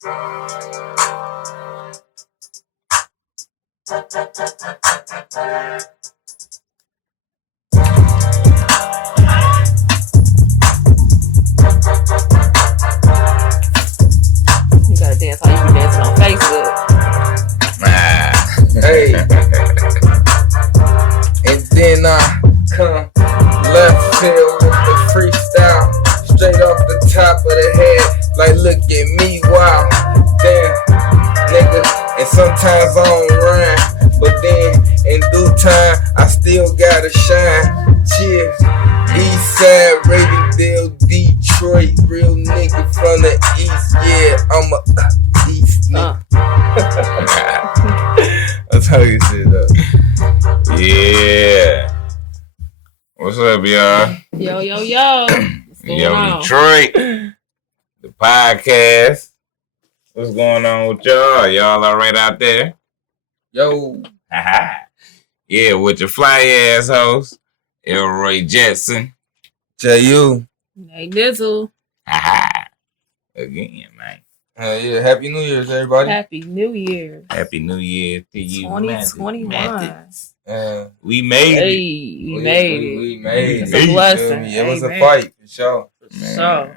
You gotta dance how you be dancing on Facebook. Hey. And then I come left field with the freestyle. Straight off the top of the head. Like, look at me, wow. Damn, nigga. And sometimes I don't rhyme. But then, in due time, I still gotta shine. Cheers. Eastside, Ravendale, Detroit. Real nigga from the East. Yeah, I'm a East nigga. I'll tell you shit though. Yeah. What's up, y'all? Yo. What's going on? Detroit. The podcast. What's going on with y'all? Y'all all right out there? Yo. Yeah, with your fly ass host, Elroy Jetson. J.U. Hey, Dizzle. Again, man. Yeah, Happy New Year's, everybody. Happy New Year. Happy New Year to you. 2021. We made it. We made it. We made it. It's a blessing. It was a fight, for sure. So.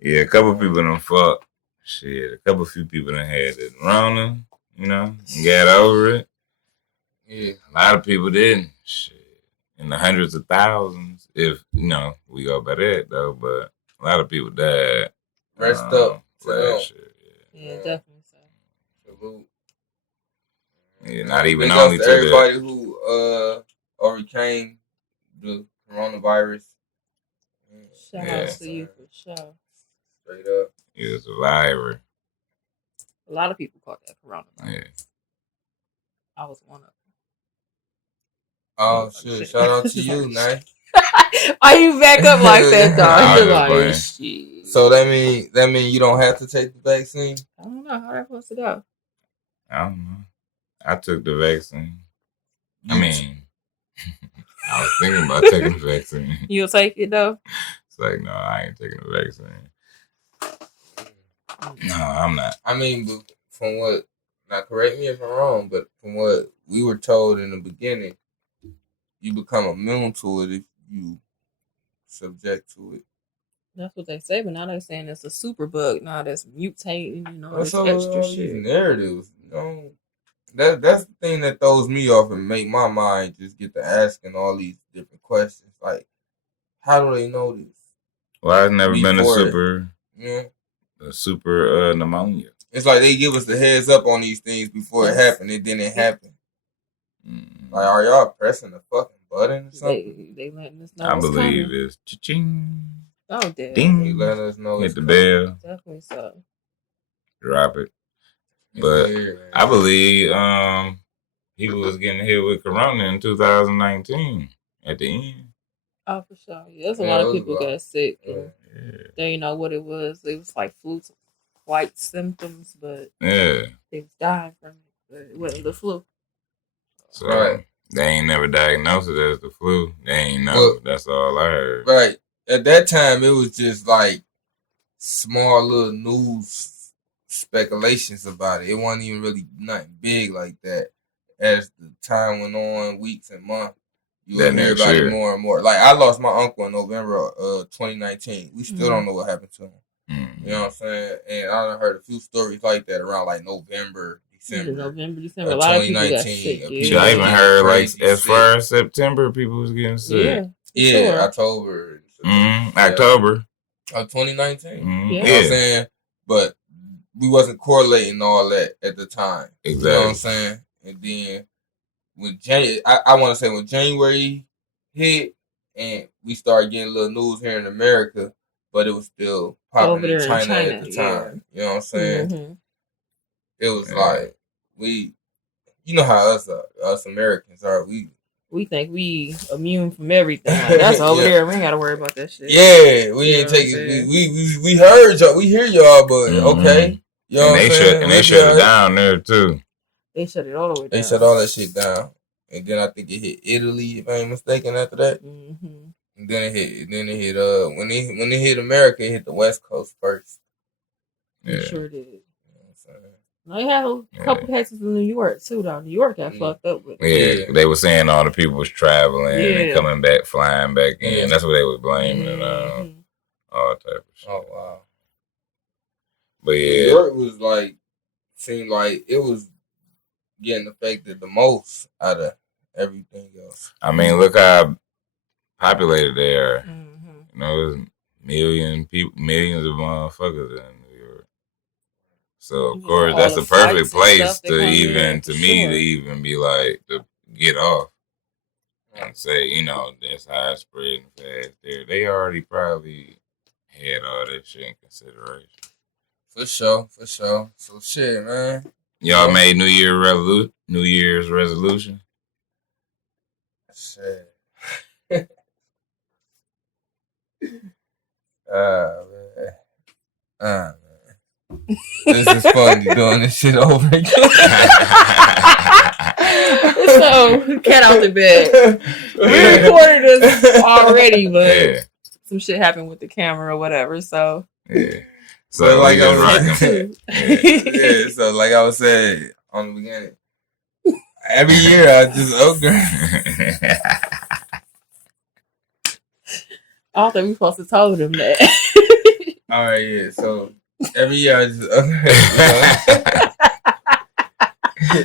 Yeah, a couple people done fucked. Shit, a couple few people done had it. Rona, and got over it. Yeah. A lot of people didn't. Shit. In the hundreds of thousands, if, we go by that, though. But a lot of people died. Rest up. Last year. Yeah, definitely so. Salute. Yeah, not even Big only ups to everybody who overcame the coronavirus. Shout out to you for sure. Straight up. You're a survivor. A lot of people caught that coronavirus. Yeah. I was one of them. Oh, shit. Shout out to you, Nae. Why you back up like that, dog? You're like, shit. So that mean you don't have to take the vaccine? I don't know how that supposed to go. I don't know. I took the vaccine. I mean, I was thinking about taking the vaccine. You'll take it, though? It's like, no, I ain't taking the vaccine. No, I'm not. I mean, from what, now correct me if I'm wrong, but from what we were told in the beginning, you become immune to it if you subject to it. That's what they say, but now they're saying it's a super bug. Now that's mutating, That's this extra shit. Narratives, That's the thing that throws me off and make my mind just get to asking all these different questions. Like, how do they know this? Well, I've never been a super pneumonia. It's like they give us the heads up on these things before it happened. It didn't happen. Like, are y'all pressing the fucking button or something? They letting us know. I believe it's cha-ching. Oh, damn. Ding. They letting us know. Hit the bell. Definitely so. Drop it. But I believe people was getting hit with corona in 2019 at the end. Oh, for sure. Yeah, there's a lot of people got sick. And they didn't know what it was. It was like flu-like symptoms, but they was dying from it. But it wasn't the flu. So they ain't never diagnosed it as the flu. They ain't know. Well, that's all I heard. Right. At that time, it was just like small little news speculations about it. It wasn't even really nothing big like that. As the time went on, weeks and months, you would hear about it more and more. Like, I lost my uncle in November 2019. We still don't know what happened to him. Mm-hmm. You know what I'm saying? And I done heard a few stories like that around like November, December. A lot of people got sick. Yeah, I even heard like as far as September, people was getting sick. Yeah, October. October of 2019. Mm-hmm. You know what I'm saying? But we wasn't correlating all that at the time. Exactly. You know what I'm saying? And then when I want to say when January hit and we started getting a little news here in America, but it was still popping in China at the time. You know what I'm saying? Mm-hmm. It was like you know how us Americans are. We think we immune from everything. Like, that's over there. We ain't got to worry about that shit. Yeah, we ain't taking. We heard y'all. We hear y'all, but okay. You know what I'm saying? And they shut it down there too. They shut it all the way down. They shut all that shit down, and then I think it hit Italy, if I ain't mistaken. After that, and then it hit. When it hit America, it hit the West Coast first. It sure did. They have a couple cases in New York too, though. New York got fucked up with it. Yeah, they were saying all the people was traveling and coming back, flying back in. That's what they was blaming and all type of shit. Oh wow! But yeah, New York was seemed like it was getting affected the most out of everything else. I mean, look how populated they are. You know, there's millions of motherfuckers in New York. So of course that's the perfect place to even be like to get off and say, you know, that's high spread and fast there. They already probably had all that shit in consideration. For sure. So shit, man. Y'all made New Year's resolution? Shit. Man. This is funny doing this shit over again. So, cat out the bed. We recorded this already, but some shit happened with the camera or whatever, so. Yeah. So, like I was so like I was saying on the beginning, every year I just upgrade. I don't think we supposed to tell them that. All right, yeah. So every year I just upgrade.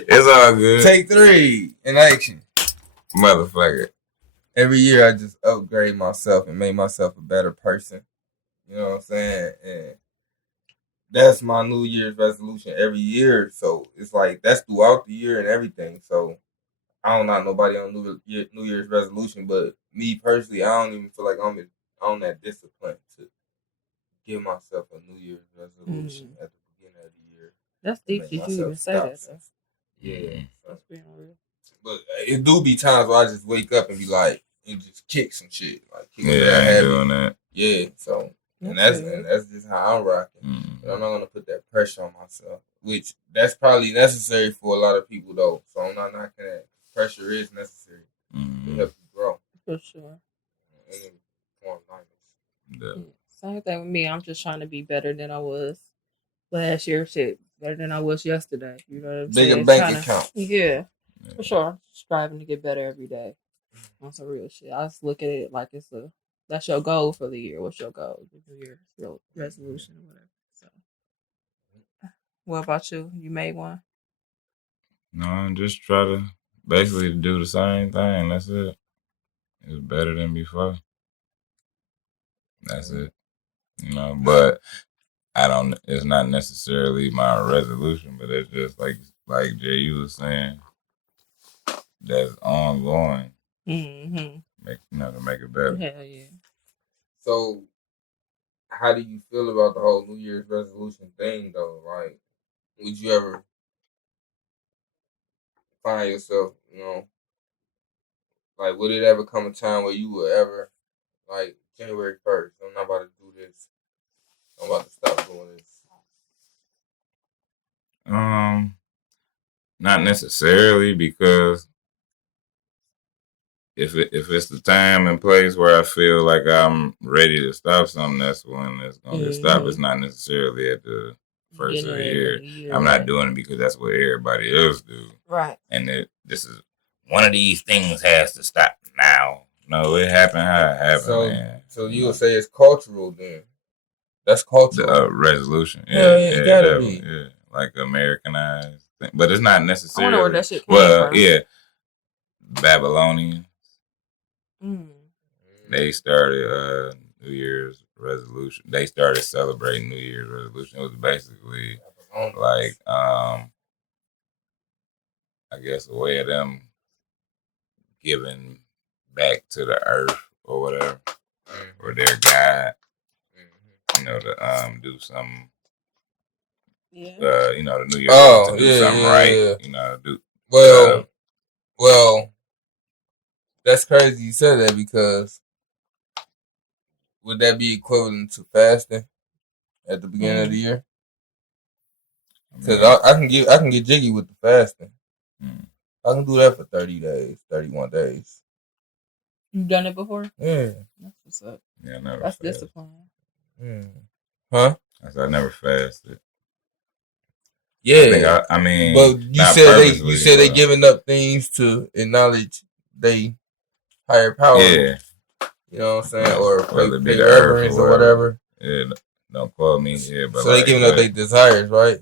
It's all good. Take 3 in action, motherfucker. Every year I just upgrade myself and make myself a better person. You know what I'm saying? And that's my New Year's resolution every year. So it's like that's throughout the year and everything. So I don't knock nobody on New Year's resolution, but me personally, I don't even feel like I'm on that discipline to give myself a New Year's resolution at the beginning of the year. That's deep. Did you even say that? Though? Yeah. That's being real. But it do be times where I just wake up and be like, and just kick some shit. Like, I ain't doing that. Yeah, so. And that's just how I'm rocking. But I'm not gonna put that pressure on myself, which that's probably necessary for a lot of people though. So I'm not knocking that. Pressure is necessary to help you grow. For sure. Same thing with me. I'm just trying to be better than I was last year. Shit, better than I was yesterday. You know what I'm saying? Bigger bank account. Yeah, for sure. I'm striving to get better every day. On some real shit. I just look at it like that's your goal for the year. What's your goal? Your resolution or whatever. So, what about you? You made one? No, I just try to basically do the same thing. That's it. It's better than before. That's it. You know, but it's not necessarily my resolution, but it's just like Jay, you was saying, that's ongoing. To make it better. Hell yeah. So, how do you feel about the whole New Year's resolution thing, though? Like, would you ever find yourself, you know, like, would it ever come a time where you would ever, like, January 1st, I'm not about to do this. I'm about to stop doing this. Not necessarily, because if it's the time and place where I feel like I'm ready to stop something, that's when it's gonna get stopped. It's not necessarily at the first of the year. I'm not doing it because that's what everybody else do. Right. And this is one of these things has to stop now. No, it happened how it happened. So you would say it's cultural then? That's cultural. The resolution. Yeah, it gotta be. Yeah, like Americanized thing. But it's not necessarily. I wonder where that shit came from. Yeah, Babylonians. They started New Year's resolution. They started celebrating New Year's resolution. It was basically like I guess a way of them giving back to the earth or whatever, or their God. You know, to do something. You know, the New Year's to do something right. Yeah. You know, do well. That's crazy you said that, because would that be equivalent to fasting at the beginning of the year? Because I can get jiggy with the fasting. I can do that for 30 days, 31 days. You've done it before? Yeah. That's what's up. Yeah, never. That's discipline. Huh? I never fasted. Yeah, I mean, but you said they giving up things to acknowledge they higher power. Yeah, you know what I'm saying, or pay reverence or whatever. Yeah, don't quote me. Yeah, but so they giving up their desires, right?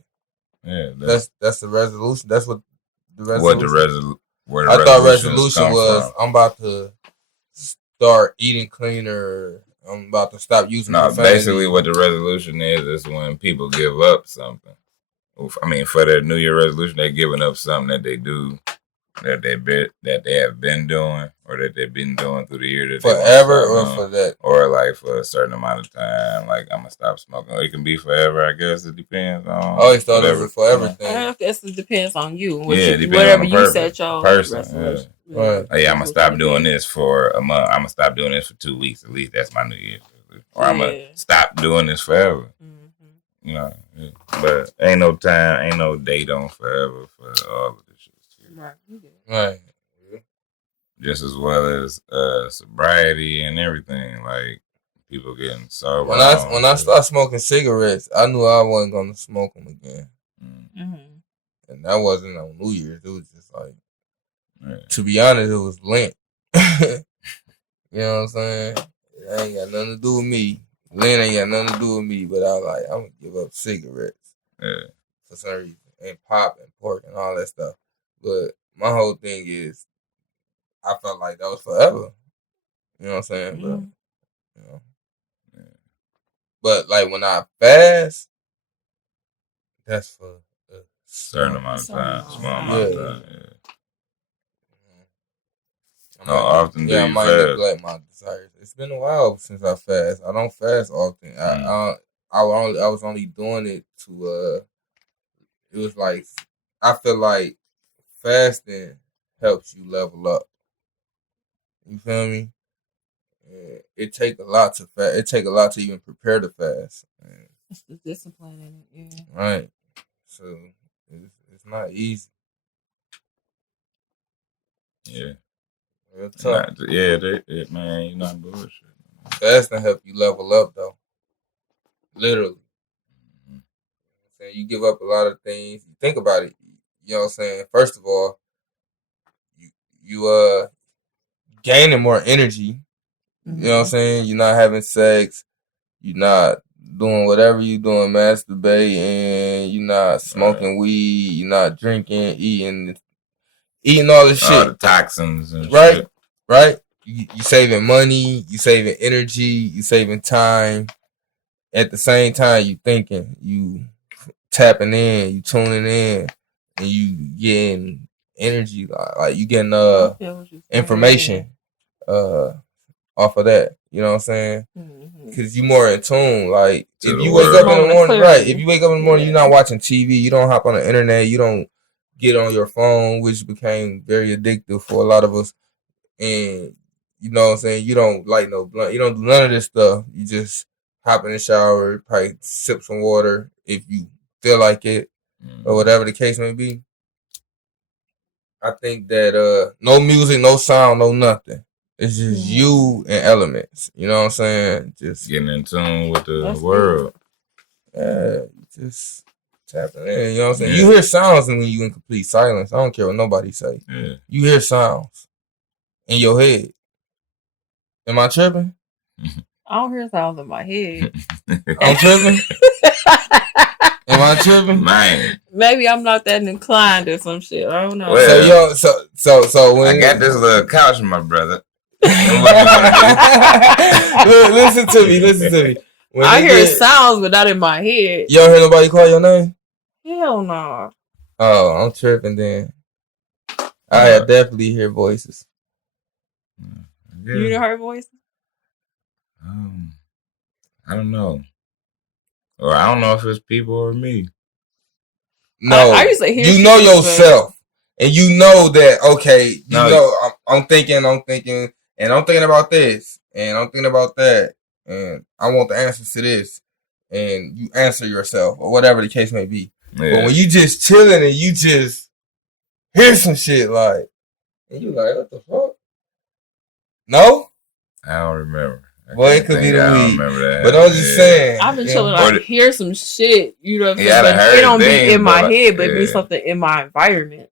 Yeah, that's the resolution. That's what the resolution. I thought resolution was I'm about to start eating cleaner. I'm about to stop using profanity. Basically what the resolution is when people give up something. I mean, for their New Year resolution, they're giving up something that they do, that they have been doing, or that they've been doing through the year. That forever, or for that, or like for a certain amount of time. Like I'm gonna stop smoking. It can be forever. I guess it depends on. I always thought it was a forever thing. I guess it depends on you. Whatever you set your person. Right. Hey, I'm gonna stop doing this for a month. I'm gonna stop doing this for 2 weeks at least. That's my New Year's. Or I'm gonna stop doing this forever. Mm-hmm. You know, but ain't no time, ain't no date on forever for all of this shit. Right. Just as well as sobriety and everything. Like people getting sober. When I started smoking cigarettes, I knew I wasn't gonna smoke them again. Mm-hmm. And that wasn't on New Year's. It was just like, to be honest, it was Lent. You know what I'm saying? It ain't got nothing to do with me. Lent ain't got nothing to do with me. But I was like, I'm gonna give up cigarettes for some reason, and pop and pork and all that stuff. But my whole thing is, I felt like that was forever. You know what I'm saying? Mm-hmm. But but like when I fast, that's for a certain amount of time, small amount of time. How often do you fast? I might neglect my desires. It's been a while since I fast. I don't fast often. I was only doing it to it was like, I feel like fasting helps you level up. You feel me? It take a lot to fast. It take a lot to even prepare to fast. It's the discipline in it, yeah. Right. So it's not easy. Yeah. Real tough. Man, you're not bullshit. Fasting help you level up though. Literally. Mm-hmm. So you give up a lot of things. You think about it. You know what I'm saying? First of all, you gaining more energy. Mm-hmm. You know what I'm saying? You're not having sex. You're not doing whatever you're doing, masturbating. You're not smoking weed. You're not drinking, eating all this shit. All the toxins and right? Shit. Right? You saving money. You saving energy. You saving time. At the same time, you thinking. You tapping in. You tuning in. And you getting energy. Like you getting information off of that. You know what I'm saying? Because you more in tune. Like if you wake up in the morning, right? If you wake up in the morning, you're not watching TV. You don't hop on the internet. You don't get on your phone, which became very addictive for a lot of us. And you know what I'm saying? You don't light no blunt. You don't do none of this stuff. You just hop in the shower, probably sip some water if you feel like it, or whatever the case may be. I think that no music, no sound, no nothing. It's just you and elements. You know what I'm saying? Just getting in tune with the world. Yeah, just tapping in. You know what I'm saying? You hear sounds when you in complete silence. I don't care what nobody say. Yeah. You hear sounds in your head. Am I tripping? I don't hear sounds in my head. I'm tripping? Am I tripping? Man. Maybe I'm not that inclined or some shit. I don't know. Well, so when I got this little couch with my brother. Listen to me. When I hear sounds, but not in my head. You don't hear nobody call your name? Hell no. Oh, I'm tripping then. I definitely hear voices. Yeah. You heard voices? I don't know. Or I don't know if it's people or me. No, I used to hear you know yourself. And you know that, okay, I'm thinking, and I'm thinking about this, and I'm thinking about that, and I want the answers to this, and you answer yourself, or whatever the case may be. Yeah. But when you just chilling and you just hear some shit like, and you like, what the fuck? No? I don't remember. Boy, it could be the weed. But I'm just saying. I've been chilling. I hear some shit, you know what I'm saying? But it don't be in my head, but it be something in my environment.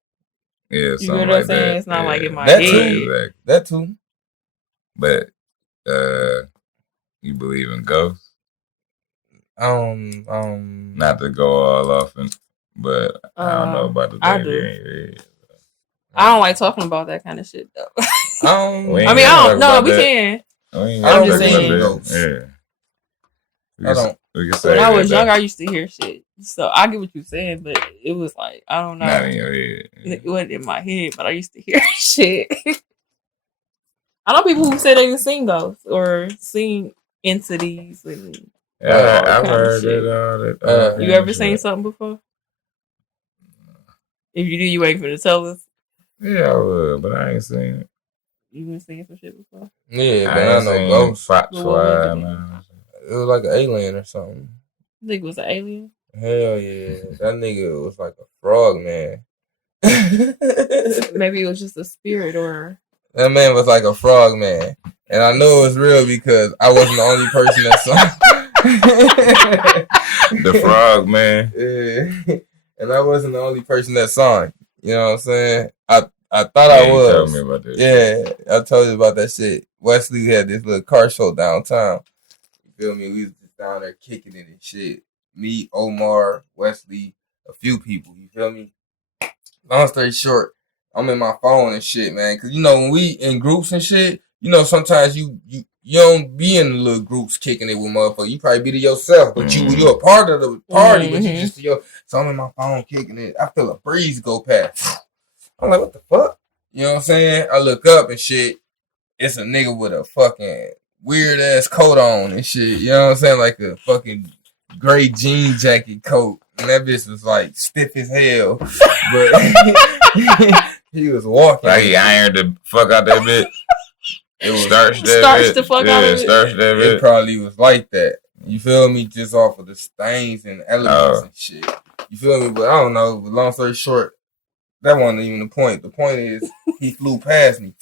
Yeah, you know what I'm saying? It's not like in my head. Exactly. That too. But you believe in ghosts? Not to go all off, but I don't know about the thing. I do. I don't like talking about that kind of shit though. I mean, I don't. No, we can. I'm just saying. Yeah. I don't. When I was younger, I used to hear shit. So I get what you're saying, but it was like I don't know. Not in your head. It wasn't in my head, but I used to hear shit. I know people who say they can sing ghosts or sing entities. And I've heard it. You ever seen something before? If you do, you ain't gonna tell us. Yeah, I would, but I ain't seen it. You been seeing some shit before? Yeah, but I know ghosts. It was like an alien or something. You think it was an alien? Hell yeah. That nigga was like a frog, man. Maybe it was just a spirit or... That man was like a frog, man. And I know it was real because I wasn't the only person that saw the frog, man. Yeah. And I wasn't the only person that saw it. You know what I'm saying? I thought I was. You told me about that shit. I told you about that shit. Wesley had this little car show downtown. You feel me? We was just down there kicking it and shit. Me, Omar, Wesley, a few people. You feel me? Long story short, I'm in my phone and shit, man. Cause you know when we in groups and shit, you know sometimes you don't be in the little groups kicking it with motherfuckers. You probably be to yourself, but you're a part of the party, but you just So I'm in my phone kicking it. I feel a breeze go past. I'm like, what the fuck? You know what I'm saying? I look up and shit. It's a nigga with a fucking weird ass coat on and shit. You know what I'm saying? Like a fucking gray jean jacket coat. And that bitch was like stiff as hell. But he was walking. Like he ironed the fuck out that bitch. It was starched the fuck out of it. Starched that bitch. It probably was like that. You feel me? Just off of the stains and elements and shit. You feel me? But I don't know. But long story short, that wasn't even the point. The point is, he flew past me.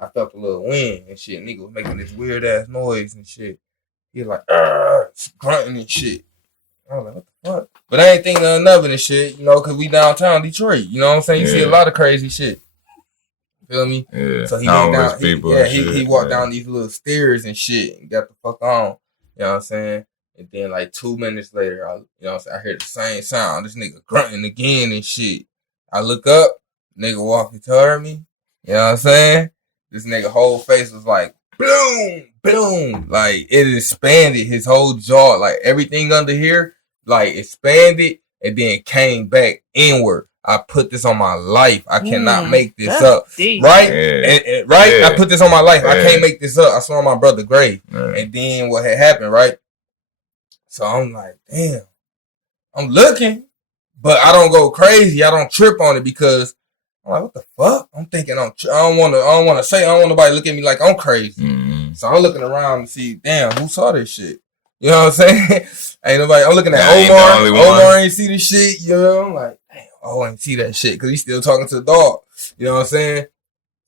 I felt a little wind and shit. Nigga was making this weird ass noise and shit. He was like, grunting and shit. I was like, what the fuck? But I ain't thinking of nothing and shit, you know, because we downtown Detroit. You know what I'm saying? You see a lot of crazy shit. Feel me? Yeah. So he walked down these little stairs and shit and got the fuck on. You know what I'm saying? And then like 2 minutes later, I hear the same sound. This nigga grunting again and shit. I look up, nigga walking toward me. You know what I'm saying? This nigga whole face was like, boom, boom. Like it expanded his whole jaw. Like everything under here, like expanded and then came back inward. I put this on my life. I cannot make this up. Deep. Right? Yeah. Right? Yeah. I put this on my life. Yeah. I can't make this up. I saw my brother grave. Yeah. And then what had happened, right? So I'm like, damn. I'm looking, but I don't go crazy. I don't trip on it because I'm like, what the fuck? I'm thinking I don't want nobody to look at me like I'm crazy. Mm-hmm. So I'm looking around to see, damn, who saw this shit? You know what I'm saying? Ain't nobody. I'm looking at Omar. Omar ain't see this shit. You know, I'm like, damn, I ain't see that shit because he's still talking to the dog. You know what I'm saying?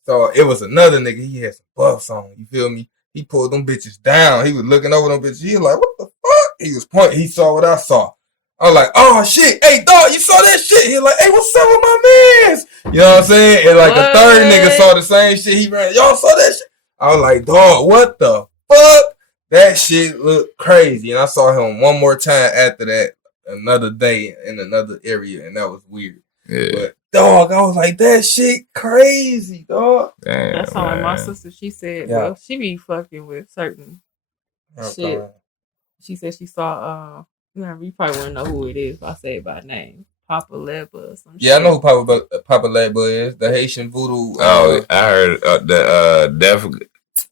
So it was another nigga. He had some buffs on. You feel me? He pulled them bitches down. He was looking over them bitches. He was like, what the fuck? He was pointing. He saw what I saw. I was like, oh shit, hey dog, you saw that shit? He was like, hey, what's up with my mans? You know what I'm saying? And like the third nigga saw the same shit. He ran, y'all saw that shit? I was like, dog, what the fuck? That shit looked crazy. And I saw him one more time after that, another day in another area, and that was weird. Yeah. But dog, I was like, that shit crazy, dog. Damn, that's how my sister, she said, well, she be fucking with certain shit. She said she saw, you probably wouldn't know who it is if I say it by name. Papa Leba or some shit. Yeah, I know who Papa Leba is. The Haitian voodoo. I heard the deaf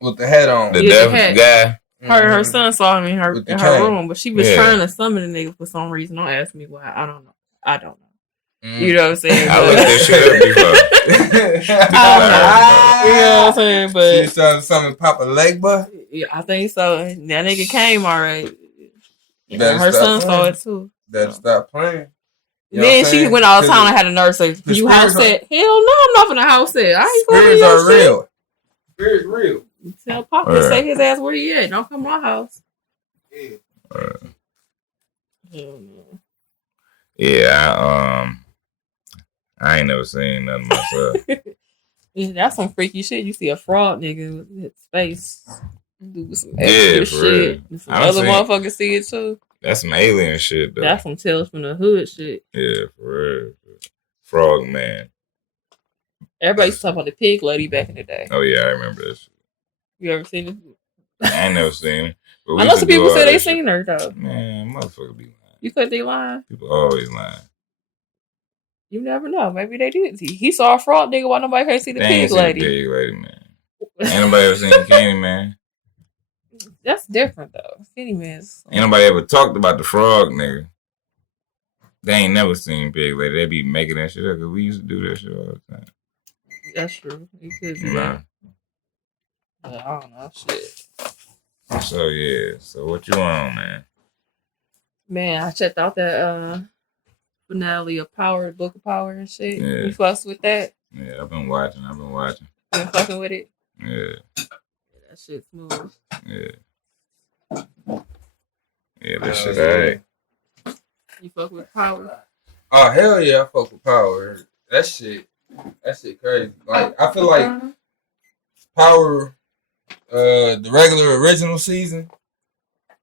with the hat on. The deaf guy. Her son saw him in her room, but she was trying to summon the nigga for some reason. Don't ask me why. I don't know. You know what I'm saying? I looked this shit up before. You know what I'm saying? But she was trying to summon Papa Legba? Yeah, I think so. That nigga came alright. Her son saw it too. Better stop playing. You then she went all the time and had a nurse say, you house set. Hell no, I'm not gonna house set. I ain't spirits are real. Spirits real. Tell Papa say his ass where he at. Don't come to my house. Yeah, I ain't never seen nothing myself. That's some freaky shit. You see a frog nigga with his face do some extra shit. Some other motherfuckers see it too. That's some alien shit though. That's some Tales from the Hood shit. Yeah, for real. Frog man. Everybody used to talk about the pig lady back in the day. Oh yeah, I remember that shit. You ever seen it? I ain't never seen it. I know some people say they seen her though. Man, motherfucker be lying. You think they lying? People always lying. You never know. Maybe they did. He saw a frog nigga. Why nobody can't see the pig lady? The pig lady, man. Ain't nobody ever seen Kenny Man. That's different though. Kenny Man's. Ain't nobody ever talked about the frog nigga. They ain't never seen pig lady. They be making that shit up because we used to do that shit all the time. That's true. It could be that. But I don't know. Shit. So yeah. So what you on, man? Man, I checked out that finale of Power, Book of Power and shit. Yeah. You fuss with that? Yeah, I've been watching. Been fucking with it? Yeah. That shit's smooth. Yeah. Yeah, that shit alright. You fuck with Power? Oh hell yeah, I fuck with Power. That shit crazy. Like I feel like Power, the regular original season,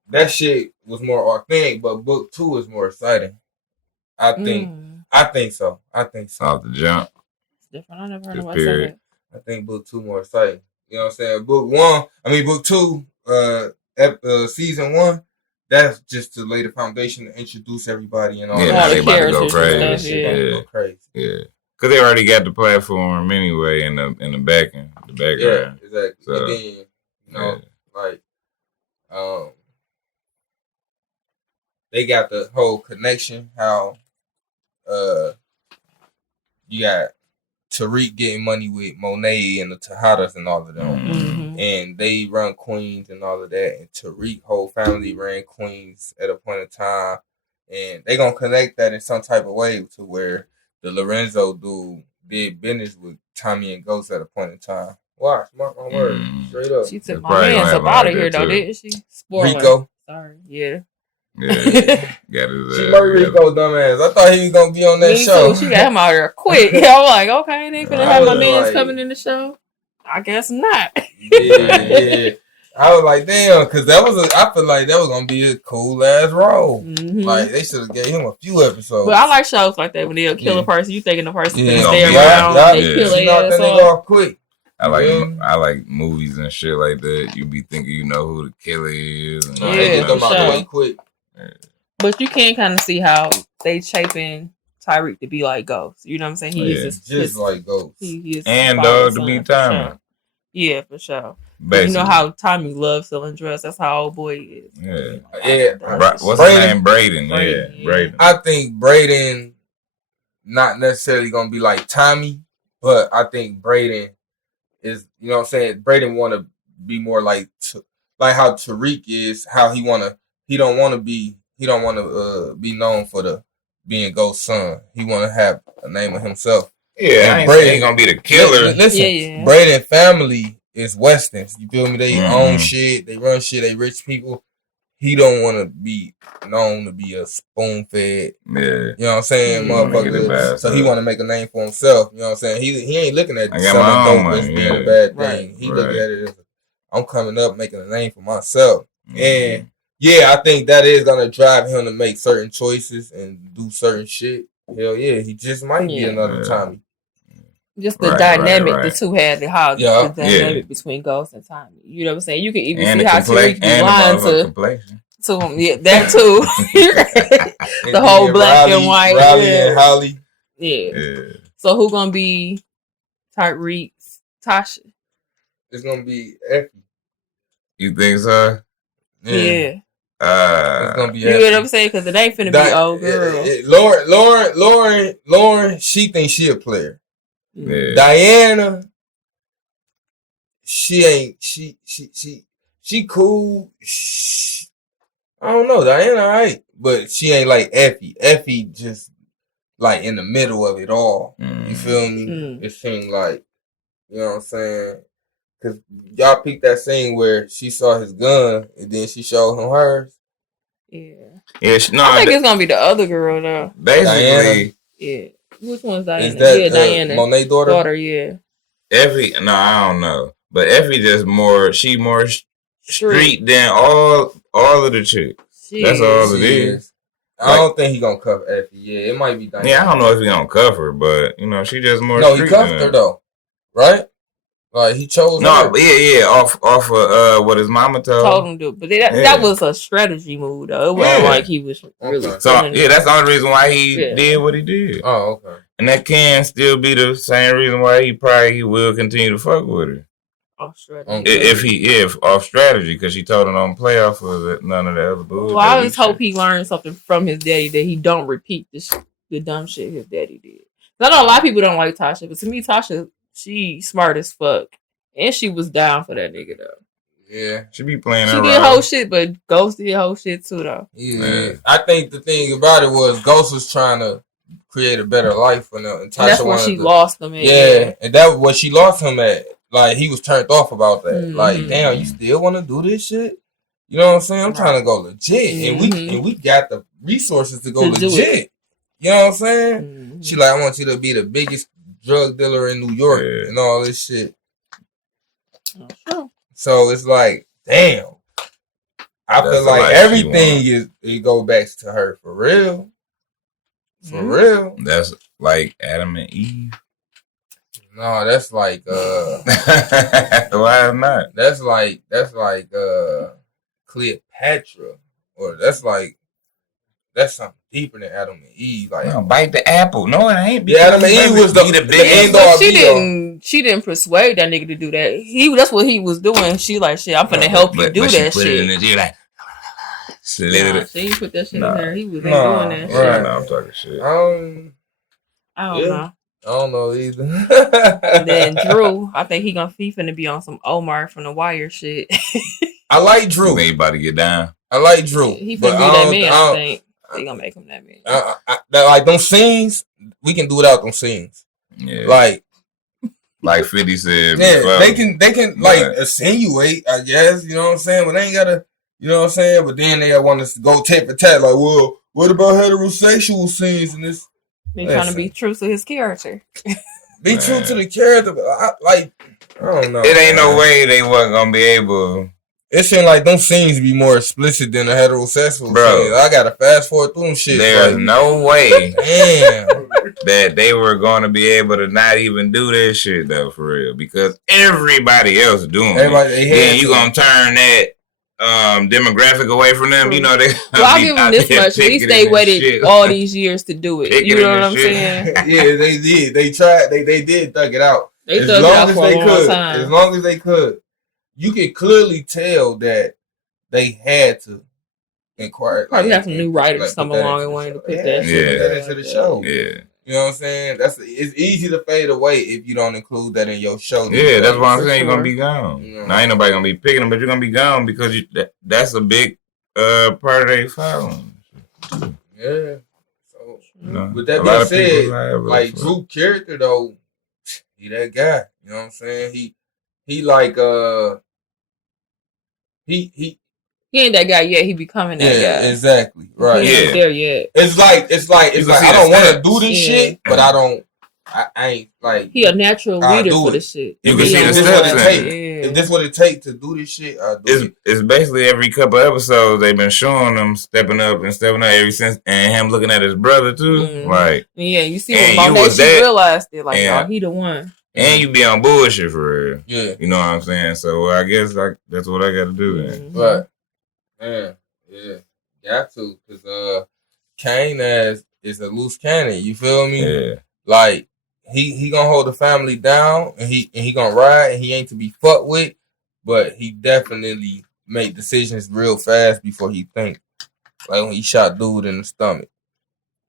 that shit was more authentic, but book 2 is more exciting. I think so. Off the jump. It's different. I never heard nobody say that. I think book 2 more exciting. You know what I'm saying? Book 2, season 1, that's just to lay the foundation to introduce everybody and all that. Yeah, they about to go crazy. Go crazy. Yeah. Because they already got the platform anyway in the background. Yeah, exactly. So, and then, you know, they got the whole connection, how you got Tariq getting money with Monee and the Tejadas and all of them. Mm-hmm. And they run Queens and all of that. And Tariq whole family ran Queens at a point in time. And they going to connect that in some type of way to where the Lorenzo dude did business with Tommy and Ghost at a point in time. Watch, mark my word. Straight up. She took my hands up out of here, though, didn't she? Spoiler. Rico. Sorry, yeah. Yeah, got his she murdered Rico, dumbass. I thought he was going to be on that show. Too. She got him out here quick. I'm like, okay, they finna have my mans coming in the show. I guess not. Yeah. I was like, damn, because I feel like that was going to be a cool ass role. Mm-hmm. Like, they should have gave him a few episodes. But I like shows like that when they'll kill a person. You thinking the person can stay around. They kill their ass off quick. I like movies and shit like that. You be thinking you know who the killer is. And they get them out way quick. Yeah. But you can kind of see how they shaping Tyreek to be like Ghost. You know what I'm saying? He is just like Ghost. He is and Dog to be Tommy. Sure. Yeah, for sure. You know how Tommy loves selling drugs. That's how old boy is. Yeah. What's his name? Braden. Yeah, Braden. I think Braden not necessarily gonna be like Tommy, but I think Braden is. You know what I'm saying? Braden want to be more like how Tariq is. How he want to. He don't want to be known for being Ghost's son. He want to have a name of himself. Yeah, and Braden ain't gonna be the killer. Listen, Braden family is Westerns. You feel me? They own shit. They run shit. They rich people. He don't want to be known to be a spoon fed. Yeah, you know what I'm saying, motherfucker. So he want to make a name for himself. You know what I'm saying? He ain't looking at selling dope as being a bad thing. He look at it as I'm coming up, making a name for myself. And yeah, I think that is gonna drive him to make certain choices and do certain shit. Hell yeah, he just might be another Tommy. Just the dynamic the two had, the dynamic between Ghost and Tommy. You know what I'm saying? You can even see how Tariq be lying to him. Yeah, that too. The whole black and white. Riley and Holly. Yeah. So who gonna be Tyreek's Tasha? It's gonna be Effie. You think so? Yeah. It's gonna be you know what I'm saying? Because it ain't finna be old girl. Lauren, she thinks she a player. Yeah. Diana, she ain't. She cool. I don't know. Diana, alright, but she ain't like Effie. Effie just like in the middle of it all. You feel me? It seemed like, you know what I'm saying. Cause y'all peeped that scene where she saw his gun and then she showed him hers. Yeah. Yeah, I think it's gonna be the other girl though. Basically, yeah. Which one's Diana? Is that Diana. Monee daughter? Yeah. I don't know, but Effie just more street than all of the chicks. That's all it is. I don't think he gonna cover Effie. Yeah, it might be Diana. Yeah, I don't know if he gonna cover, but she just more. No, he covered her though, right? Like he chose. No, her. Yeah, off of what his mama told him to. But that was a strategy move though. It wasn't like he was really. So that's the only reason why he did what he did. Oh, okay. And that can still be the same reason why he probably will continue to fuck with her. Off strategy. If off strategy, because she told him don't play off of it, none of the other bullshit. Well, I just hope he learned something from his daddy that he don't repeat the dumb shit his daddy did. I know a lot of people don't like Tasha, but to me, Tasha, she smart as fuck, and she was down for that nigga though. Yeah, she be playing. She did whole shit, but Ghost did whole shit too though. Yeah, I think the thing about it was Ghost was trying to create a better life for them, and Tasha that's where she lost him at. Yeah, and that was what she lost him at. Like, he was turned off about that. Mm-hmm. Like, damn, you still want to do this shit? You know what I'm saying? I'm trying to go legit, and we got the resources to go legit. You know what I'm saying? Mm-hmm. She like, I want you to be the biggest drug dealer in New York and all this shit. So it's like, damn. I feel like everything it go back to her for real. For real. That's like Adam and Eve. No, that's like why not? That's like Cleopatra, or that's something deeper than Adam and Eve. Like, no, bite the apple. No, it ain't. Yeah, Adam and Eve was the end all. She didn't persuade that nigga to do that. That's what he was doing. She like, shit, I'm finna help you do that shit. It in his ear, like, she didn't put that shit in there. He was doing that shit. No, I'm talking shit. I don't know. I don't know either. Then Drew, I think he finna be on some Omar from The Wire shit. I like Drew. He about to get down. I like Drew. He finna be that man. I think they gonna make him that man. Like them scenes, we can do without them scenes. Yeah. Like 50 said. Yeah, before. they can like insinuate, I guess. You know what I'm saying? But they ain't gotta. You know what I'm saying? But then they want us to go tit for tat. Like, well, what about heterosexual scenes in this? They trying to be true to his character. Be true to the character, but I don't know. It ain't no way they wasn't gonna be able. It seemed like them scenes be more explicit than the heterosexual scenes. I gotta fast forward through them shit. There's no way damn. that they were gonna be able to not even do this shit though, for real, because everybody else doing it. Then you gonna turn that demographic away from them. You know they. Well, I'll give them this much. At least they waited all these years to do it. You know what I'm saying? Yeah, they did. They tried. They did thug it out. They thugged it out for a long time. As long as they could. You could clearly tell that they had to inquire. Probably have some new writers come along and wanted to put that shit into the show. Yeah. You know what I'm saying? It's easy to fade away if you don't include that in your show. Yeah, that's why I'm saying you're gonna be gone. You know? Now ain't nobody gonna be picking them, but you're gonna be gone because that's a big part of their following. Yeah. So with that being said, like Drew character though, he that guy. You know what I'm saying? He like he ain't that guy yet. He becoming that guy. Exactly. Right. He ain't there yet. It's like I don't want to do this shit, but I ain't like. He a natural leader for the shit. You can see the steps. If this what it take to do this shit, I do it. It's basically every couple episodes they've been showing him stepping up ever since, and him looking at his brother too. Mm-hmm. Like, yeah, you see when Monee she realized it. Like, oh, he the one. And you be on bullshit for real. Yeah. You know what I'm saying? So I guess that's what I got to do then. Mm-hmm. But, man, yeah. Got to. Because Kane is a loose cannon. You feel me? Yeah. Like, he gonna hold the family down and he gonna ride and he ain't to be fucked with. But he definitely make decisions real fast before he think. Like when he shot dude in the stomach.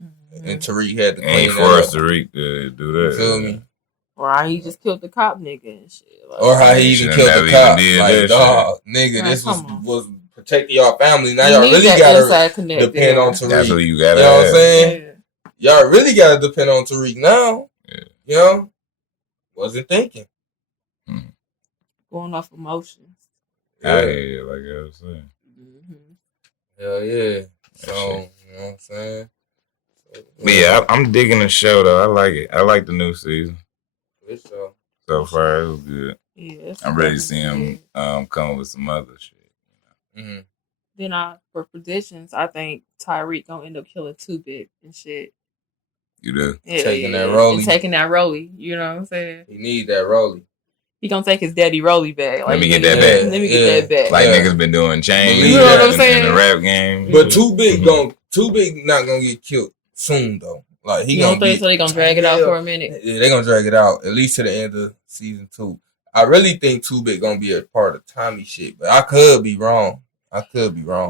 Mm-hmm. And Tariq had to clean it up. And forced Tariq to do that. You feel me? Or how he just killed the cop nigga and shit. Like, or how he even killed the cop. Like, dog, nigga, this was protecting y'all family. Now y'all really gotta depend on Tariq. That's what you gotta. You know what I'm saying? Yeah. Y'all really gotta depend on Tariq now. Yeah. You know? Wasn't thinking. going off emotions. Yeah. I hear you, like I was saying. Hell yeah. So, you know what I'm saying? But yeah, I'm digging the show though. I like it. I like the new season. For sure. So far, it was good. Yeah, I'm ready to see him come with some other shit. Then for predictions, I think Tyreek gonna end up killing Too Big and shit. You do? Yeah, taking that rollie. And taking that rollie. You know what I'm saying? He need that rollie. He gonna take his daddy rollie back. Let me get that back. Let me get that back. Like niggas been doing chains. You know what I'm saying? In the rap game. But Too Big not gonna get killed soon though. Like he don't think so. They gonna drag it out for a minute. Yeah, they gonna drag it out at least to the end of season 2. I really think Too Big gonna be a part of Tommy shit, but I could be wrong.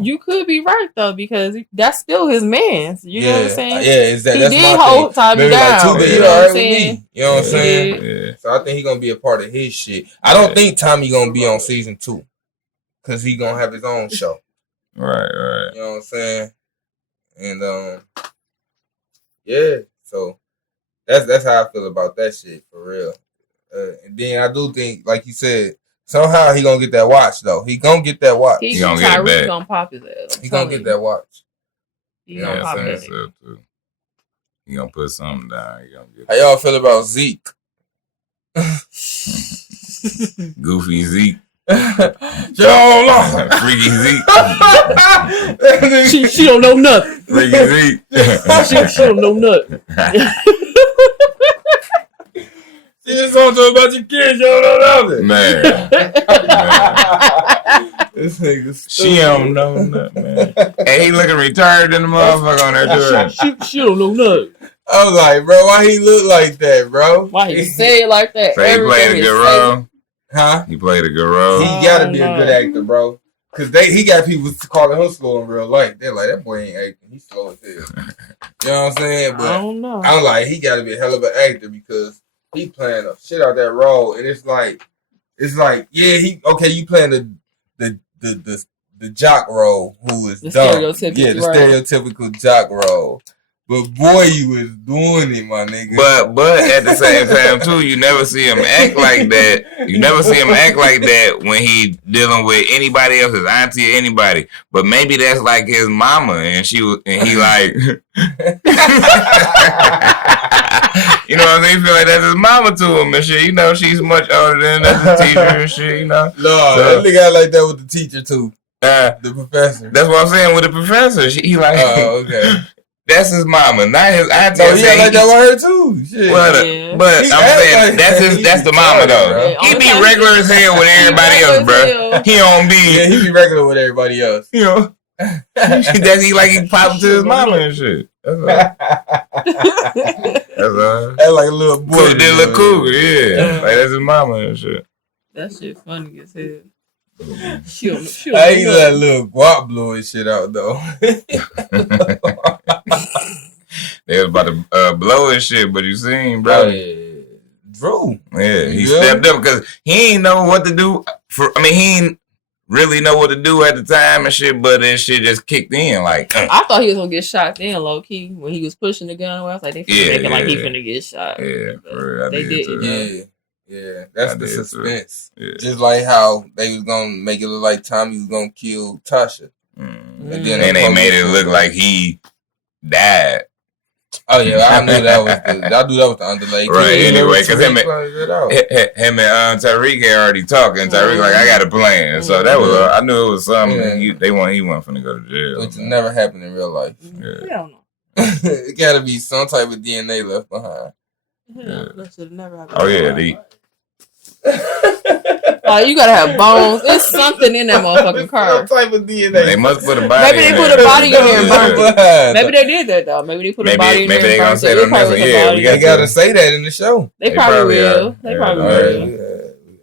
You could be right though, because that's still his man's. You know what I'm saying? Yeah, that's he did hold Tommy down. Like, Too Big, you know what I'm saying? You know what I'm saying? Yeah. So I think he gonna be a part of his shit. I don't think Tommy gonna be on season 2 because he gonna have his own show. Right. You know what I'm saying? And yeah. So that's how I feel about that shit for real. And then I do think, like you said, somehow he gonna get that watch though. He gonna get that watch. He gonna get it back. Gonna pop his ass. He gonna get that watch. He gonna pop it. He gonna put something down. He gonna get. How y'all feel about Zeke? Goofy Zeke. Freaky Zeke. She don't know nothing. Freaky Zeke. she don't know nothing. She just talking to about your kids. You don't know nothing. Man. This nigga stupid. She don't know nothing, man. And he looking retired in the motherfucker on there doing. She don't know nothing. I was like, bro, why he look like that, bro? Why he say it like that? So he played a good role. Huh? He played a good role. He gotta be a good actor, bro. Cause he got people calling him slow in real life. They're like, that boy ain't acting. He's slow as hell. You know what I'm saying? But I don't know. I'm like, he gotta be a hell of an actor because he playing the shit out that role, and it's like, yeah, you playing the jock role who is dumb. Stereotypical jock role. But boy, you was doing it, my nigga. But at the same time too, you never see him act like that. You never see him act like that when he dealing with anybody else, his auntie or anybody. But maybe that's like his mama, and he like, you know what I mean? Feel like that's his mama to him and shit. You know, she's much older than that's a teacher and shit. You know. No, that nigga got like that with the teacher too. The professor. That's what I'm saying with the professor. He like, oh, okay. That's his mama, not his auntie. No, he like that with her too. Shit. But I'm saying that's the mama though. He be regular as hell with everybody else, bro. He don't be. Yeah, he be regular with everybody else. You know, he like he popped to his mama and shit. That's all. That's like a little boy. That little cougar, yeah. Like that's his mama and shit. That shit funny as hell. I ain't that little guap blowing shit out though. They was about to blow his shit, but you seen, bro. Drew. Yeah, he stepped up because he ain't know what to do. He ain't really know what to do at the time and shit, but that shit just kicked in. Like, I thought he was gonna get shot then, low key, when he was pushing the gun. I was like, they make it like he finna get shot. Yeah, for real. They did. Yeah, that's the suspense. Yeah. Just like how they was gonna make it look like Tommy was gonna kill Tasha. And then they made it look like he died. Oh yeah, I knew that was the underlay. Right, anyway, because him and Tyreek had already talked, and Tyreek like, I got a plan. So that was, I knew it was something. He wasn't finna go to jail. Which never happened in real life. Yeah. Hell no. It gotta be some type of DNA left behind. That should never happened. Oh yeah, oh, you gotta have bones. There's something in that motherfucking car. Some type of DNA. They must put a body. Maybe they put a body in there and burnt it. Maybe they did that though. Maybe they put a body in there. Maybe they gonna say that. We gotta say that in the show. They probably will. They probably will.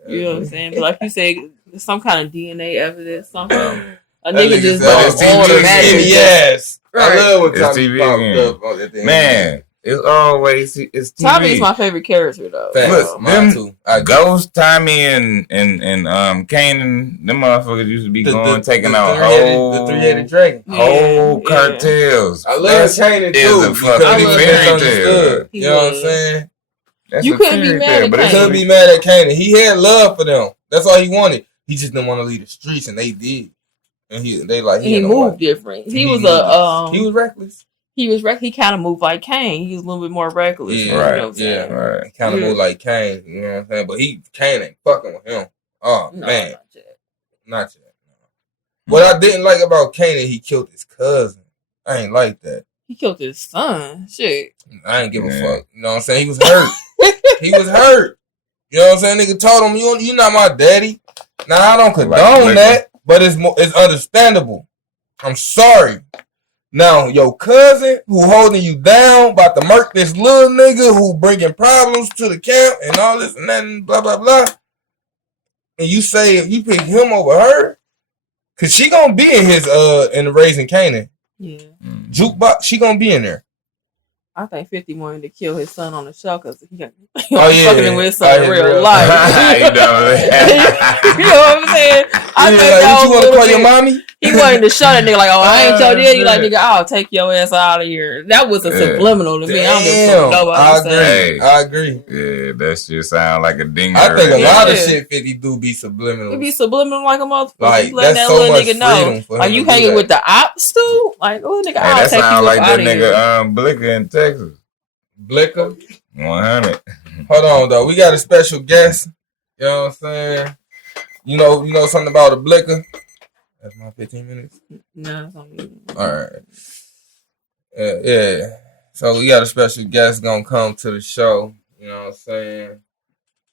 You know what I'm saying? But like you say, some kind of DNA evidence, something. A nigga just don't automatically. Yes. I love when Tommy popped up at the end. Man. It's always it's TV. Tommy's my favorite character though. Look, mine too. Ghost, Tommy, and Kanan, them motherfuckers used to be taking out the three-headed dragon, whole cartels. I love Kanan too. It's a fucking fairy tale. You know what I'm saying? You couldn't be mad at But he couldn't be mad at Kanan. He had love for them. That's all he wanted. He just didn't want to leave the streets, and they did. And he moved different. He was reckless. He was reckless. He kind of moved like Kane. He was a little bit more reckless. Yeah, right. You know what I'm saying? Right. He kind of moved like Kane. You know what I'm saying? But Kane ain't fucking with him. Oh no, man, not yet. No. What I didn't like about Kane, he killed his cousin. I ain't like that. He killed his son. Shit. I ain't give a fuck. You know what I'm saying? He was hurt. He was hurt. You know what I'm saying? Nigga told him, you not my daddy. Now, I don't condone that, but it's understandable. I'm sorry. Now, your cousin who holding you down, about to murk this little nigga who bringing problems to the camp and all this and that and blah, blah, blah. And you say you pick him over her, because she going to be in in the Raising Kanan. Yeah. Jukebox, she going to be in there. I think 50 wanted to kill his son on the show because he fucking with his son in real life. You know what I'm saying? I think that you want to call your mommy? He wanted to show that nigga like, oh, I ain't your daddy. Like, nigga, I'll take your ass out of here. That was a subliminal to me. I don't give a fuck nobody. I agree. Yeah, that shit sound like a dinger. I think a lot of shit 50 do be subliminal. It be subliminal like a motherfucker. Like, letting that little nigga know. Are you hanging with the ops too? Like, oh, nigga, I'll take you out of here. That sound like that nigga Blicker in Texas. Blicker? 100. Hold on, though. We got a special guest. You know what I'm saying? You know something about a Blicker? That's my 15 minutes? No, it's not good. All right. Yeah. So we got a special guest gonna come to the show. You know what I'm saying?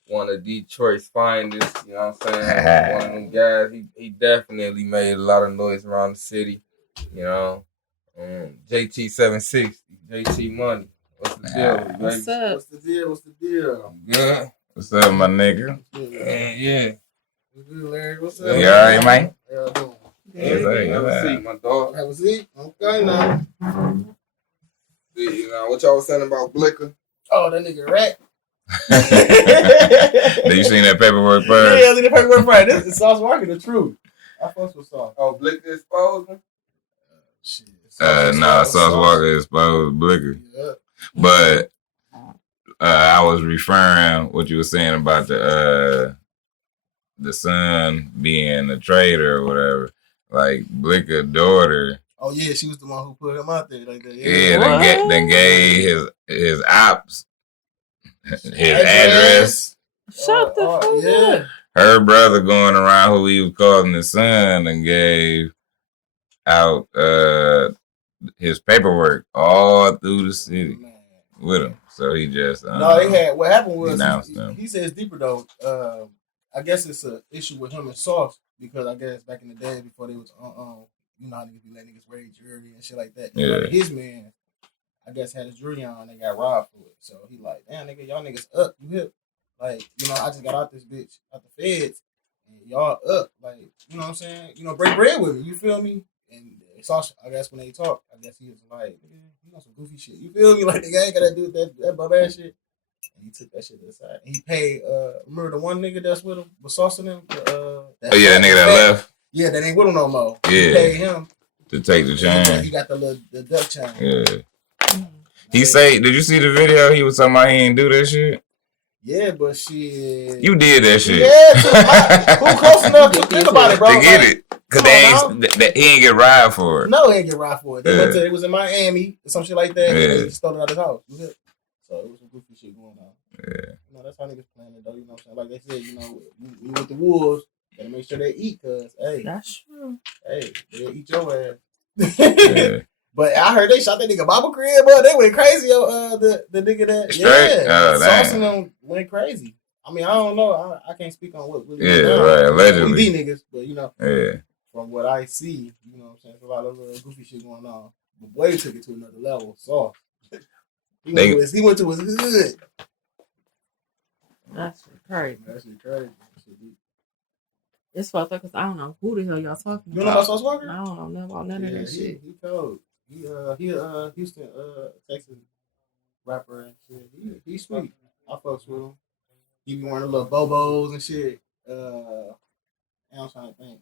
One of Detroit's finest. You know what I'm saying? One of them guys. He definitely made a lot of noise around the city. You know? JT 760. JT Money. What's the deal, baby? What's up? What's the deal? Good. What's up, my nigga? Yeah. What's good, Larry? What's up? You alright, man? How y'all doing? Have a seat, my dog. Have a seat? Okay, now. See, what y'all was saying about Blicker? Oh, that nigga rat. Did you seen that paperwork first? Yeah, I seen the paperwork first. This is Sauce Walker, the truth. I fucks with Sauce. Oh, Blicker exposed him? Shit. Sauce Walker exposed Blicker. Yeah. But I was referring what you were saying about the son being a traitor or whatever. Like Blicker's daughter. Oh yeah, she was the one who put him out there like that. Yeah, then gave his ops his address. Shut the fuck up. Her brother going around who he was calling his son and gave out his paperwork all through the city with him. So he just no, they had what happened was he said it's deeper though. I guess it's an issue with him and Sauce because I guess back in the day before they was you know how niggas be letting niggas raid jury and shit like that. Yeah. Like his man, I guess had his jury on and they got robbed for it. So he like, damn nigga, y'all niggas up, you hip. Like, I just got out this bitch out the feds and y'all up. Like, you know what I'm saying? Break bread with me, you feel me? And Sauce, I guess when they talk, I guess he was like, some goofy shit. You feel me? Like the guy ain't got to do that bum ass shit. And he took that shit to the side. And he paid remember the one nigga that's with him with Sauce and him? That nigga that left. Yeah, that ain't with him no more. Yeah. He paid him to take the chain. He got the duck chain. Yeah. He say, did you see the video? He was talking about he ain't do that shit. Yeah, but shit. You did that shit. Yeah, who close enough to think about it, bro? To get it. Because he ain't get ride for it. No, he ain't get ride for it. It was in Miami or some shit like that. Yeah. They stole it out of his house. So it was some goofy shit going on. Yeah. That's how niggas playing it, though. You know what I'm saying? Like they said, you with the wolves, gotta make sure they eat, cause hey. That's true. Hey, they'll eat your ass. Yeah. But I heard they shot that nigga Baba crib, but they went crazy. The nigga that Sauce and them went crazy. I mean, I don't know. I can't speak on what. Right. Allegedly, we niggas, but Yeah. From what I see, you know what I'm saying, there's a lot of goofy shit going on. But Boy took it to another level. Sauce. He went to his hood. That's crazy. That's crazy. It's fucked up because I don't know who the hell y'all talking about. You know about Sauce Walker? I don't know about none of that shit. He cold. He Houston Texas rapper and shit. He sweet. I fucks with him. He be wearing the little bobos and shit. I'm trying to think.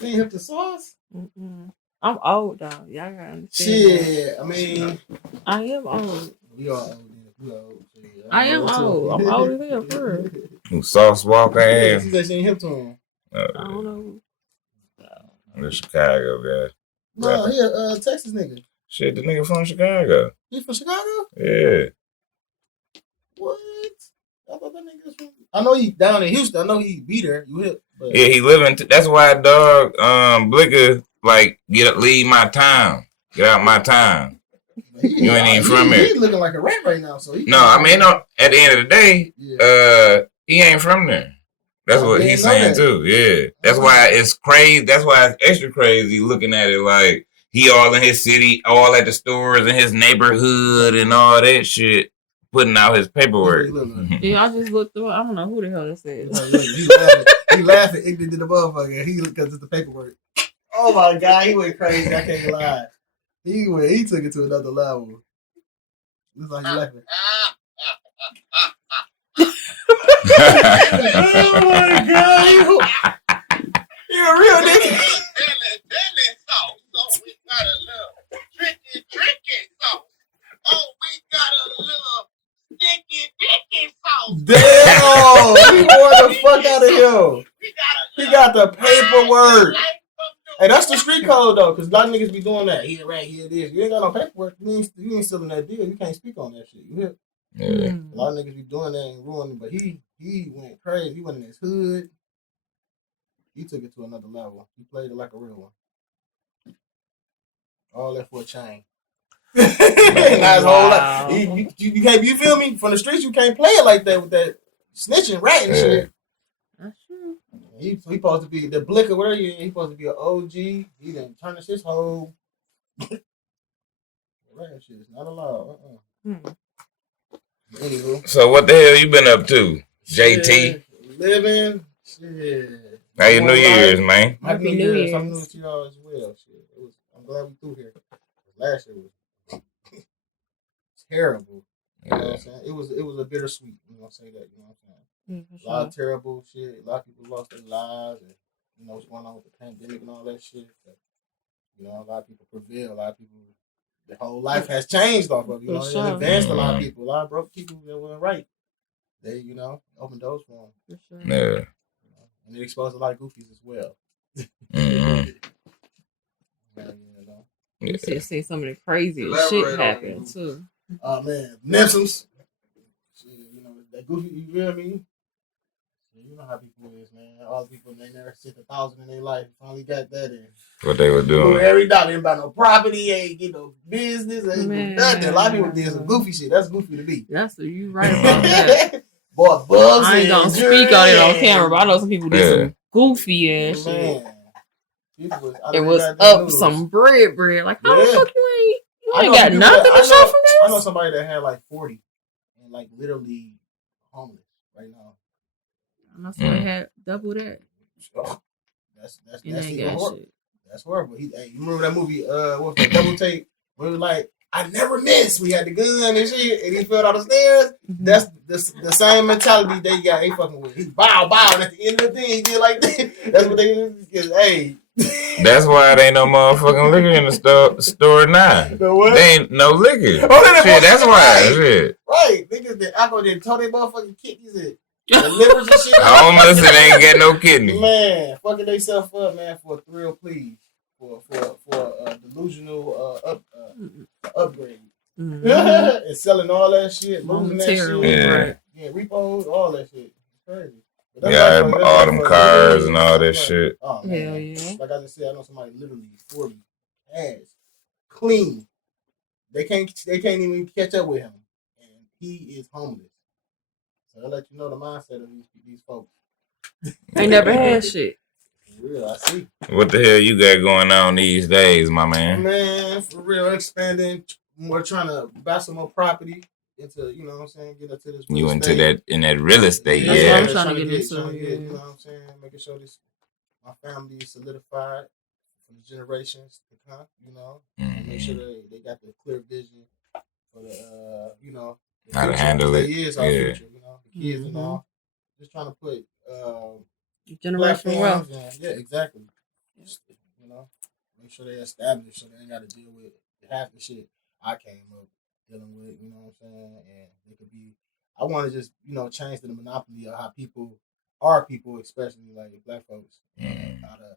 You ain't hip to Sauce? Mm-mm. I'm old though. Y'all gotta understand. Shit, I mean, I am old. We all old. I am old. I'm old as hell, for real. Sauce walk ass. She said she ain't hip to him. I don't know. The Chicago guy. No, he a Texas nigga. Shit, the nigga from Chicago. He from Chicago? Yeah. What? I thought that nigga was from... I know he down in Houston. I know he be there. You hip. But... Yeah, he living... That's why, dog, Blicker, like, leave my town. Get out my town. You ain't even from here. He's looking like a rat right now. So no, I mean, at the end of the day, he ain't from there. That's what he's saying too. Yeah, that's why it's crazy. That's why it's extra crazy looking at it like he all in his city, all at the stores in his neighborhood and all that shit, putting out his paperwork. Yeah, I just looked through. I don't know who the hell this is. He laughing ignorant to the motherfucker. He because it's the paperwork. Oh my god, he went crazy. I can't lie. He took it to another level. Looks like he's laughing. Oh my god, you're a real nigga. Belly sauce. So we got a little tricky sauce. Oh, we got a little sticky sauce. Damn, he wore the fuck out of him. He got the paperwork. Hey, that's the street code though, because a lot of niggas be doing that. Here, right here, this. You ain't got no paperwork. You ain't still in that deal. You can't speak on that shit. You hear? Yeah. A lot of niggas be doing that and ruining, but he went crazy. He went in his hood. He took it to another level. He played it like a real one. All that for a chain. Wow. You can't. You feel me? From the streets, you can't play it like that with that snitching, ratting shit. That's true. He supposed to be the blicker. Where he supposed to be an OG. He didn't tarnish his whole. Ratting shit is not allowed. Anywho. So what the hell you been up to, JT? Shit, living. Shit. How your New Year's, man? Happy New Year's. I'm new to y'all as well. Shit. I'm glad we through here. Last year was terrible. You know what I'm saying? It was a bittersweet. You know, say that. You know what I'm saying? A lot of terrible shit. A lot of people lost their lives, and you know what's going on with the pandemic and all that shit. But, you know, a lot of people prevail. A lot of people, their whole life has changed off of it. You know, it advanced a lot of people. A lot of broke people that weren't right. They, you know, opened doors for them. For sure. Yeah. You know, and it exposed a lot of goofies as well. You see some of the craziest shit happen too. Oh man, Nipsums. You know that goofy. You feel me? You know how people is, man. All the people they never sent 1,000 in their life. Finally got that in. What they were doing? Every dollar, ain't buy no property, ain't get no business, ain't do nothing. A lot of people did some goofy shit. That's goofy to be. That's what you right about that. Boy, bugs. I ain't gonna speak on it on camera, but I know some people did some goofy ass shit. It was up some bread. Like, how the fuck you ain't got nothing to show from this? I know somebody that had like 40 and like literally homeless right now. I know somebody had double that. Oh, that's horrible. That's horrible. You remember that movie? What was that, Double Take? Where it was like, I never miss. We had the gun and shit, and he fell down the stairs. That's the same mentality they got. They fucking with. He bow, and at the end of the thing, he did like that. That's what they did. Hey. That's why there ain't no motherfucking liquor in the store now. No what? They ain't no liquor. Oh, shit, that's why. Shit. Right. Niggas did alcohol, they told their motherfucking kidneys and the livers and shit. Homeless and ain't got no kidney. Man, fucking they self up, man, for a thrill, please. For a delusional upgrade. And selling all that shit, losing that shit. Yeah, repos, all that shit. It's crazy. Yeah, all them cars and all that shit. Oh, man. Hell yeah. Like I just said, I know somebody literally 40 cash, clean. They can't even catch up with him, and he is homeless. So I'll let you know the mindset of these folks. They never had shit. For real, I see. What the hell you got going on these days, my man? Man, for real, expanding. We're trying to buy some more property. Into, you know what I'm saying, get into this. You into that in that real estate, That's what I'm trying to get into. You know what I'm saying, making sure my family is solidified for the generations to come. You know, make sure they got the clear vision for the you know, the how to handle it. Is our future, you know, the kids and all. Just trying to put generation wealth. Yeah, exactly. Just, you know, make sure they established so they ain't got to deal with half the shit I came up. dealing with. You know what I'm saying? And it could be. I want to just change the monopoly of how our people, especially like black folks, out of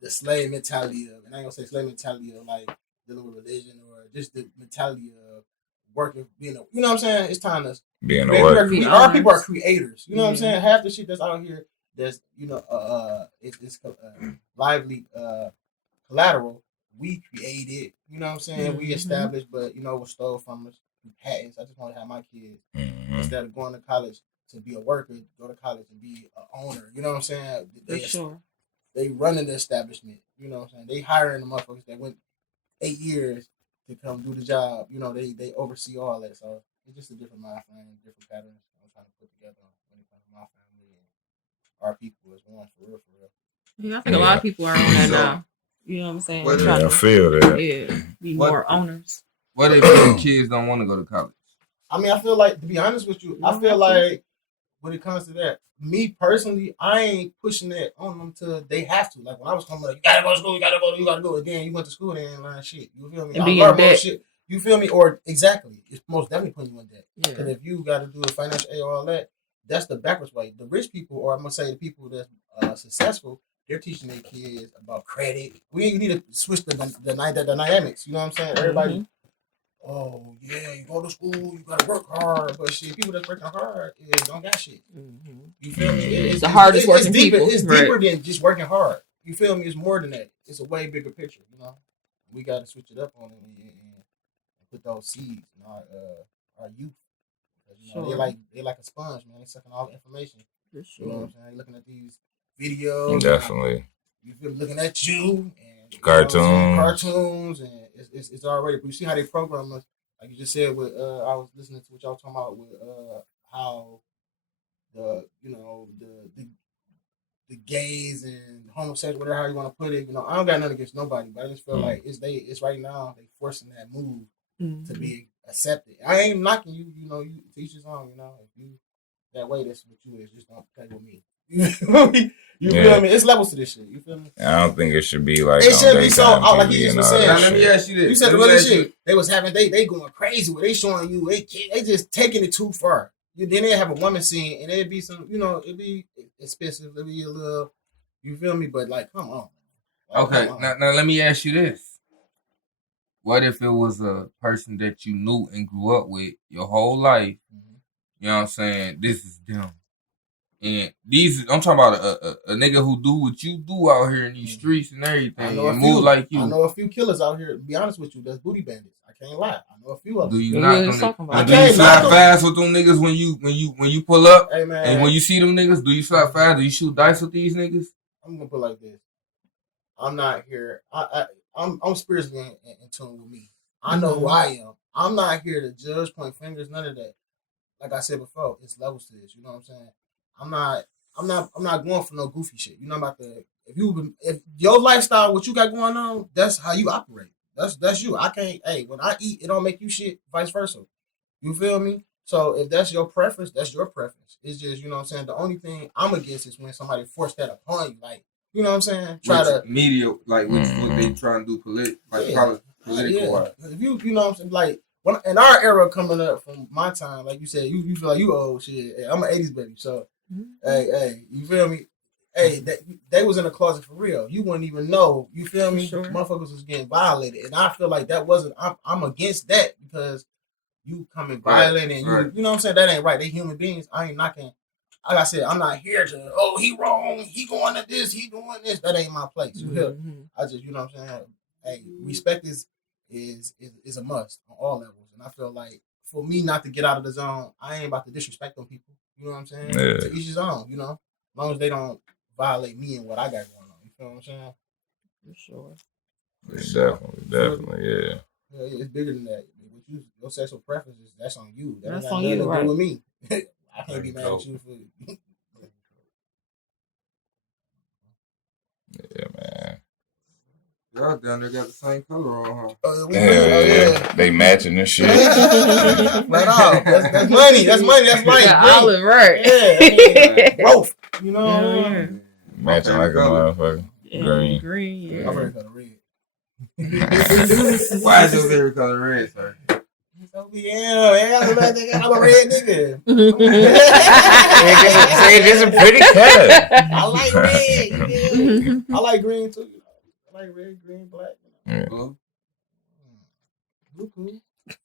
the slave mentality of, and I ain't gonna say slave mentality of like dealing with religion or just the mentality of working, you know what I'm saying? It's time to be in the work. Our people are creators. You know what I'm saying? Half the shit that's out here that's it's lively collateral. We created, you know what I'm saying? We established, but was stole from us through patents. I just want to have my kids instead of going to college to be a worker, go to college and be an owner. You know what I'm saying? They running the establishment. You know what I'm saying? They hiring the motherfuckers that went 8 years to come do the job. They oversee all that. So it's just a different mind frame, different patterns I'm trying to put together when it comes to my family and our people as one, for real, for real. Yeah, I think a lot of people are on that now. You know what I'm saying? I feel that. Yeah, be more owners. What if your kids don't want to go to college? I mean, I feel like, to be honest with you, I feel like when it comes to that, me personally, I ain't pushing that on them till they have to. Like when I was coming up, you gotta go to school, you gotta go. Again, you went to school and ain't learn shit. You feel me? And be in debt. Shit. You feel me? Or exactly, it's most definitely putting you in debt. Because if you got to do a financial aid or all that, that's the backwards way. The rich people, or I'm gonna say the people that's successful, they're teaching their kids about credit. We need to switch the dynamics. You know what I'm saying? Everybody. Oh yeah, you go to school, you gotta work hard, but shit, people that's working hard don't got shit. You feel me? It's the hardest working people. It's deeper than just working hard. You feel me? It's more than that. It's a way bigger picture. We got to switch it up on it and put those seeds in our youth. Because, they like a sponge, man. They sucking all the information. You know what I'm saying? Looking at these videos, definitely. You feel me? Looking at you and cartoons, and it's already. But you see how they program us, like you just said. With I was listening to what y'all talking about with how the gays and homosexual, whatever how you want to put it. I don't got nothing against nobody, but I just feel like it's right now they forcing that move to be accepted. I ain't knocking you. You teach his own. If you that way, that's what you is. Just don't play with me. You feel me? You feel me? It's levels to this shit. You feel me? I don't think it should be like it shouldn't be so like you just was saying. Now, let me ask you this. You said the other shit. They was having they going crazy with they showing you they just taking it too far. Then they have a woman scene and it'd be some it'd be expensive. It'd be a little you feel me? But like come on. Like, okay, come on. Now let me ask you this. What if it was a person that you knew and grew up with your whole life? You know what I'm saying? This is them. And I'm talking about a nigga who do what you do out here in these streets and everything and move like you. I know a few killers out here, to be honest with you, that's booty bandits. I can't lie. I know a few of them. Do you slap fast with them niggas when you pull up? Hey, man. And when you see them niggas, do you slap fast? Do you shoot dice with these niggas? I'm gonna put it like this. I'm not here. I'm spiritually in tune with me. I know who I am. I'm not here to judge, point fingers, none of that. Like I said before, it's levels to this. You know what I'm saying? I'm not going for no goofy shit. About the if your lifestyle, what you got going on, that's how you operate. That's you. I can't. Hey, when I eat, it don't make you shit. Vice versa. You feel me? So if that's your preference, that's your preference. It's just what I'm saying. The only thing I'm against is when somebody force that upon you. Like what I'm saying. Media like what they trying to do political. If you know what I'm saying, like. When, in our era coming up from my time, like you said, you feel like you old shit. Hey, I'm an 80s baby, so hey, you feel me? Hey, they was in the closet for real. You wouldn't even know. You feel me? Sure. Motherfuckers was getting violated, and I feel like that wasn't. I'm against that because you coming violent and you know what I'm saying. That ain't right. They human beings. I ain't knocking. Like I said, I'm not here to. Oh, he wrong. He going to this. He doing this. That ain't my place. You feel? I just you know what I'm saying. Hey, respect is a must on all levels. And I feel like for me not to get out of the zone, I ain't about to disrespect them people. You know what I'm saying? Yeah. To each his own, as long as they don't violate me and what I got going on. You feel what I'm saying? For sure. Definitely, yeah. Yeah, it's bigger than that. Your sexual preferences, that's on you. That's on you, right? Do with me. I can't be mad at you for yeah, man. Y'all down there got the same color on, huh? Yeah. They matching and shit. Right off. That's money. That's money. That's life. Yeah, olive, right? Yeah. Growth. Matching like a motherfucker. Yeah, green. Yeah. My favorite color red. Why is your favorite color red, sir? So Yeah, I'm a red nigga. It's a pretty color. I like red. Yeah. I like green too. I like red, green, black. Yeah. Blue.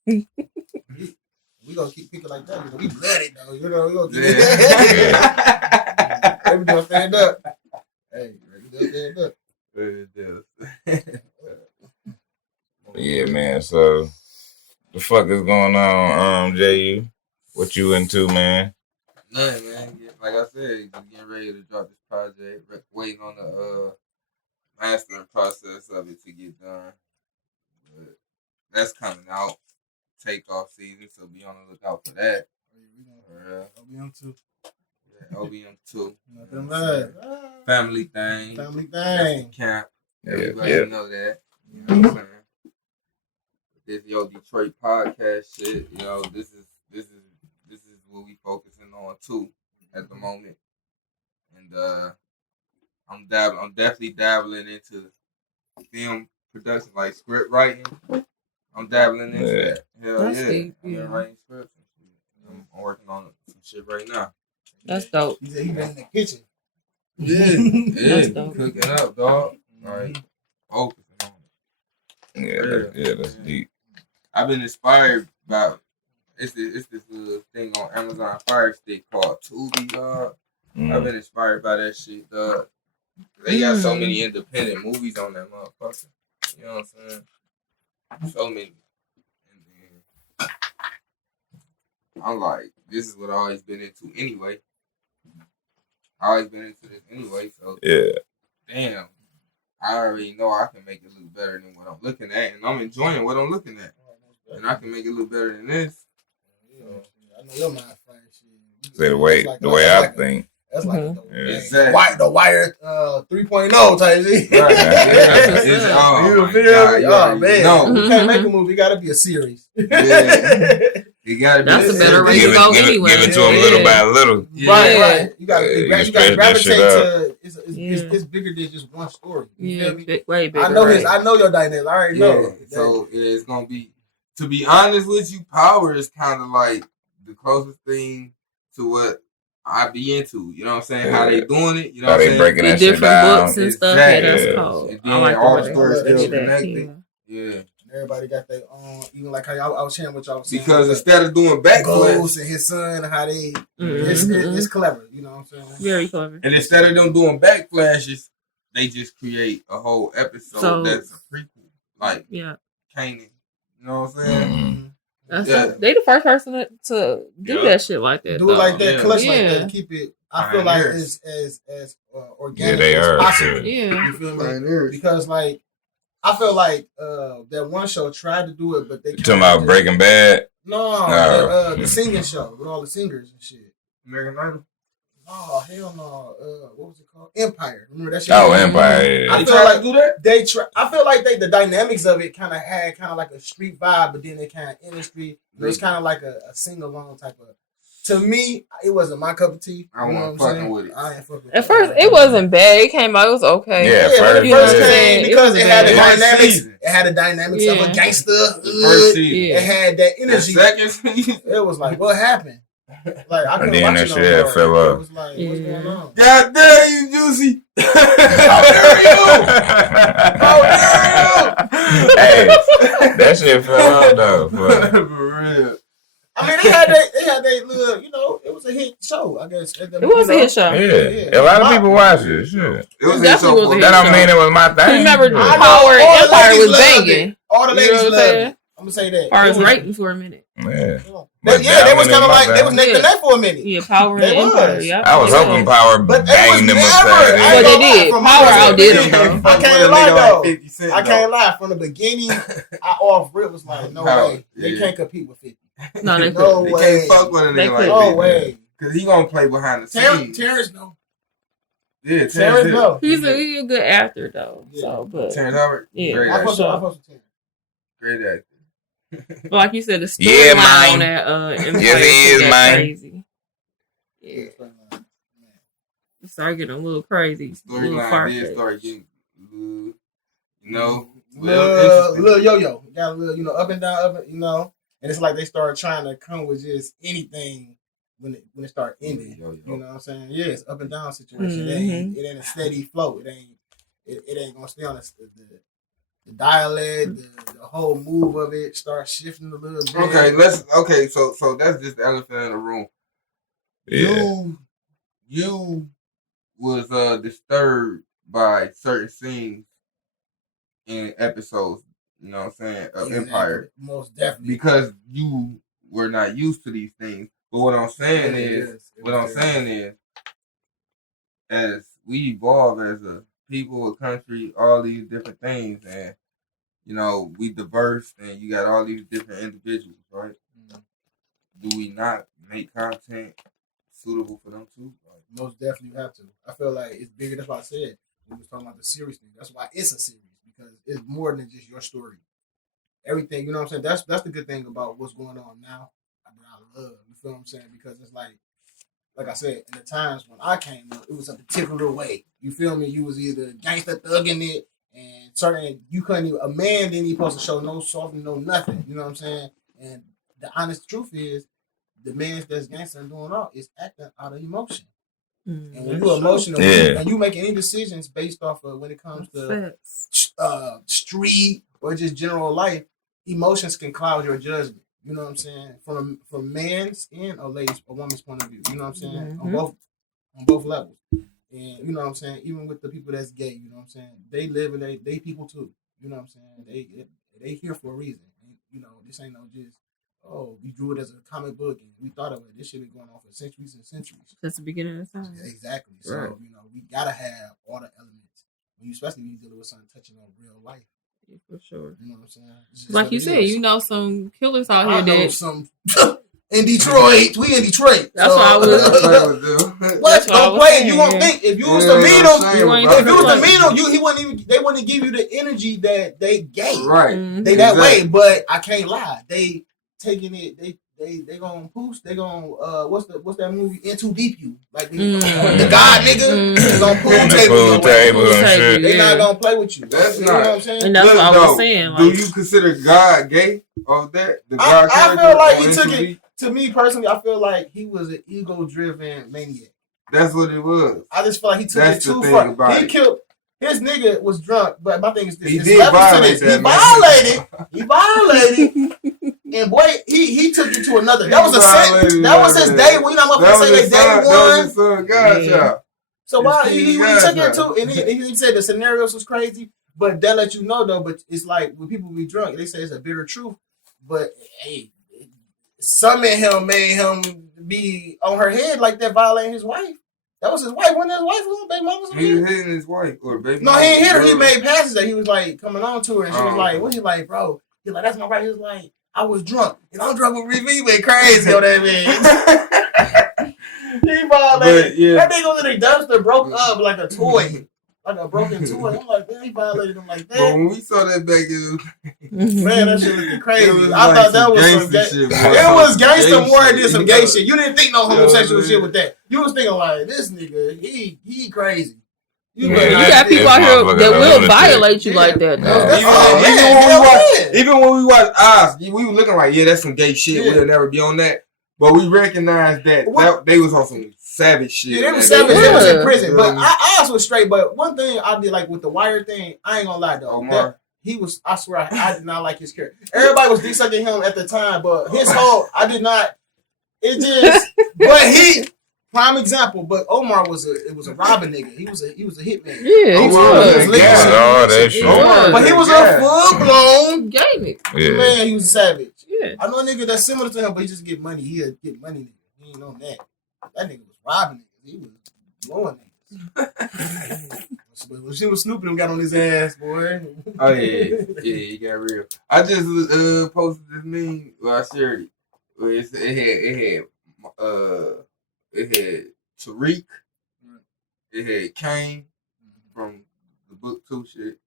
We gonna keep picking like that. We bloody though. You know, we gonna keep it. We gonna stand up. Hey, we gonna stand up. Yeah, man. So, the fuck is going on, JU? What you into, man? Nothing, man. Like I said, just getting ready to drop this project. Waiting on the mastering process of it to get done. But that's coming out. Takeoff season, so be on the lookout for that. OBM 2. Yeah, OBM 2. Nothing bad. Family thing. That's the camp. Everybody know that. You know what I'm saying? This Detroit podcast shit. You know, this is what we focusing on too at the moment. And I'm definitely dabbling into film production, like script writing. I'm dabbling into that. Hell yeah. Deep, I'm writing scripts and shit. I'm working on some shit right now. That's dope. He said he been in the kitchen. Yeah, dope. cooking up, dog. Like, focusing on it. Yeah, that's deep. I've been inspired by it's this little thing on Amazon Fire Stick called Tubi, dog. I've been inspired by that shit, dog. They got so many independent movies on that motherfucker. You know what I'm saying? So many. And I'm like, this is what I've always been into anyway. So yeah. Damn. I already know I can make it look better than what I'm looking at, and I'm enjoying what I'm looking at. And I can make it look better than this. I know your mind fire shit. Say the way I think. That's like exactly. the Wire 3.0 type shit. Right. You feel me? Oh man, no, you can't make a movie. It gotta be a series. You gotta be. That's a better way to go anyway. Give it to them little by little. Right. You gotta gravitate to. It's bigger than just one story. Yeah, way bigger. I know your dynamic. I already know. So it's gonna be. To be honest with you, Power is kind of like the closest thing to what I be into. You know what I'm saying? How they doing it? You know what I'm saying? Breaking that different shit down. books and stuff. Yeah, that's cool. And then I like all the the stories still connected. Yeah. Everybody got their own, even like how I was sharing what y'all was saying. Because instead of doing backflash, Ghost and his son, how they, it's clever, you know what I'm saying? Very clever. And instead of them doing backflashes, they just create a whole episode that's a prequel, like Kanan. You know what I'm saying? They the first person to do that shit like that. Do it like that, clutch like that, keep it. I feel like it's as organic as possible. Yeah, you feel me? Because like I feel like that one show tried to do it, but they you talking about Breaking Bad? No, the singing show with all the singers and shit. American Idol. Oh hell no! What was it called? Empire. Remember that shit? Oh, Empire. I feel like do that. They try. I feel like the dynamics of it kind of had like a street vibe, but then they kind of industry. It was kind of like a sing along type of. To me, it wasn't my cup of tea. I wasn't fucking with it. I ain't fucking with it. At first, it wasn't bad. It came out. It was okay. Yeah, when it first came because it had the dynamics. It had the dynamics of a gangster. It had that energy. Second season, it was like, what happened? Like I couldn't watch it no more. Fell up. It was like, what's going on? God damn you, Juicy! How dare you! How dare you! Hey, that shit fell out though. For real. I mean, they had their little, it was a hit show, I guess. It was a hit show. Yeah. A lot of people watched it. Shit. It was a hit show. That don't mean it was my thing. Remember, Power and Empire was banging. All the ladies loved it. I'm gonna say that. Or was rating for a minute. Yeah. They was kind of like they was neck to neck for a minute. Yeah, Power and Empire. Yeah. I was hoping Power banged them upside. Well, they did. Power outdid them though. I can't lie though. I can't lie. From the beginning, I off rip was like, no way. They can't compete with 50. No, they can't fuck with a nigga like 50. No way. Because he gonna play behind the scenes. Terrence no. Yeah, Terrence no. He's a good actor though. So, but Terrence Howard. Yeah, great actor. Great actor. But like you said, the storyline on that yes, he is mine. Crazy. Yeah, it started getting a little crazy. Storyline did start getting, little yo-yo. Got a little, up and down, And it's like they start trying to come with just anything when it start ending. You know what I'm saying? Yeah, it's up and down situation. Mm-hmm. It ain't a steady flow. It ain't gonna stay on the dialect, the whole move of it starts shifting a little bit. Okay, so that's just the elephant in the room. Yeah. You was disturbed by certain scenes in episodes, you know what I'm saying, of Empire. Most definitely. Because you were not used to these things. But what I'm saying is, as we evolve as a people, a country, all these different things, and you know, we diverse, and you got all these different individuals, right? Mm-hmm. Do we not make content suitable for them too? Like, most definitely you have to. I feel like it's bigger. That's why I said we was talking about the series thing. That's why it's a series, because it's more than just your story. Everything, you know what I'm saying? That's the good thing about what's going on now. I love, you feel what I'm saying? Because it's like I said, in the times when I came up, it was a particular way. You feel me? You was either gangster thugging it, and certain you couldn't even, a man didn't even supposed to show no soft, no nothing. You know what I'm saying? And the honest truth is, the man that's gangster and doing all is acting out of emotion. And when you're emotional, and you make any decisions based off of when it comes to street or just general life, emotions can cloud your judgment. You know what I'm saying? From man's and a woman's point of view. You know what I'm saying? Mm-hmm. On both levels. And you know what I'm saying? Even with the people that's gay, you know what I'm saying? They live and they people too. You know what I'm saying? They here for a reason. And, you know, this ain't no just, oh, we drew it as a comic book and we thought of it. This shit been going on for centuries and centuries. Since the beginning of time. Yeah, exactly. So, you know, we gotta have all the elements. Especially when you're dealing with something touching on real life. Yeah, for sure. You know what I'm saying? Like you said, you know some killers out here. I know some in Detroit. We in Detroit. That's why I was. What? Don't play it. You won't think if you was to meet him. If you was to meet him, he wouldn't even. They wouldn't give you the energy that they gave. Right. They that way. But I can't lie. They taking it. They gonna boost. They gonna what's that movie? Into Deep You, like the God nigga. They gonna pool table shit. They not gonna play with you. That's you not. Know what I'm saying? And that's what I was saying. Like, do you consider God gay? Of that, the God I feel like he took it. To me personally, I feel like he was an ego-driven maniac. That's what it was. I just feel like he took it too far. He killed. His nigga was drunk, but my thing is this. He did violate that. He violated. And boy, he took it to another. That was his day one. You know, I'm gonna say day one. That was his son, God. So why he took it to, and he said the scenarios was crazy, but that let you know though. But it's like when people be drunk, they say it's a bitter truth. But hey, some in him made him be on her head like that, violating his wife. That was his wife. Wasn't his wife? Baby mama? He was hitting his wife or baby. No, he ain't hit her. He made passes that he was like coming on to her, and she was like, "What?" He like, bro. He like, "That's my right." He was like, "I was drunk, and I'm drunk with Rick. He went crazy on that man." He violated. Yeah. That nigga was in a dumpster, broke up like a toy. Like a broken toy. I'm like, man, he violated him like that. But when we saw that back, man, that shit was crazy. I thought that was some gay shit. It was gangster more than some gay shit. You didn't think no homosexual shit with that. You was thinking like, this nigga, he crazy. You got people out here that will violate you like that. Even when we watch Oz, we were looking like, yeah, that's some gay shit. We'll never be on that. But we recognized that they was on some savage shit. Yeah, they was savage. They was in prison. But Oz was straight. But one thing I did like with the Wire thing, I ain't gonna lie though. He was, I swear, I did not like his character. Everybody was de-sucking him at the time, but his whole, I did not. It just, but prime example. But Omar was a robbing nigga. He was a hitman. Yeah, he was. But he was a full blown gay nigga. Yeah. Man, he was a savage. Yeah, I know a nigga that's similar to him, but he just get money. He'll get money nigga. He ain't on that. That nigga was robbing niggas. He was blowing niggas. But when she was snooping him, got on his ass, boy. Oh yeah, he got real. I just posted this meme. Well, I shared it. It had Tariq. It had Kane from the book 2 shit,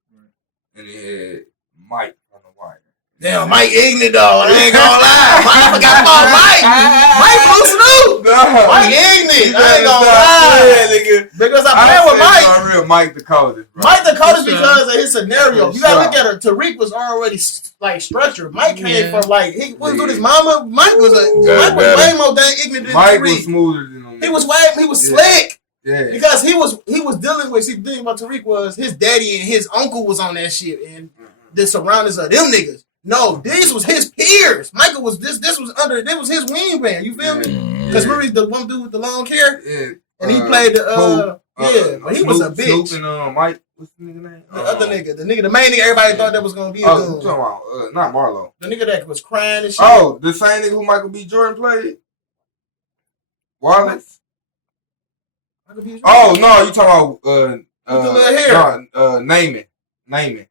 and it had Mike from the Wire. Damn, Mike ignorant though. I ain't gonna lie. I forgot about Mike. Mike Blue Snoop. Mike ignorant. I ain't gonna lie. Because I play with Mike. real, Mike the coldest, bro. Mike the coldest because of his scenario. You gotta look at her. Tariq was already like structured. Mike came from like he went through his mama. Mike was way more damn ignorant than Mike Tariq. Was smoother than him. He was slick. Yeah. Because he was dealing with. See, the thing about Tariq was his daddy and his uncle was on that shit, and the surroundings of them niggas. No, these was his peers. Michael was this was his wingman. You feel me? Because remember the one dude with the long hair, and he played the but he was a bitch. Snoop and Mike, what's the nigga name? The other nigga, the main nigga, everybody thought that was gonna be a dude. Talking about not Marlo. The nigga that was crying and shit. Oh, the same nigga who Michael B. Jordan played. Wallace. Oh no, you talking about Name it.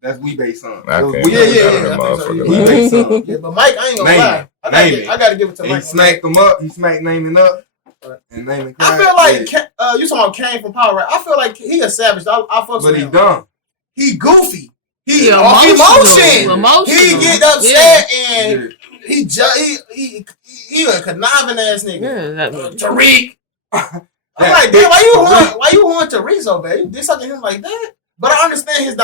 That's Weebay's son. Okay. Weebay's son. Yeah, but Mike, I ain't gonna lie. I gotta give it to Mike. He smacked him up. He smacked Naming up. And Naming. I feel like you talking about Kane from Power, right? I feel like he a savage. I fuck with him. But he dumb. He goofy. He emotion. He get upset and he a conniving ass nigga. Tariq. I'm like, damn, why you want Tariq so bad? You did something to him like that? But I understand his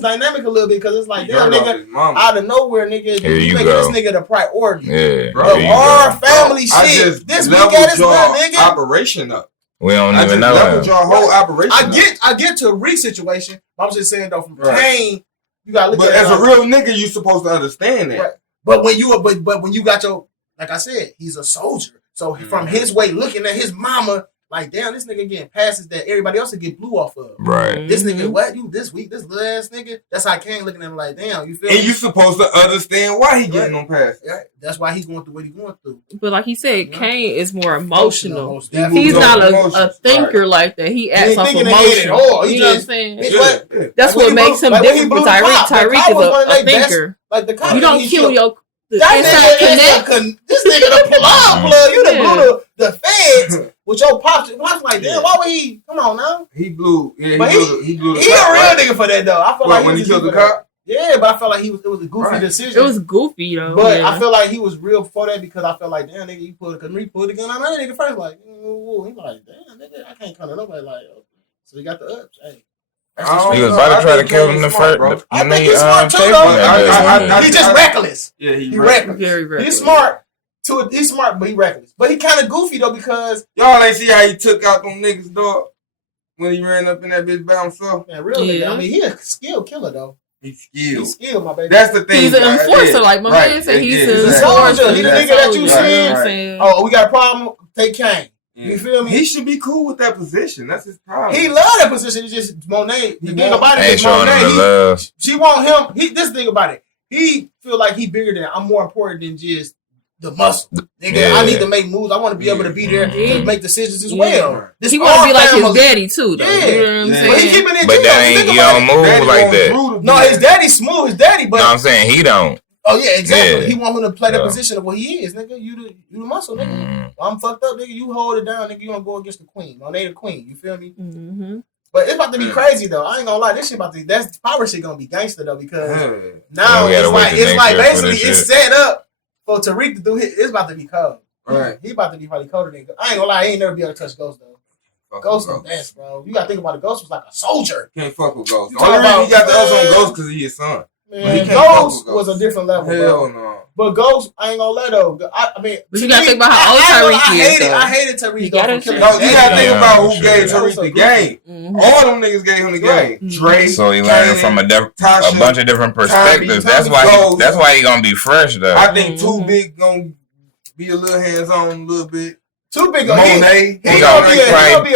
dynamic a little bit because it's like, damn, nigga, out of nowhere, nigga, you making this nigga the priority. Yeah, bro. Of our family shit. This week at his nigga. Operation up. We don't even know that. Your whole operation. I get to a situation. But I'm just saying though, from Kane, you gotta look at it. But as a real nigga, you supposed to understand that. Right. But when you got your, like I said, he's a soldier. So from his way looking at his mama, like, damn, this nigga getting passes that everybody else would get blew off of. Right. This nigga, what? You this week, this little ass nigga? That's how Kane looking at him like, damn, you feel me? And you supposed to understand why he getting on passes. Right. That's why he's going through what he's going through. But like he said, Kane is more emotional. He's not a thinker like that. He acts off emotion. You know what I'm saying? That's what makes him different from Tyreek. Tyreek is a thinker. Like the you don't kill your inside connect. This nigga the plug. You done blew the feds with your pops. Pops like, damn, why would he? Come on now. He blew. Yeah, he blew. He a real nigga for that though. I feel like when he killed the cop. Yeah, but I felt like it was a goofy decision. It was goofy though. But I feel like he was real for that because I felt like, damn, nigga, you pulled the gun on that nigga first. Like, he like, damn, nigga, I can't come to nobody like. So he got the ups. Hey. He was about to try to kill him the first. I think he's smart too, though. He's just reckless. Yeah, he's reckless. Very reckless. He's smart. He's smart, but he reckless. But he kind of goofy though because y'all ain't see how he took out them niggas, dog. When he ran up in that bitch by himself. Man, real nigga. I mean, he a skilled killer though. He's skilled, my baby. That's the thing. He's an enforcer, like my man said. He's a soldier. He's the nigga that you see. Oh, we got a problem. Take Kane. You feel me? He should be cool with that position. That's his problem. He love that position. It's just Monee. The thing about it is Monee. She want him. This thing about it. He feel like he bigger than. I'm more important than just the muscle. Nigga, I need to make moves. I want to be able to be there to make decisions as well. He want to be like his daddy too, though. Yeah. You know what I'm saying? But he keeping it. But he don't move like that. No, his daddy's smooth. His daddy, but you know what I'm saying? He don't. Oh yeah, exactly. Yeah. He want him to play the position of what he is, nigga. You the muscle, nigga. I'm fucked up, nigga. You hold it down, nigga. You gonna go against the queen. Monee the queen. You feel me? Mm-hmm. But it's about to be crazy though. I ain't gonna lie. This shit about to. That's power shit gonna be gangster though because now it's like basically it's set up for Tariq to do his. It's about to be cold. Right. He about to be probably colder than. I ain't gonna lie. He ain't never be able to touch Ghost though. Ghost the best, bro. You gotta think about it. Ghost was like a soldier. Can't fuck with Ghost. The only reason he got the us on Ghost because he his son. Man, Ghost was a different level, Hell bro. No. But Ghost, I ain't gonna let though. I mean, but you gotta think about how old Tariq is. I hated Tariq. You gotta think about who gave Tariq the game. All them niggas gave him the game. Dre. So he learned from a bunch of different perspectives. That's why he gonna be fresh though. I think Too Big gonna be a little hands on a little bit. Too big. Monee. He gonna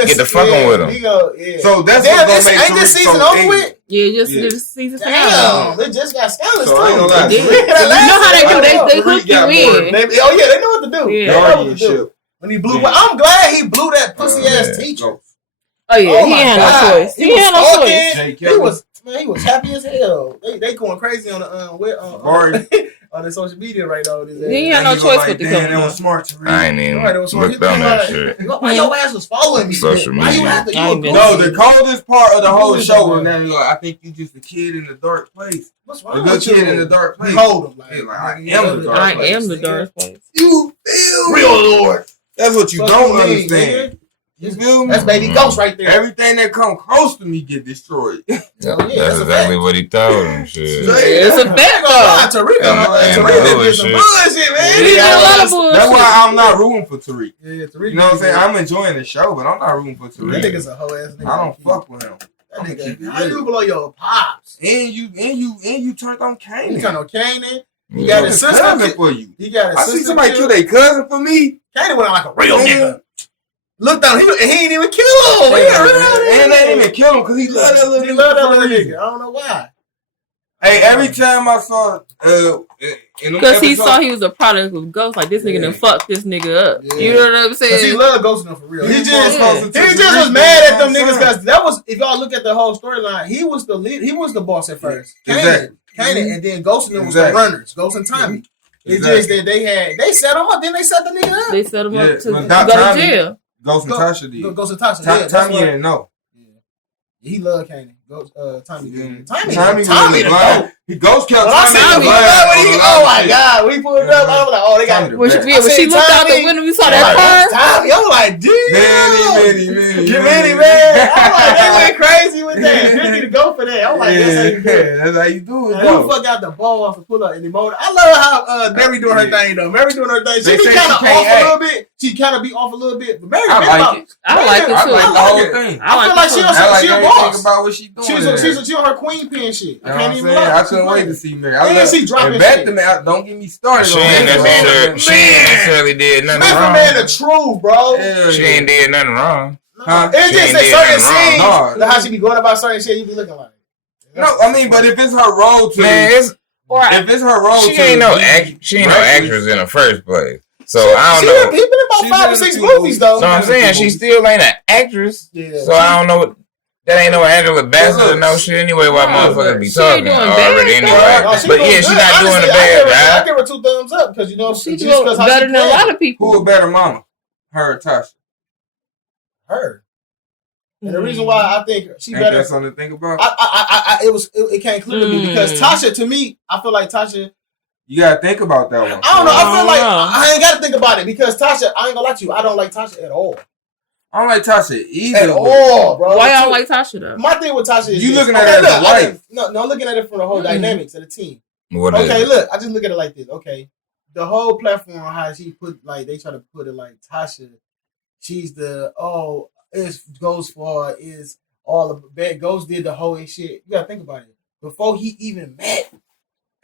get the fucking with him. So that's what's gonna make ain't this season over with? Yeah, just season finale. Damn, they just got scandalous too. You know how they do? They hook you in. Oh yeah, they know what to do. Yeah. They know what to do. When he blew, I'm glad he blew that pussy ass teacher. Oh yeah, he had no choice. He had no choice. He was happy as hell. They going crazy on the on the social media right now. He ain't had no choice but to come. That was smart to read. I ain't even looked on that shit. Why your ass was following me? Social media. No, the coldest part of the whole show was that I think you just a kid in the dark place. What's wrong with you? A good kid in the dark place. Hold him. I am the dark place. place. You feel real Lord. That's what you don't understand. You feel me? That's baby Ghost right there. Everything that come close to me get destroyed. That's exactly what he told him. Shit. It's a fact though. Tariq did some bullshit, man. He did a lot of bullshit. That's why I'm not rooting for Tariq. Yeah, Tariq. You know what I'm saying? I'm enjoying the show, but I'm not rooting for Tariq. That nigga's a hoe ass nigga. I don't fuck with him. That nigga, how you blow your pops? And you turned on Kanan. You turned on Kanan. He got his cousin for you. He got his I see somebody kill their cousin for me. Kanan went out like a real nigga. Looked down, he ain't even kill him. And they didn't even kill him because he loved that little nigga. I don't know why. Hey, every time I saw because he saw he was a product of Ghost, like this nigga done fucked this nigga up. Yeah. You know what I'm saying? Because he loved Ghosting for real. He just was mad at them niggas because that was, if y'all look at the whole storyline, he was the lead, he was the boss at first. Kanan, and then Ghosting was the runners, Ghost and Tommy. It's just that they set him up, then they set the nigga up. They set him up to go to jail. Ghost and Tasha did. Ghost and Tasha. Tommy didn't know. He loved Kanan. Tommy. Tommy blind. He ghost killed Tommy. Oh my God, we pulled up. I was like, oh, they got. When she looked out the window, we saw that car. Tommy, I was like, damn. Many, man. I was like, they went crazy with that. You need to go for that. I was like, that's how you do it. That's how you do it. Who fuck out the balls to pull up anymore? I love how Mary doing her thing though. Mary doing her thing. She be kind of off a little bit. She kind of be off a little bit. But Mary, I like it too. I like the whole thing. I feel like she a boss. About what she doing. She on her queen pin shit. I can't even lie. I couldn't wait to see Mary. And she dropping shit. Don't get me started. She ain't necessarily did nothing wrong. Man, the truth, bro. She ain't did nothing wrong. It's just that certain scenes, how she be going about certain shit, you be looking like. No, I mean, but if it's her role to, if it's her role, she ain't no actress in the first place. So I don't know. He been about 5 or 6 movies though. So I'm saying she still ain't an actress. Yeah. So I don't know. That ain't no Angela Bassett or no shit anyway. Why motherfuckers be talking already anyway? But yeah, she not doing the bad, right? I give her 2 thumbs up because you know she doing better than a lot of people. Who a better mama, her or Tasha? Her. And the reason why I think she better. That's something to think about. It came clear to me because Tasha, to me, I feel like Tasha. You gotta think about that one. I don't know. I feel like I ain't gotta think about it because Tasha. I ain't gonna lie to you. I don't like Tasha at all. I don't like Tasha either. At all, bro. Why y'all like Tasha though? My thing with Tasha is you looking at it as a wife. No, I'm looking at it from the whole dynamics of the team. Look, I just look at it like this. Okay, the whole platform, how she put, like, they try to put it like Tasha, she's the it goes for is all of bad. Ghost did the whole shit. You gotta think about it. Before he even met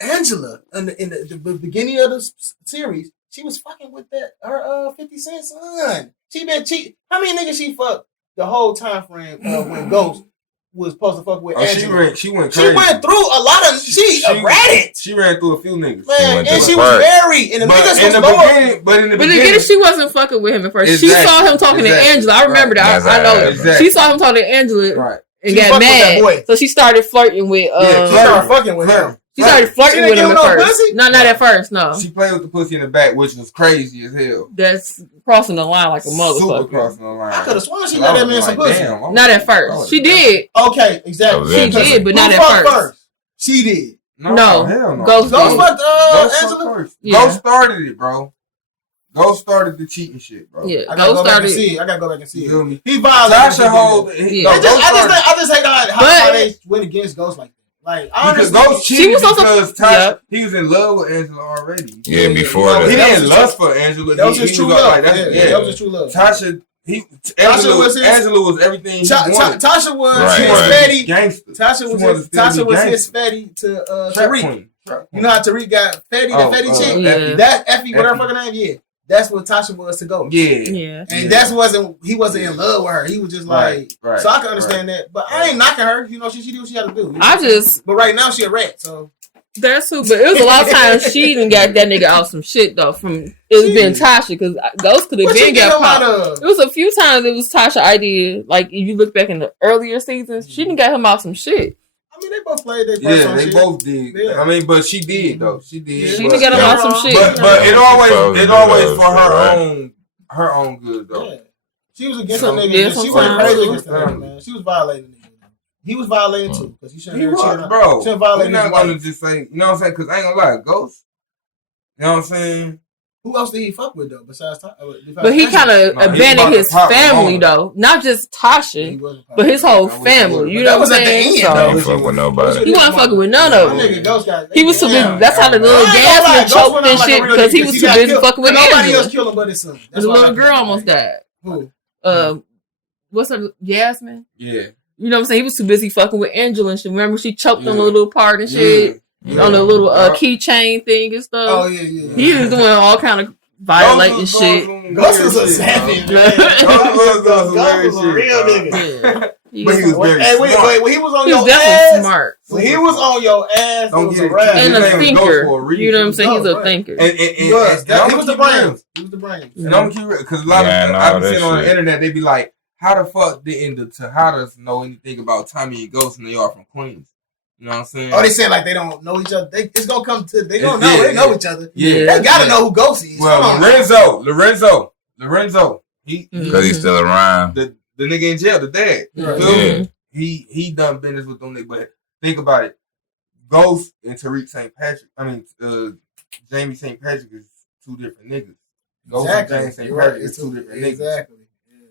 Angela in the beginning of the series, she was fucking with her 50 Cent son. She been cheating. How many niggas she fucked the whole time frame when Ghost was supposed to fuck with Angela? She went crazy. She went through a lot of. She ratted. She ran through a few niggas. Man, and she was married. And the niggas was lower. But in the beginning, she wasn't fucking with him at first. Exactly. She saw him talking to Angela. I remember that. I know. Exactly. She saw him talking to Angela and got mad. So she started flirting with. She started fucking with him. She started flirting with him at first. Not at first, no. She played with the pussy in the back, which was crazy as hell. That's crossing the line like a motherfucker. Super crossing the line. I could have sworn she got that man some pussy. Not at first. She did. Okay, exactly. She did, but not at first. She did. No, hell no. Ghost fucked Angela. Ghost started it, bro. Ghost started the cheating shit, bro. Yeah, I gotta go back and see it. I gotta go back and see it. He violated. I just hate how they went against Ghost like that. Like, I understand. Ghost cheated because Tasha, he was in love with Angela already. Yeah, before that. He didn't lust for Angela. That was his true love. That was his true love. Angela was everything he wanted. Tasha was his fatty. Gangster. Tasha was his fatty to Tariq. You know how Tariq got fatty, the fatty chick? That Effie, whatever fucking name, yeah. That's what Tasha was to go. Yeah. And he wasn't in love with her. He was just like, so I can understand that. But I ain't knocking her. You know, she did what she had to do. But right now she a rat, so. That's who, but it was a lot of times she didn't got that nigga out some shit though. It was been Tasha because those could have been got popped. It was a few times it was Tasha idea. Like if you look back in the earlier seasons, she didn't got him out some shit. I mean, they both played their part. Yeah, they both did. Yeah. I mean, but she did though. She did. She didn't get him out some shit. But it always for her own good though. Yeah. She was against that nigga. She went crazy against that man. She was violating him. He was violating too because he shouldn't have cheated. Bro, shouldn't violate. We're not gonna just say, you know what I'm saying? Because I ain't gonna lie, Ghost. You know what I'm saying? Who else did he fuck with though besides Tasha? But he kind of abandoned his family though, not just Tasha, but his whole family. You know what I'm saying? He ain't fuck with nobody. He wasn't fucking with none of them. He was too busy. That's how the little Yasmin choked and shit because he was too busy fucking with nobody else Angela. killed him but his son. The little girl almost died. Who? What's her Yasmin? Yeah. You know what I'm saying? He was too busy fucking with Angela and shit. Remember she choked on the little part and shit on the little keychain thing and stuff. Oh yeah. He was doing all kind of violating shit. Ghost was a savage, man. Ghost was a real nigga. But he was very wait, when he was on He was your definitely ass, smart. when he was on your ass, it was a rap. And a thinker. You know what I'm saying? He's a thinker. And he was the brains. He was the brains. And I'm curious because a lot of I've been seeing on the internet, they be like, "How the fuck didn't the Tejadas know anything about Tommy and Ghost, and they are from Queens?" You know what I'm saying? Oh, they saying like they don't know each other. It's gonna come to they don't know. They know each other. Yeah, they gotta know who Ghost is. Well, Lorenzo, because he's still around. The nigga in jail, the dad. Yeah. He done business with them niggas. But think about it, Ghost and Tariq St. Patrick. I mean, Jamie St. Patrick is two different niggas. Ghost and James St. Patrick is two different niggas. Exactly.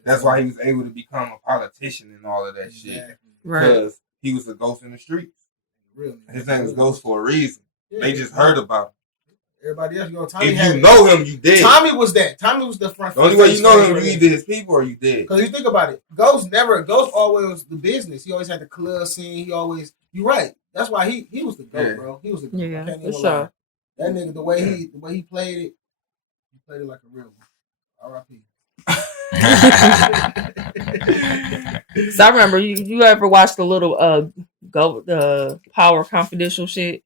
That's why he was able to become a politician and all of that shit. Because he was a ghost in the streets. Really? His name was Ghost for a reason. They just heard about him. Everybody else, Tommy if you know him, you dead. Tommy was that. Tommy was the front. The only way you know him, you either his people or you dead. Because you think about it, Ghost always was the business. He always had the club scene. He always, you're right. That's why he was the GOAT, bro. He was the GOAT. Yeah, for sure. That nigga, the way he played it like a real one. R.I.P. So I remember you ever watched the little the Power Confidential shit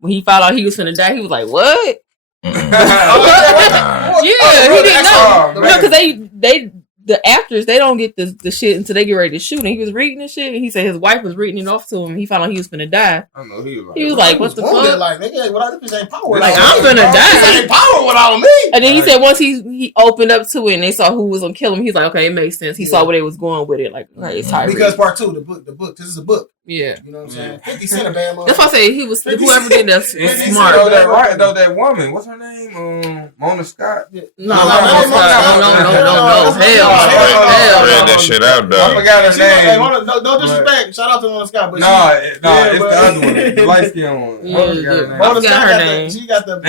when he found out he was finna die? He was like, "What?" Yeah, he didn't know. No, because the actors they don't get the shit until they get ready to shoot. And he was reading the shit, and he said his wife was reading it off to him. And he found out he was finna die. I know he was like, "What the fuck?" Like, nigga, without this ain't power. Like, I'm finna die. This ain't power without me. And then he said once he opened up to it and they saw who was gonna kill him, he's like, okay, it makes sense. He saw where they was going with it. Like it's Tyrese. Because part 2, the book. This is a book. Yeah. You know what I'm saying? 50 Cent a bad motherfucker. That's why I say he was whoever did that smart. That woman, what's her name? Mona Scott. No. Hell. Read that shit out, though. I forgot her name. No disrespect. Shout out to Mona Scott. But it's the other one, the light skin one. Mona Scott her name. She got the.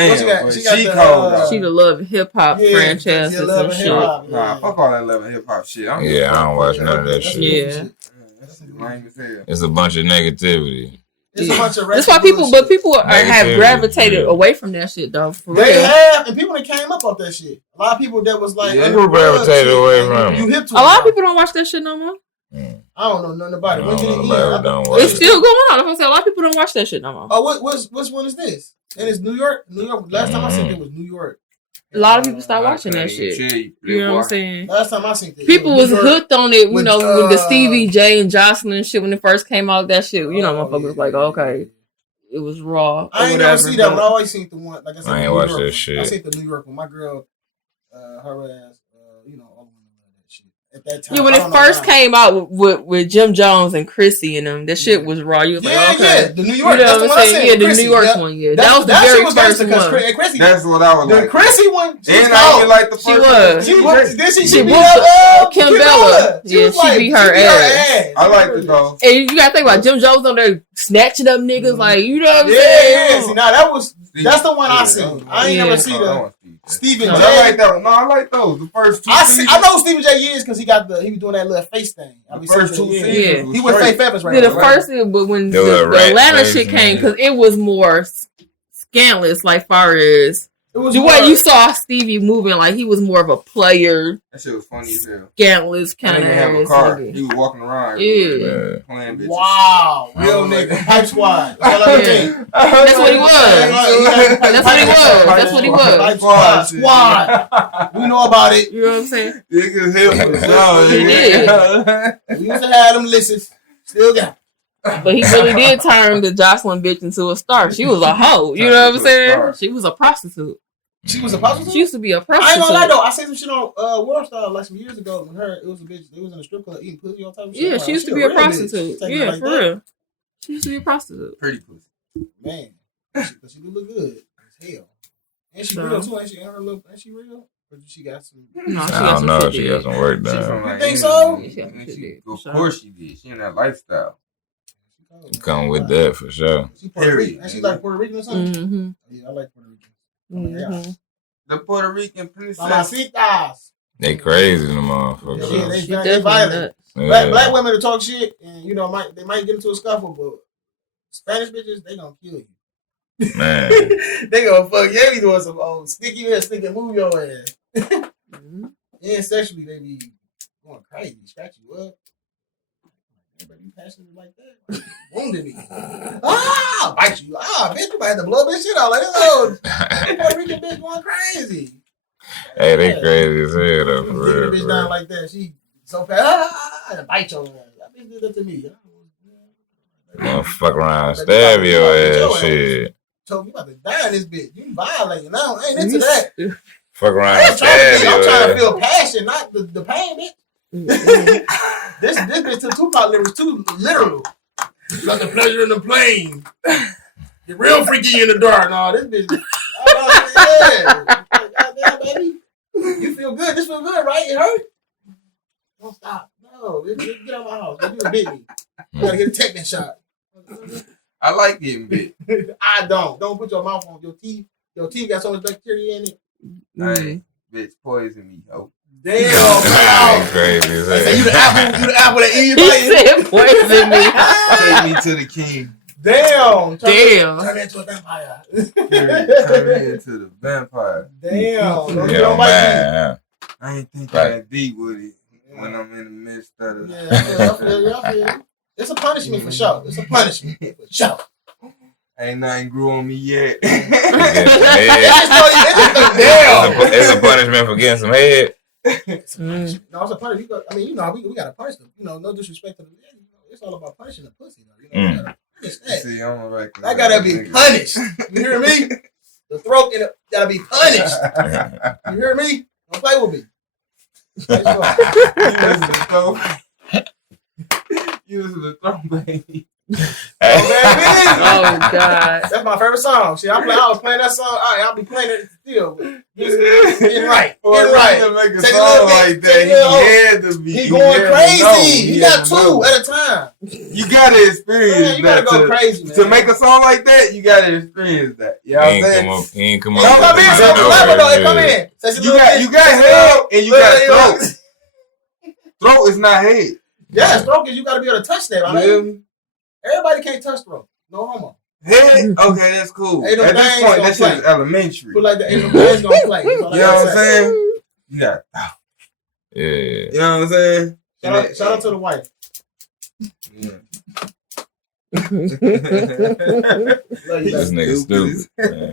She the Love Hip Hop franchise and shit. Nah, fuck all that Love and Hip Hop shit. I don't watch none of that shit. Yeah. It's a bunch of negativity. It's a bunch of that's why people have gravitated away from that shit though. For they real. have, and people that came up off that shit. A lot of people that was like, people gravitated away from it. A lot of people don't watch that shit no more. I don't know nothing about it. It's still going on. If I say a lot of people don't watch that shit no more. Oh, which one is this? And it's New York. Last time I seen it was New York. A lot of people start watching that shit. You know what I'm saying? Last time I seen it, people was hooked on it. You know, with the Stevie J and Jocelyn shit when it first came out. That shit, you know, motherfuckers was like, okay, it was raw. I ain't never seen that, but I always seen the one. Like I said, I ain't watched that shit. I seen the New York one. My girl, her ass, all that shit. At that time, yeah, when it first came out with Jim Jones and Chrissy and them, that shit was raw. You was like, okay, the New York. You know what I'm saying? Yeah, the New York one. Yeah, that was the very first one. That's what I was like. The Chrissy one, and I even like the first. She beat Kim Bella. Yeah, she beat her ass. I like it though. And you gotta think about Jim Jones on there snatching up niggas, like, you know what I'm saying? Yeah. See, now that's the one I seen. I ain't never seen the Stephen J. I like that one. No, I like those. The first two. I know Stephen J. is because he was doing that little face thing. The first two seasons. He was fake feathers right now. The first, but when the Atlanta shit came, because it was more scandalous, like far as the way you saw Stevie moving, like he was more of a player. That shit was funny as hell. Scandalous kind of. He didn't have a car. He was walking around. Yeah. Playing bitches. Wow. Real nigga. Pipe squad. That's what he was. That's what he was. Pipe squad. We know about it. You know what I'm saying? Niggas hip was He did. We used to have them lists. Still got. But he really did turn the Jocelyn bitch into a star. She was a hoe. You know what I'm saying? She was a prostitute. She was a prostitute? She used to be a prostitute. I ain't gonna lie though. I seen some shit on World Star like some years ago when it was a bitch. They was in a strip club eating pussy all type of shit. Yeah, she used to be a prostitute. Yeah, for real. She used to be a prostitute. Pretty pussy. Man. But she do look good as hell. And she real too, ain't she? Ain't she real? Or she got some? No, I don't know. She got some work done. You think so? Of course she did. She in that lifestyle. Come with that for sure. She Puerto Rican. And she like Puerto Rican or something? Mm-hmm. Yeah, I like Puerto Rican. Mm-hmm. The Puerto Rican princess. Mamacitas. They crazy, the motherfuckers. Yeah, they violent. Black women to talk shit, and you know, they might get into a scuffle, but Spanish bitches, they gonna kill you. Man. They gonna fuck you. They be doing some sticky ass, stick and move your ass. And sexually, they be going crazy, scratch you up. Everybody be passionate like that, like, wounded me. Bite you. Bitch, you might have to blow this shit out. Like, Puerto Rican bitch going crazy. Hey, they crazy as hell though, for real. Bitch down like that. She so fast. And bite your ass. That bitch did that to me. Gonna fuck around, stab your ass, shit. Told me about to die in this bitch. You violating. I ain't into that. Fuck around, stab your ass. I'm trying to feel passion, not the pain, bitch. This bitch took Tupac lyrics too literal. Got the pleasure in the plane. Get real freaky in the dark. No, this bitch. Goddamn, baby. You feel good. This feel good, right? It hurt. Don't stop. No, get out of my house. You done bit me. You gotta get a tetanus shot. I like getting bit. I don't. Don't put your mouth on your teeth. Your teeth got so much bacteria in it. Hey, bitch, poison me, ho. Damn, crazy as hell. You the apple that eat He said poison me. Take me to the king. Damn. Turn me into a vampire. Turn me into the vampire. Damn. Yeah, man. I ain't thinking that deep with it when I'm in the midst of it. Yeah, I feel you. It's a punishment for sure. It's a punishment for sure. Ain't nothing grew on me yet. It's a punishment for getting some head. It's a punishment. No, it's a punishment. I mean, we gotta punish them. You know, no disrespect to them. It's all about punishing the pussy, though. You know, we gotta punish that. See, I'm a record. That gotta be punished. You hear me? The throat gotta be punished. You hear me? Don't play with me. You listen to throw, baby. Oh, God. That's my favorite song. See, I was playing that song. I'll be playing it still. Getting right. Getting right. Make a song like that. He going crazy. He got two at a time. You gotta experience you gotta go crazy, man. To make a song like that, you gotta experience that. You know what I'm saying? He ain't come up. Come in. You got head and you got throat. Throat is not head. Yeah, throat is you gotta be able to touch that. Right? Everybody can't touch throat. No homo. Head? Okay, that's cool. At this point, that shit is elementary. But like the Asian boys gonna play. You know what I'm saying? Yeah. Yeah. You know what I'm saying? Shout out to the wife. Yeah. Love you, This nigga stupid.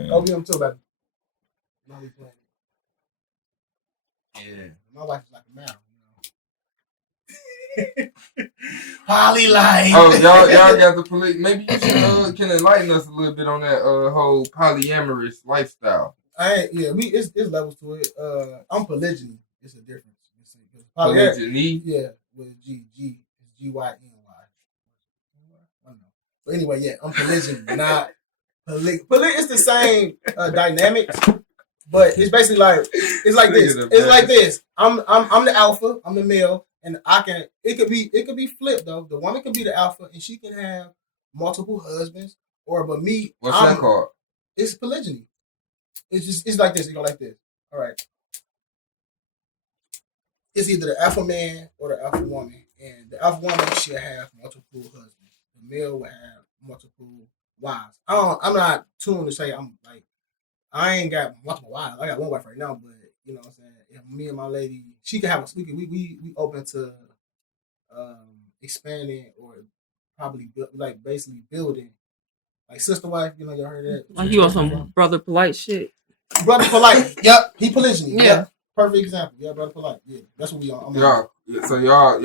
Love you too, baby. Yeah. My wife is like a man. Poly life. Oh, y'all got the police. Maybe you should can enlighten us a little bit on that whole polyamorous lifestyle. It's levels to it. I'm polygyny. It's a difference. Polygyny. Yeah, with G-Y-N-Y. But anyway, yeah, I'm polygyny, not it's the same dynamics, but it's basically like it's like this. It's like this. I'm the alpha. I'm the male. And it could be flipped though. The woman can be the alpha and she can have multiple husbands. But me, what's that called? It's polygyny. It's like this. You go like this. All right. It's either the alpha man or the alpha woman. And the alpha woman she'll have multiple husbands. The male will have multiple wives. I'm not tuned to say I ain't got multiple wives. I got one wife right now, but you know what I'm saying? If me and my lady, she can have we open to expanding or probably basically building. Like sister wife, you know, y'all heard that? Like you on some brother polite shit. Brother polite. Yep. He polygyny. Yeah. Yep. Perfect example. Yeah, brother polite. Yeah. That's what we are. So y'all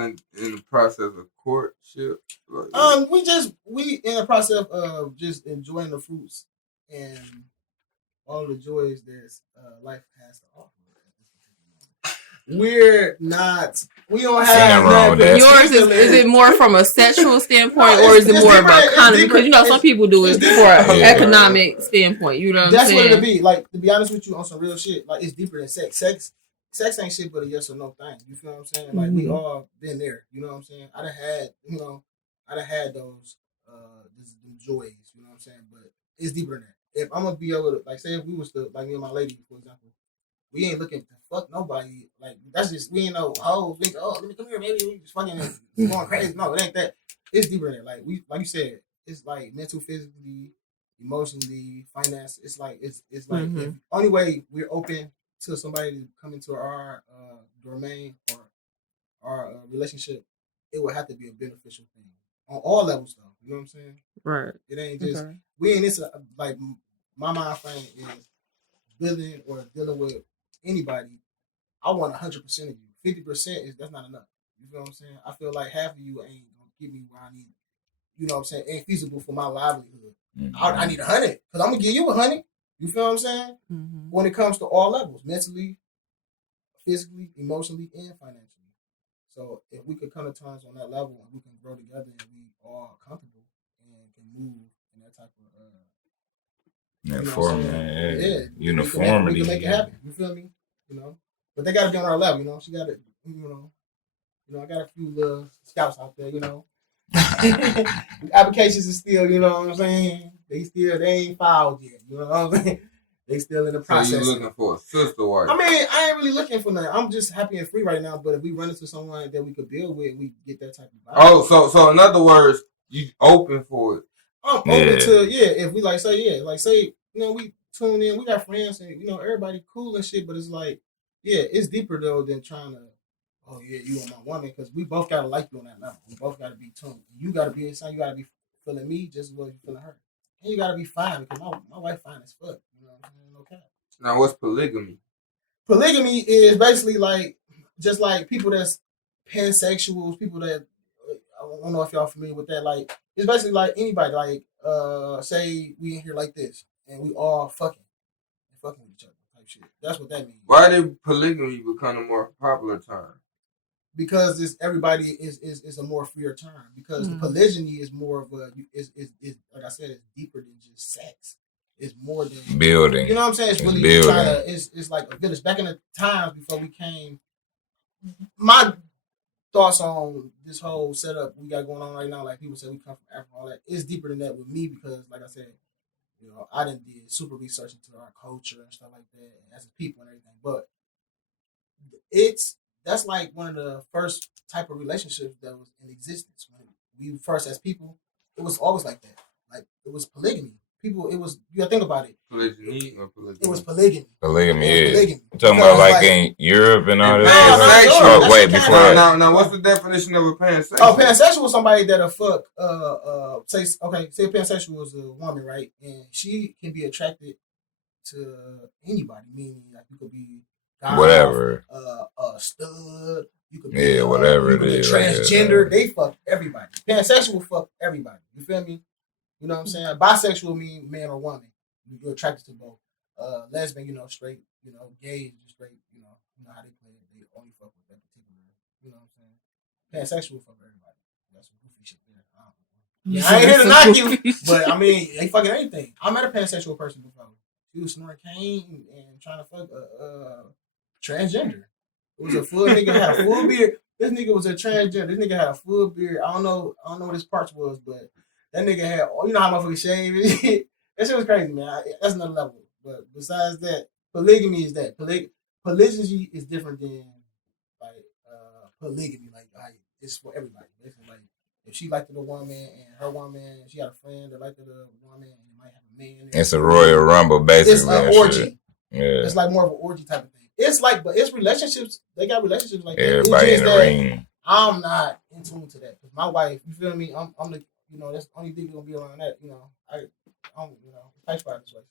in the process of courtship? We in the process of just enjoying the fruits and all the joys that life has to offer. we're not. We don't have wrong with that. Yours is it more from a sexual standpoint, or is it more of an economy? Because you know some people do it for an economic standpoint. You know what I'm saying? That's what it'll be. Like, to be honest with you, on some real shit, like, it's deeper than sex. Sex ain't shit but a yes or no thing. You feel what I'm saying? Like, we all been there. You know what I'm saying? I done had those them joys. You know what I'm saying? But it's deeper than that. If I'm gonna be able to, like, say if we was to, like, me and my lady, for example, we ain't looking to fuck nobody. Like, that's just, we ain't no think, let me come here, maybe we just fucking going crazy. No, it ain't that. It's deeper than that. Like you said, it's like mental, physically, emotionally, finance. It's like if only way we're open to somebody to come into our domain or our relationship, it would have to be a beneficial thing on all levels, though. You know what I'm saying? Right. It ain't just we ain't this like my mind frame is building or dealing with anybody. I want 100% of you. 50% is that's not enough. You feel what I'm saying? I feel like half of you ain't gonna give me what I need. You know what I'm saying? Ain't feasible for my livelihood. I need 100 because I'm gonna give you 100. You feel what I'm saying? When it comes to all levels, mentally, physically, emotionally, and financially. So if we could come to terms on that level and we can grow together and we all comfortable and can move in that type of uniformity, we can make it happen. You feel me? You know, but they got to be on our level. You know, she got to, I got a few little scouts out there. You know, applications is still, you know what I'm saying? They ain't filed yet. You know what I'm saying? They still in the process. So you looking for a sister wife? I mean, I ain't really looking for nothing. I'm just happy and free right now. But if we run into someone that we could build with, we get that type of vibe. Oh, so in other words, you open for it? I'm open to if we say we tune in, we got friends and everybody cool and shit. But it's like it's deeper though than trying to. Oh yeah, you are my woman, because we both gotta like you on that level. We both gotta be tuned. You gotta be inside. You gotta be feeling me just as well as you feeling her. And you gotta be fine because my wife fine as fuck. You know what I'm saying? No cap. Now, what's polygamy? Polygamy is basically like just like people that's pansexuals, people that I don't know if y'all familiar with that. Like it's basically like anybody. Like say we in here like this and we all fucking with each other type shit. That's what that means. Why did polygamy become a more popular term? Because everybody is a more freer term. Because the polygyny is more of a is like I said, it's deeper than just sex. It's more than building. You know what I'm saying? It's really it's like a village. Back in the times before we came, my thoughts on this whole setup we got going on right now, like people say we come from Africa, all that, it's deeper than that with me because, like I said, I done did super research into our culture and stuff like that, and as a people and everything. But that's like one of the first type of relationships that was in existence. When we first as people, it was always like that. Like it was polygamy. People, it was, you gotta think about it. Polygyny or polygamy? It was polygamy. Polygamy, yeah. Polygamy. You're talking about like in Europe and all that? Pansexual. Oh, wait, before that. Now, what's the definition of a pansexual? Oh, pansexual is somebody that'll fuck, say a pansexual is a woman, right? And she can be attracted to anybody, meaning like you could be whatever. A stud, you could be whatever you could it is. Transgender, they fuck everybody. Pansexual fuck everybody. You feel me? You know what I'm saying? Bisexual mean man or woman. You're attracted to both. Lesbian, straight, gay, just straight, how they play it. They only fuck with that particular, you know what I'm saying? Pansexual fuck everybody. That's some goofy shit there. I ain't here to knock you, but I mean, they fucking anything. I met a pansexual person before. He was snoring cane and trying to fuck a transgender. It was a full nigga, had a full beard. This nigga was a transgender. This nigga had a full beard. I don't know what his parts was, but that nigga had, how motherfuckers shave and shit. That shit was crazy, man. That's another level. But besides that, polygamy is that. Polygyny is different than like polygamy. Like it's for everybody. Basically, like if she liked the woman and her woman, she had a friend that liked the woman and might have a man. It's a Royal Rumble, basically. It's an orgy. Shit. Yeah. It's like more of an orgy type of thing. It's like, but it's relationships. They got relationships like everybody that. In the ring. I'm not in tune to that because my wife. You feel me? I'm the. That's the only thing gonna be around that. I don't. Pipe spot this way.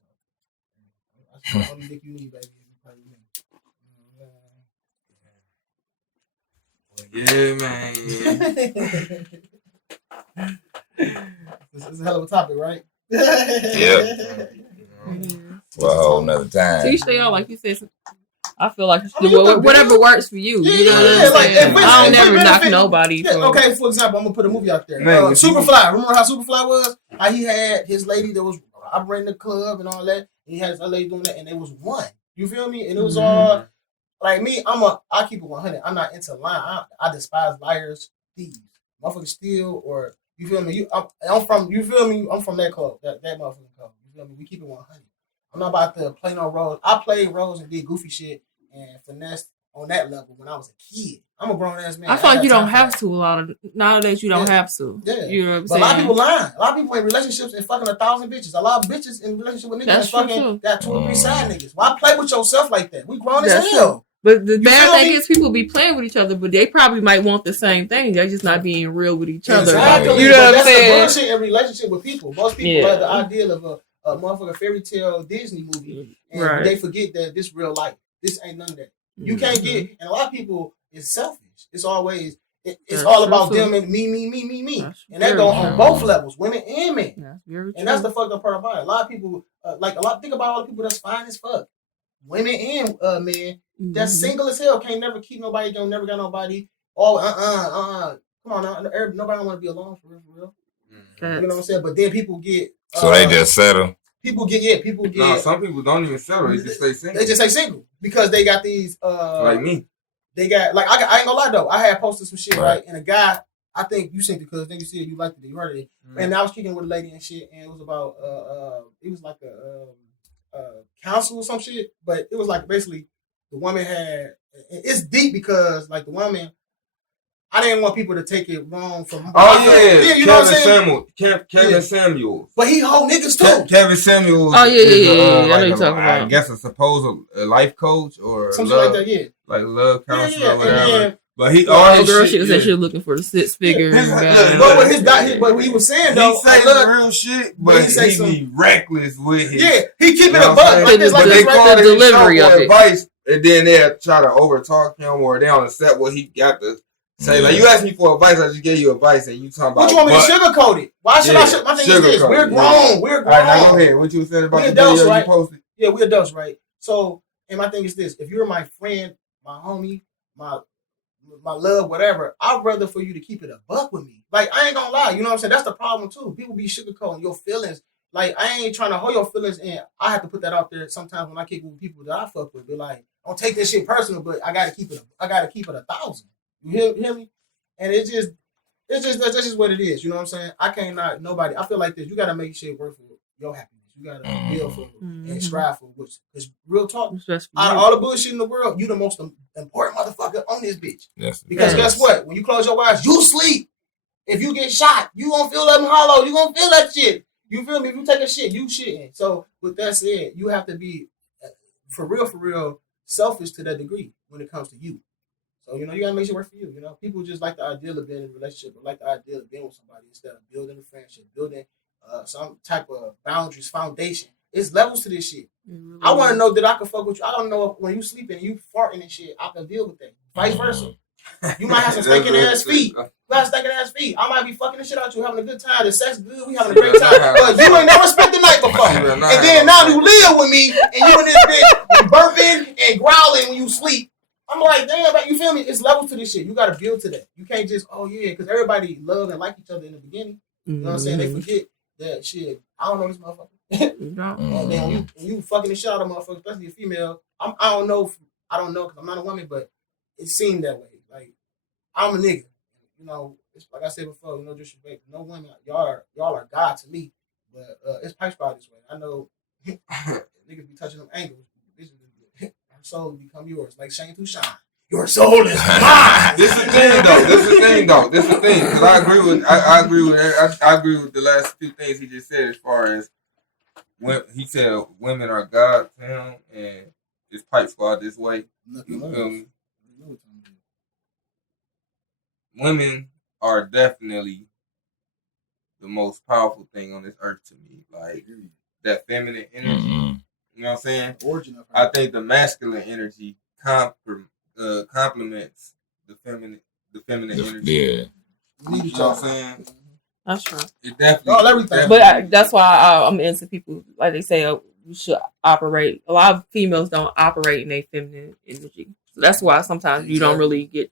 So that's the only dick you need, baby. If you play with me. Yeah, man. This is a hell of a topic, right? Yep. Well, a whole nother time. Teach they all, like you said. I feel like whatever works for you. You know what I'm saying? I don't never knock nobody. Okay, for example, I'm gonna put a movie out there. Superfly. Remember how Superfly was? How he had his lady that was operating the club and all that. And he had his other lady doing that, and it was one. You feel me? And it was all like me. I keep it 100. I'm not into lying. I despise liars, thieves, motherfuckers steal or you feel me. I'm from you feel me. I'm from that club. That motherfucking club. You feel me? We keep it 100. I'm not about to play no roles. I played roles and did goofy shit and finessed on that level when I was a kid. I'm a grown ass man. I feel like you don't have to a lot of nowadays. You don't have to. Yeah. You know what I'm saying? A lot of people lying. A lot of people in relationships and fucking 1,000 bitches. A lot of bitches in relationship with niggas and fucking got 2 or 3 side niggas. Why play with yourself like that? We grown as hell. But the bad thing is people be playing with each other, but they probably might want the same thing. They're just not being real with each other. Exactly. You know what I'm saying? That's the bullshit in relationship with people. Most people have the ideal of a motherfucking fairy tale Disney movie, and they forget that this real life. This ain't none of that. You can't get, and a lot of people is selfish. It's always, it's all about them and me. And that go on both levels, women and men. And that's the fucked up part about it. A lot of people, think about all the people that's fine as fuck. Women and men that's single as hell, can't never keep nobody, don't never got nobody. Oh, come on now, nobody want to be alone for real. You know what I'm saying? But then people get so they just settle. People get. No, some people don't even settle. They just stay single. They just stay single because they got these. Like me. They got I ain't gonna lie though. I had posted some shit right, and a guy. I think you seen it because then you see it, you liked it, you heard it, and I was kicking with a lady and shit, and it was about it was like a council or some shit, but it was like basically the woman had. It's deep because like the woman. I didn't want people to take it wrong from. You know what I'm saying? Kevin Samuels. But he hold niggas too. Kevin Samuels. Oh yeah. I know you're talking about. I guess a supposed life coach or something like that. Yeah, like love counselor or whatever. Then, but he all girl, shit, she said she was looking for the 6 figure. But what he was saying though, he say real shit, but he be reckless with his. Yeah, he keep it a buck like this, like they call the delivery of advice, and then they try to overtalk him or they don't accept what he got to. Say like you asked me for advice, I just gave you advice, and you talking about. What you want me to sugarcoat it? Why should I? My thing is this: we're grown. Yeah. We're grown. All right, now go ahead. What you were saying about the adults, video right? You posted? Yeah, we're adults, right? So, and my thing is this: if you're my friend, my homie, my love, whatever, I'd rather for you to keep it a buck with me. Like I ain't gonna lie, you know what I'm saying? That's the problem too. People be sugarcoating your feelings. Like I ain't trying to hold your feelings in. I have to put that out there sometimes when I kick with people that I fuck with. Be like, don't take this shit personal, but I gotta keep it 1,000. You hear me? And it's just that's just what it is. You know what I'm saying? I can't knock nobody. I feel like this. You got to make shit work for your happiness. You got to build for it and strive for it. Because real talk, out of all the bullshit in the world, you the most important motherfucker on this bitch. Yes. Because guess what? When you close your eyes, you sleep. If you get shot, you gonna feel them hollow. You gonna feel that shit. You feel me? If you take a shit, you shitting. So with that said, you have to be for real, selfish to that degree when it comes to you. So, you know, you gotta make sure it work for you. You know, people just like the idea of being in a relationship, or like the idea of being with somebody instead of building a friendship, building some type of boundaries, foundation. It's levels to this shit. I want to know that I can fuck with you. I don't know if when you sleeping and you farting and shit, I can deal with that. Vice versa. You might have some stinking ass feet. I might be fucking the shit out you, having a good time. The sex good, we having a great time. But you ain't never spent the night before. And then now you live with me, and you in this bitch burping and growling when you sleep. I'm like, damn, you feel me? It's levels to this shit. You got to build to that. You can't just, because everybody love and like each other in the beginning. You know what I'm saying? They forget that shit. I don't know this motherfucker. And then when you fucking the shit out of a motherfucker, especially a female, I don't know because I'm not a woman, but it seemed that way. Like, I'm a nigga. You know, it's like I said before, no disrespect, no women, y'all are God to me. But it's pipe spot this way. I know niggas be touching them angles. Soul will become yours, like Shane to shine. Your soul is mine. This is the thing, though. Because I agree with the last few things he just said. As far as when he said women are God to him, and it's pipe squad this way. You feel me? Women are definitely the most powerful thing on this earth to me. Like that feminine energy. You know what I'm saying? I think the masculine energy complements the feminine energy. Yeah. You know what I'm saying? That's true. It definitely. Everything. But that's why I'm into people, like they say, you should operate. A lot of females don't operate in their feminine energy, so that's why sometimes you don't really get.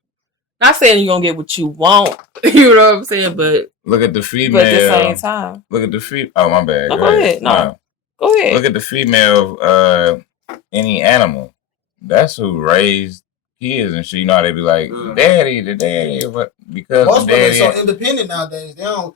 Not saying you're gonna get what you want, you know what I'm saying, but look at the female. But at the same time, look at the female. Oh, my bad. No, go ahead. No, go ahead. Look at the female of any animal. That's who raised kids and shit. You know how they be like, daddy, the daddy, but because most daddy women so independent nowadays. They don't.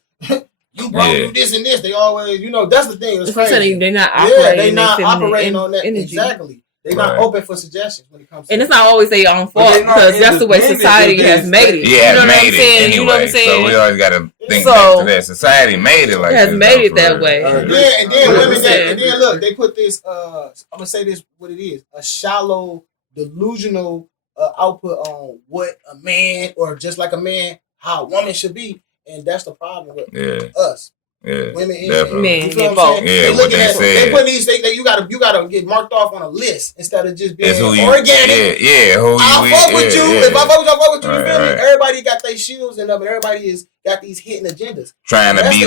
You brought you this and this. They always, that's the thing. It's crazy. They're not operating. They're not operating on that energy. Exactly. They're not open for suggestions when it comes to and it's not always their own fault because that's the way society has made it. Yeah, you know what I'm saying? Anyway. You know what I'm saying? So we always got to think back to that. Society made it like has made it that way. And then women, and then look, they put this. I'm gonna say this what it is: a shallow, delusional output on what a man or just like a man, how a woman should be, and that's the problem with us. Yeah, women and men. You know what I'm saying? Yeah, what they said. They put these things that you gotta get marked off on a list instead of just being organic. I'll fuck with you. If I fuck with you, I'll fuck with you. You feel me? Everybody got their shields and everybody got these hidden agendas. Trying to be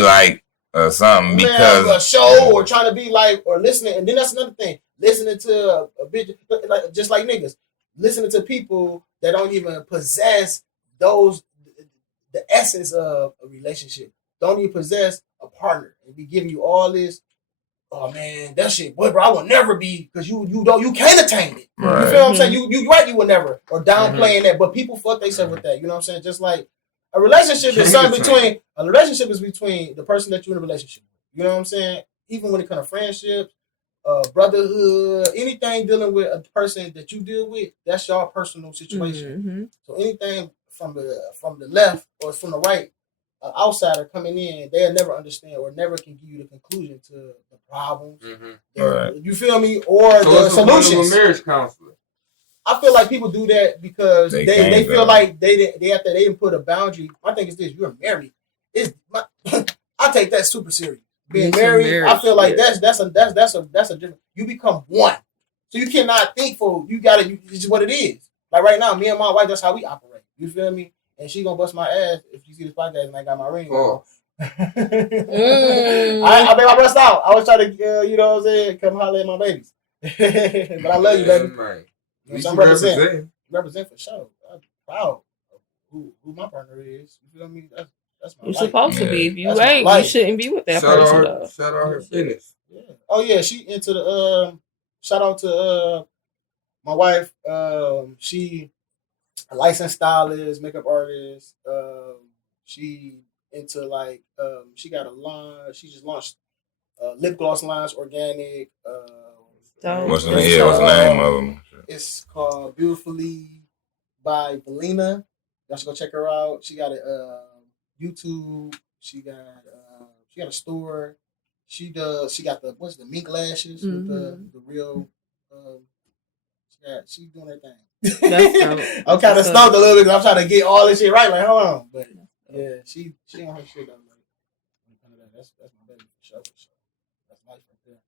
like, something because a show or trying to be like or listening. And then that's another thing. Listening to a bitch like just like niggas. Listening to people that don't even possess the essence of a relationship. Don't even possess a partner and be giving you all this. Oh man, that shit, boy, bro, I will never be because you can't attain it. Right. You feel what I'm saying? You will never or downplaying that, but people fuck themselves with that. You know what I'm saying? Just like a relationship is something between the person that you're in a relationship with. You know what I'm saying? Even when it comes to friendships, brotherhood, anything dealing with a person that you deal with, that's your personal situation. So anything from the left or from the right, an outsider coming in, they'll never understand or never can give you the conclusion to the problems. You feel me? Or the solutions. A marriage counselor. I feel like people do that because they feel like they didn't put a boundary. My thing is this: you're married. I take that super serious. Being married, I feel like that's a different. You become one, so you cannot think for you. It's just what it is. Like right now, me and my wife, that's how we operate. You feel me? And she gonna bust my ass if you see this podcast and I got my ring. I made my breast out. I was trying to, you know what I'm saying, come holler at my babies. But I love you, baby. You know, represent for sure. I'm proud of who my partner is. You feel me? That's my You're life. supposed to be. If you ain't, you shouldn't be with that person. Shout out her business. Yeah. Oh yeah, she into the shout out to my wife. She a licensed stylist, makeup artist. She into like she got a line. She just launched lip gloss lines, organic. What's the name of them? It's called Beautifully by Belina. Y'all should go check her out. She got a YouTube. She got a store. She got the mink lashes with the real. She's doing her thing. I'm kind of stoked a little bit because I'm trying to get all this shit right. Like, hold on, but yeah, she on her shit though. Like, that's my baby for sure. That's life right there.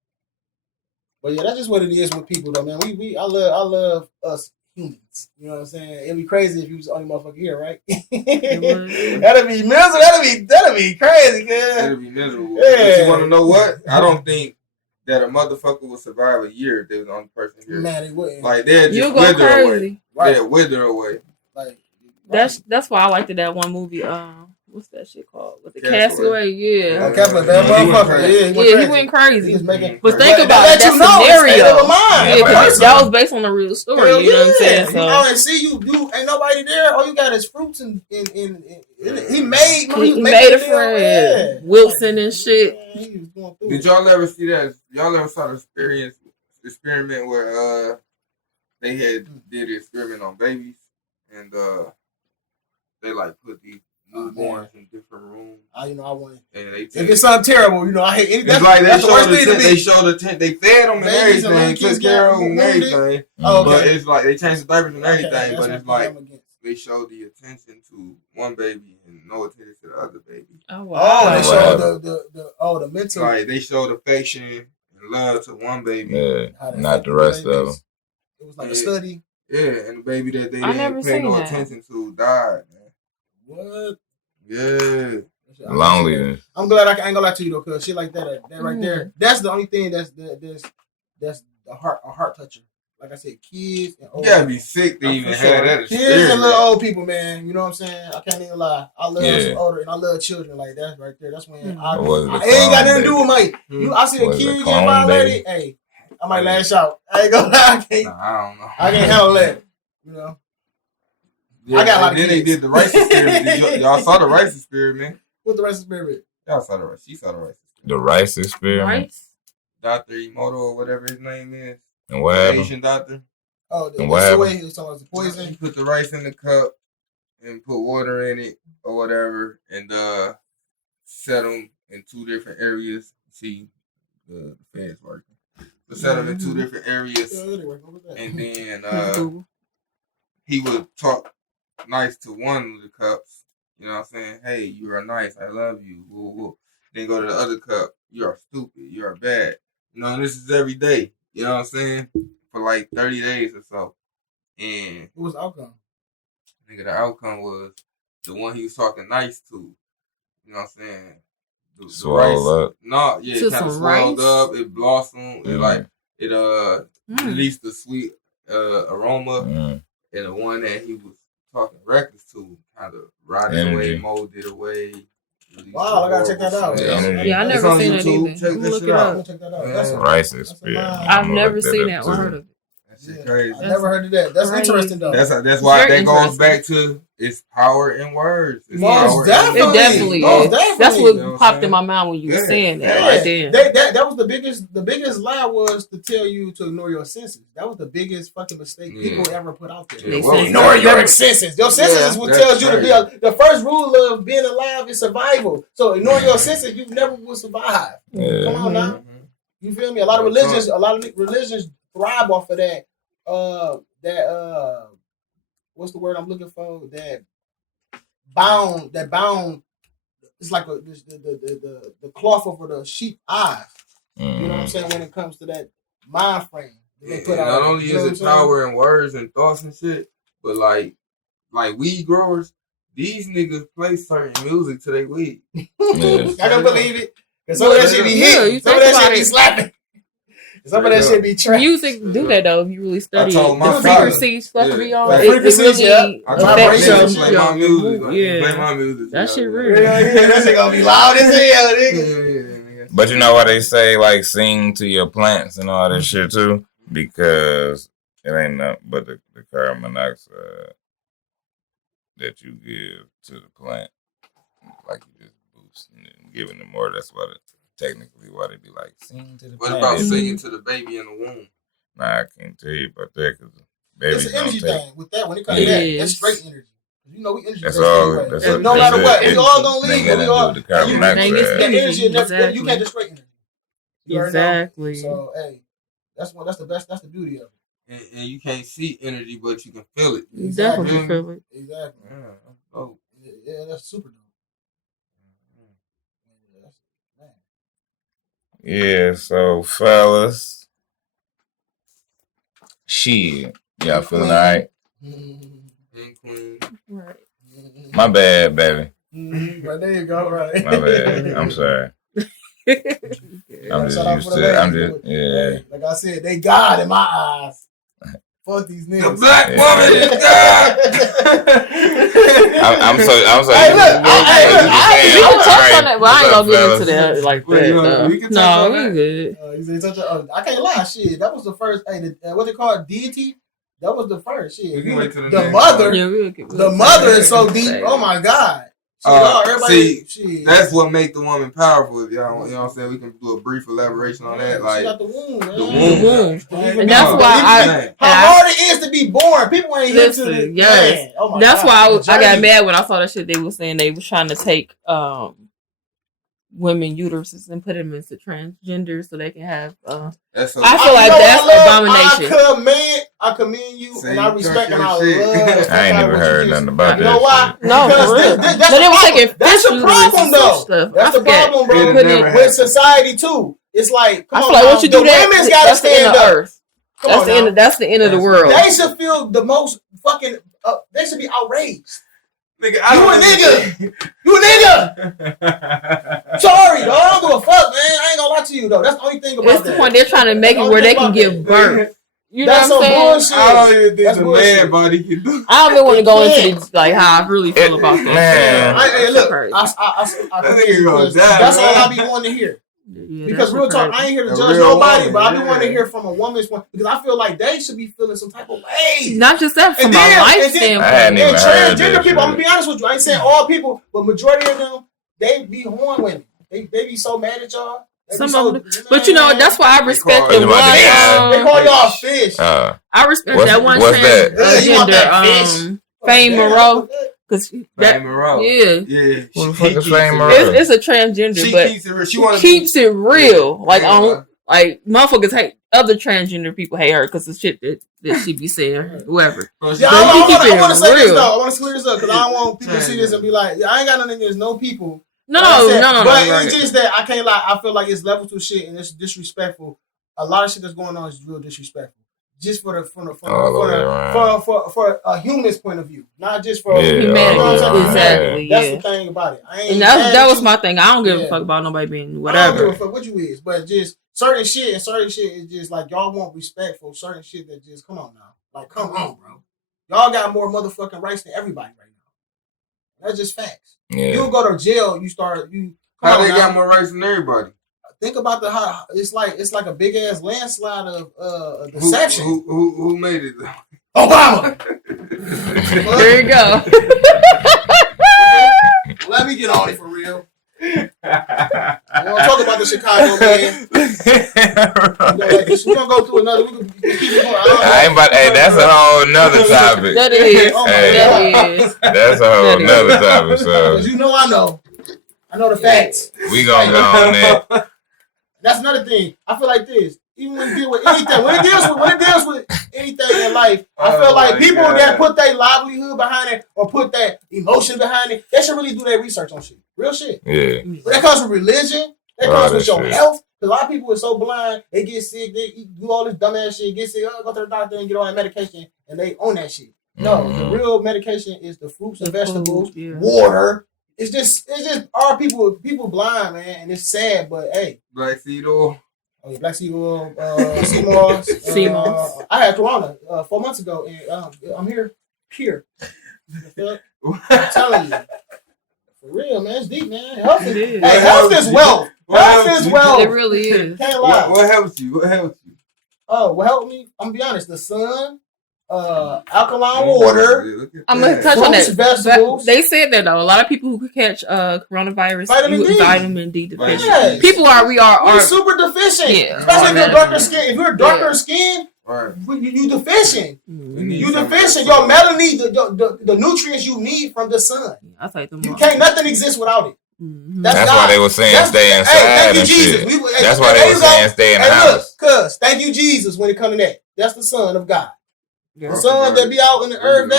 But yeah, that's just what it is with people though, man. I love us humans. You know what I'm saying? It'd be crazy if you was the only motherfucker here, right? That'd be miserable. That'd be crazy, cuz. That'd be miserable. Yeah. But you want to know what? I don't think that a motherfucker will survive a year if they was the only person here. Man, they wouldn't. Like they'd just wither away. Right. They'd wither away. Like that's why I liked that one movie. What's that shit called? With the Castaway? Yeah. Castaway, that motherfucker. Yeah, he went crazy. He was making, but think about that scenario. Yeah, that was based on a real story. You know what I'm saying? So, and see, you ain't nobody there. All you got is fruits and he made a friend. Yeah. Wilson and shit. He was going through. Did y'all ever see that? Y'all ever saw the experiment where they did an experiment on babies and they like put these newborns in different rooms. I want. And if it's something terrible, I hate anything. It's like they showed the tent. They fed them and everything, took care of them and everything. But it's like they changed the diapers and everything. But it's like they showed the attention to one baby and no attention to the other baby. Oh wow! They showed the mental. Like they showed affection and love to one baby, not the rest of them. It was like a study. Yeah, and the baby that they didn't pay no attention to died. Man. What? Yeah. Loneliness. I'm glad I ain't gonna lie to you though, cause shit like that right there, that's the only thing that's the heart toucher. Like I said, kids and old. You gotta be sick to even have that. Kids and little old people, man. You know what I'm saying? I can't even lie. I love some older and I love children like that right there. That's when I ain't got nothing to do with my. I see a kid get violated. Hey, I might lash out. I ain't gonna lie. I can't. I don't know. I can't handle that. You know. Yeah, I got a lot of kids. Then they did the rice experiment. Y'all saw the rice experiment. What the rice experiment? Y'all saw the rice. She saw the rice experiment. The rice experiment. Dr. Emoto or whatever his name is. And what happened? Asian doctor. Oh, the soy. He was talking about the poison. He put the rice in the cup and put water in it or whatever, and set them in 2 different areas. See, the fans working. So set them in 2 different areas, and then he would talk nice to one of the cups. You know what I'm saying? Hey, you are nice. I love you. Woo, woo. Then go to the other cup. You are stupid. You are bad. You know, and this is every day. You know what I'm saying? For like 30 days or so. And what was the outcome? Nigga, the outcome was the one he was talking nice to. You know what I'm saying? The rice up. No, yeah, it kind of swelled up. It blossomed. It released the sweet aroma. And the one that he was talking reckless to kind of rotted away, molded away. Wow, I gotta check that out. Yeah, I never seen that either. Check Look it up. Check that out. That's rice experiment. I've never seen that or heard of it. That shit crazy. I never heard of that. That's interesting though. That's why that goes back to it's power in words. It's Most definitely. It definitely is. That's what popped in my mind when you were saying that right there. That was the biggest lie was to tell you to ignore your senses. That was the biggest fucking mistake people ever put out there. Ignore your senses. Your senses is what tells you to be the first rule of being alive is survival. So ignore your senses, you never will survive. Come on now. You feel me? A lot of religions thrive off of that. What's the word I'm looking for? That bound. It's like the cloth over the sheep eyes. You know what I'm saying? When it comes to that mind frame that they put out. Not only is it power in words and thoughts and shit, but like weed growers, these niggas play certain music to their weed. I don't believe it. Cause some of that shit be hitting. Some of that shit be slapping. Some of that shit be trash. Music do that though if you really study it. The frequencies stuff to be on. It really affects play my music. Play my music. That shit real. That shit gonna be loud as hell, nigga. But you know why they say like sing to your plants and all that shit too? Because it ain't nothing but the carbon monoxide that you give to the plant. Like you just boosting it and giving them more. That's why technically why they be like sing to the plant. What about singing to the baby in the womb? Nah, I can't tell you about that because babies it's an energy don't thing with that. When it comes to that, that's straight energy. You know we energy. That's all. Anyway. That's no matter what, we all gonna leave. We all the carbon monoxide. Energy, exactly. You can't destroy energy. Exactly. So hey, that's the best. That's the beauty of it. And you can't see energy, but you can feel it. You definitely feel it. Exactly. Yeah, that's super dope. Yeah, so fellas, shit, y'all feeling all right? Right. My bad, baby. Right there you go. Right. My bad. I'm sorry. I'm just used to it. I'm just Like I said, they God in my eyes. Fuck these niggas. The black woman is God. I'm so. Hey, look. We can touch on that, but I ain't gonna get into that like that. We can touch on that. Good. I can't lie. Shit, that was the first. Hey, what they call it, deity. That was the first. Shit, the mother. The mother is so deep. Oh my God. See, that's what make the woman powerful. If y'all, you know what I'm saying? We can do a brief elaboration on that. Like, she got the womb, man. The womb. And that's why how hard it is to be born. People ain't here to it. Yes. Oh that's God. why I got mad when I saw that shit. They were saying they was trying to take women uteruses and put them into transgender so they can have I feel like that's abomination. I commend you and I respect and I love. I ain't never heard nothing about that. You know why? No, that's the problem though. That's the problem, bro. With society too. It's like I feel like what you do that women's gotta stand up. That's the end of the world. They should feel the most fucking they should be outraged. Nigga, You a nigga. Sorry, dog. I don't give a fuck, man. I ain't gonna lie to you though. That's the only thing about It's that. the point they're trying to make it where they can give birth. You know That's what I'm saying? bullshit. I don't even think That's the bullshit. man body can do. I don't even want to go into the, like how I really feel about that. Man. Hey, look, That nigga gonna die, that's man. all I be wanting to hear. Yeah, Because real talk, I ain't here to A judge real nobody, woman, but I be yeah. wanting to hear from a woman's point because I feel like they should be feeling some type of way. Not just that, from And a then- life and then- standpoint. I hadn't even And heard transgender that people, I'm shit. gonna be honest with you. I ain't saying all people, but majority of them, they be horn women. They be so mad at y'all. They be Some so, of them, but you know that's why I respect They the call one. it they call y'all fish. I respect What's- that one what's that? You want that transgender, Fame Moreau, because that, Monroe. yeah, Yeah. Who the fuck is Fame Moreau? Moreau? it's a transgender, She but keeps it real. She she wanna keeps it real. Like Yeah. like motherfuckers hate other transgender people hate her because the shit that she be saying, whoever. Yeah, But he keep I it want to say this real. though. I want to clear this up because I don't want people to see this and be like, I ain't got nothing against no people. No, But right. it's just that I can't lie. I feel like it's level 2 shit and it's disrespectful. A lot of shit that's going on is real disrespectful. Just for a human's point of view, not just for humanity. Exactly. That's the thing about it. I ain't and that was my thing. I don't give a fuck about nobody being whatever. I don't give a fuck what you is, but just certain shit is just like y'all want respect for certain shit that just come on now. Like come on, bro. Y'all got more motherfucking rights than everybody right now. That's just facts. Yeah. You go to jail, How they got more rights than everybody? Think about how it's like a big ass landslide of deception. Who made it? Obama. There you go. Let me get on it for real. I want to talk about the Chicago man. We're gonna go through another. I ain't about. Hey, that's a whole nother topic. That is. Oh my that is. That's a whole nother topic. So you know, I know the facts. we gonna go on that. That's another thing. I feel like this. Even when you deal with anything, when it deals with anything in life, I feel like people that put their livelihood behind it or put that emotion behind it, they should really do their research on shit. Real shit. Yeah. But that comes with religion. That comes with your shit. health. Because a lot of people are so blind, they get sick, they do all this dumbass shit, get sick, go to the doctor and get all that medication, and they own that shit. No, the real medication is the fruits and vegetables, water. It's just our people blind, man, and it's sad, but hey. Black seed oil. Oh, black seed oil, sea moss. I had corona 4 months ago, and I'm here. I'm telling you. For real, man. It's deep, man. Health is wealth. Health is wealth. It really is. Can't lie. What helps you? Oh, what helped me? I'm gonna be honest. The sun, alkaline water. I'm gonna touch on that. Vegetables. They said that though. A lot of people who could catch vitamin D deficiency. Yes. People are We're super deficient. Yeah. Especially if you're darker skin. If you're darker skin, Right. you deficient. Mm-hmm. You deficient. Your melanin, the nutrients you need from the sun. I take them. You can't. Nothing exists without it. Mm-hmm. That's why they were saying stay inside. Thank you, and Jesus. shit. That's why they were saying stay in the house. Cuz, thank you, Jesus, when it comes to that. That's the Son of God. Yeah. The Son that be out in the earth,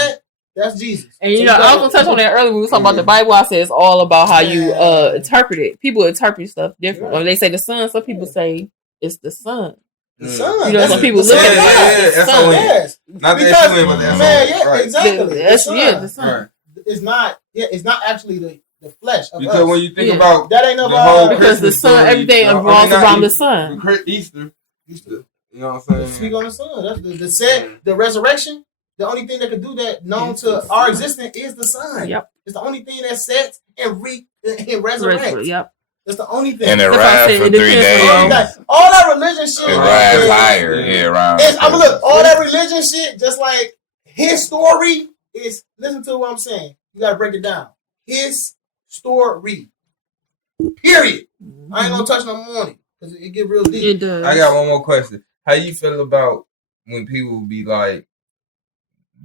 that's Jesus. And you know, I was gonna touch on that earlier when we were talking about the Bible. I said it's all about how you interpret it. People interpret stuff different. When they say the sun, some people say it's the sun. The sun. You know, some people look at it like that's sun. Yes. Not Because, that you but that's man, all. Right. exactly. The sun. Right. It's not actually the flesh of Because us. when you think about that ain't the no whole because the Christmas sun, story, everything revolves around the sun. Easter, you know what I'm saying? Speak on the sun. That's the resurrection. The only thing that could do that known to our existence is the sun. Yep. It's the only thing that sets and resurrects. Yep. That's the only thing. And it rides for 3 days. All that religion shit. It rides higher. Yeah, around. I mean, look, all that religion shit, just like his story is. Listen to what I'm saying. You gotta break it down. His story. Period. I ain't gonna touch no money because it get real deep. It does. I got one more question. How you feel about when people be like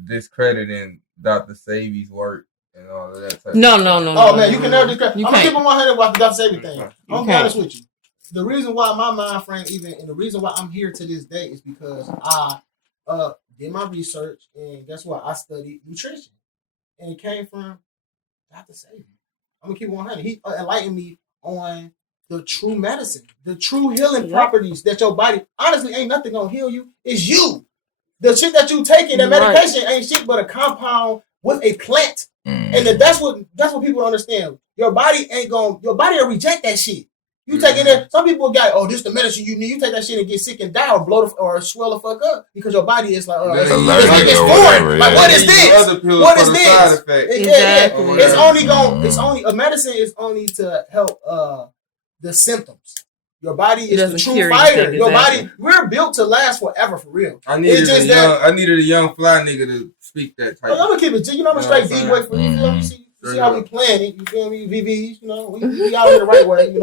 discrediting Dr. Savvy's work and all of that? No. Oh man, you can never discredit. I'm gonna keep on 100 about the Dr. Savvy thing. I'm gonna be honest with you. The reason why my mind frame and the reason why I'm here to this day is because I did my research and guess what? I studied nutrition and it came from Dr. Savvy. I'm gonna keep it 100. He enlightened me on the true medicine, the true healing properties that your body. Honestly, ain't nothing gonna heal you. It's you. The shit that you taking, that medication ain't shit but a compound with a plant And that's what people don't understand. Your body will reject that shit. You take it in. Some people got, oh, this the medicine you need. You take that shit and get sick and die or or swell the fuck up because your body is like, oh, it's foreign. Like, what is this? What is this? Exactly. It's only a medicine is only to help the symptoms. Your body is the true fighter. Your body, we're built to last forever for real. I needed a young fly nigga to speak that type. I'm gonna keep it. I'm a straight D-boy for you. Feel me? See how we playing it, you feel me? VVs, we out here the right way,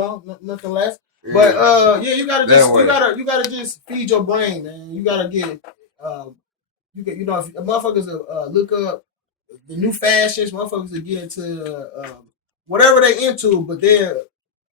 nothing less. But you gotta just feed your brain, man. You gotta get if motherfuckers look up the new fashions, motherfuckers will get into whatever they into, but they're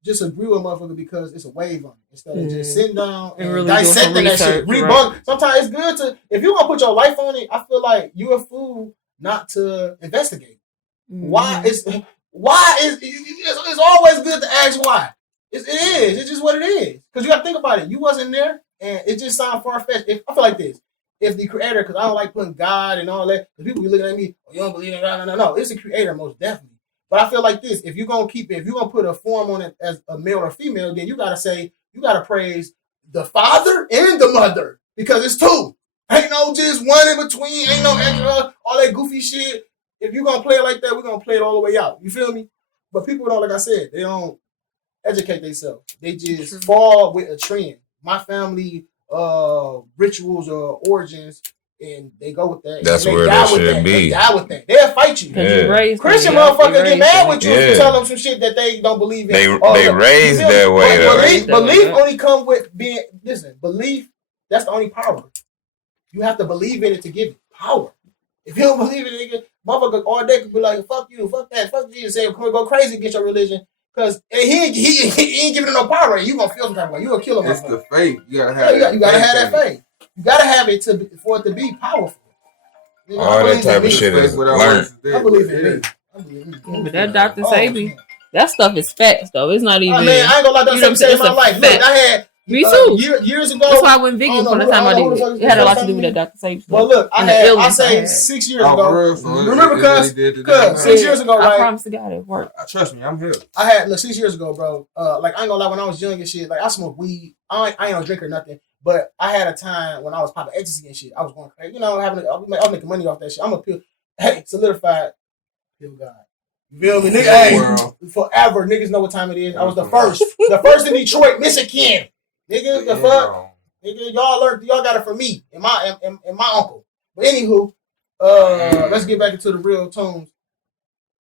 just agree with motherfucker because it's a wave on it instead of just sitting down and really dissecting that shit. Right. Sometimes it's good to, if you want to put your life on it, I feel like you're a fool not to investigate. Why is it's always good to ask why. It is. It's just what it is. Because you got to think about it. You wasn't there, and it just sounds far-fetched. I feel like this. If the creator, because I don't like putting God and all that, because people be looking at me, oh, you don't believe in God? No. It's the creator, most definitely. But I feel like this. If you're going to put a form on it as a male or female, then you got to praise the father and the mother, because it's two. Ain't no just one in between. Ain't no extra, all that goofy shit. If you're going to play it like that, we're going to play it all the way out. You feel me? But people don't, like I said, they don't educate themselves. They just fall with a trend. My family rituals or origins, and they go with that. That's where that should be. They die with that. They'll fight you. Yeah. Christian motherfuckers get mad with you if you tell them some shit that they don't believe in. They raised that way. Belief only come with being, belief, that's the only power. You have to believe in it to give it power. If you don't believe in it, motherfuckers all day could be like, fuck you, fuck that, fuck Jesus, say, go crazy against your religion. Because he ain't giving it no power. You gonna feel some type of way. You gonna kill him. It's the faith. You gotta have. You gotta have that faith. You gotta have it for it to be powerful. All that type of shit is learned. I believe in me. But that Dr. Sabi, that stuff is facts though. It's not even. I ain't gonna lie. Dr. Sabi in my life. Look, I had. Me too. Years ago. That's why when Vicky from the time I did it had a lot to do with that Dr. Sabi. Well, look, I say 6 years ago. Remember, because 6 years ago, right? I promise to God it worked. Trust me, I'm here. I had 6 years ago, bro. Like I ain't gonna lie, when I was young and shit, like I smoked weed. I ain't no drinker or nothing. But I had a time when I was popping ecstasy and shit. I was going crazy, I was making money off that shit. I'm a pill. Hey, solidified pill God. You feel me, nigga? Hey, forever, niggas know what time it is. I was the first in Detroit, Michigan. Nigga, the fuck? Nigga, y'all got it from me and my uncle. But anywho, let's get back into the real tones.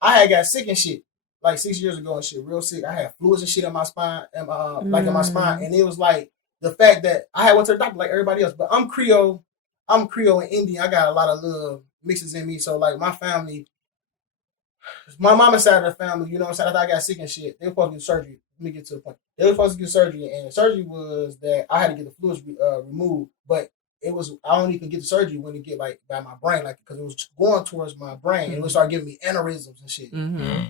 I had got sick and shit like 6 years ago and shit, real sick. I had fluids and shit in my spine, in my spine, and it was like the fact that I had went to the doctor like everybody else, but I'm Creole and Indian. I got a lot of little mixes in me, so like my family, my mama's side of the family, you know what I'm saying? After I got sick and shit, they were supposed to do surgery. Let me get to the point. They were supposed to do surgery, and the surgery was that I had to get the fluids removed, but it was I only could get the surgery when it get like by my brain, like because it was going towards my brain, and it would start giving me aneurysms and shit.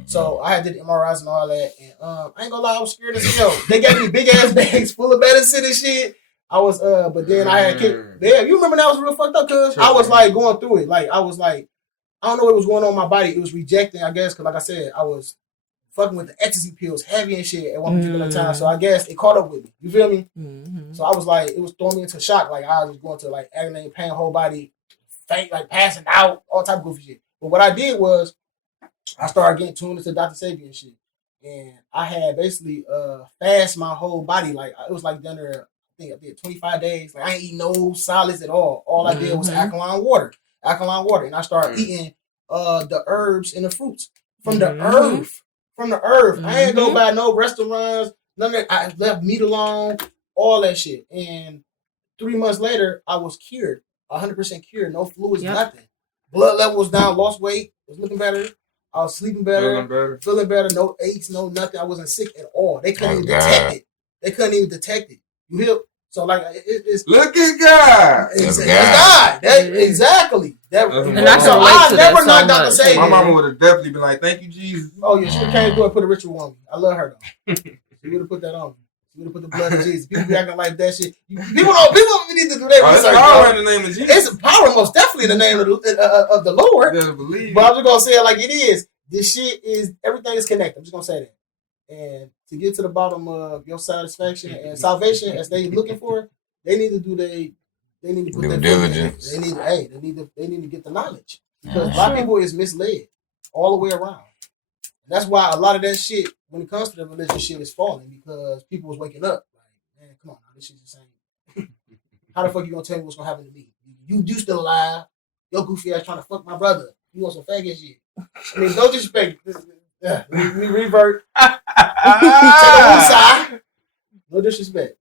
So I had to do the MRIs and all that, and I ain't gonna lie, I was scared as hell. They gave me big ass bags full of medicine and shit. I was but then I had kicked. Yeah, you remember that was real fucked up because I was like going through it, like I was like. I don't know what was going on in my body. It was rejecting, I guess, because like I said, I was fucking with the ecstasy pills heavy and shit at one particular time. So I guess it caught up with me. You feel me? So I was like, it was throwing me into shock. Like I was going to like agony, pain, whole body, faint, like passing out, all type of goofy shit. But what I did was I started getting tuned into Dr. Sabi and shit. And I had basically fast my whole body. Like it was like under, I did 25 days. Like I ain't eat no solids at all. All I did was alkaline water. And I started eating the herbs and the fruits from the earth. I ain't go by no restaurants, none of that. I left meat alone, all that shit. And 3 months later, I was cured, 100% cured, no fluids, nothing. Blood level was down, lost weight, was looking better. I was sleeping better, feeling better, no aches, no nothing. I wasn't sick at all. They couldn't even detect it. You hear? So like it's look at God. It's God. Exactly. And that's I never knocked Dr. Sabi. My mama would have definitely been like, "Thank you, Jesus." Oh yeah, she came through and put a ritual on me. I love her though. She would have put that on me. She would have put the blood of Jesus. People be acting like that shit. People need to do that research. It's power in the name of Jesus. It's power most definitely in the name of the Lord. You better believe. But I'm just gonna say it like it is. This shit is everything is connected. I'm just gonna say that. And to get to the bottom of your satisfaction and salvation, as they looking for, they need to do they need to put their diligence. They need to get the knowledge because a lot of people is misled all the way around. And that's why a lot of that shit, when it comes to the religious shit, is falling because people was waking up. Like, man, come on, now, this shit's the same. How the fuck you gonna tell me what's gonna happen to me? You still alive? Your goofy ass trying to fuck my brother. You want some faggot shit? I mean, no disrespect. Let me revert. Take a side. No disrespect.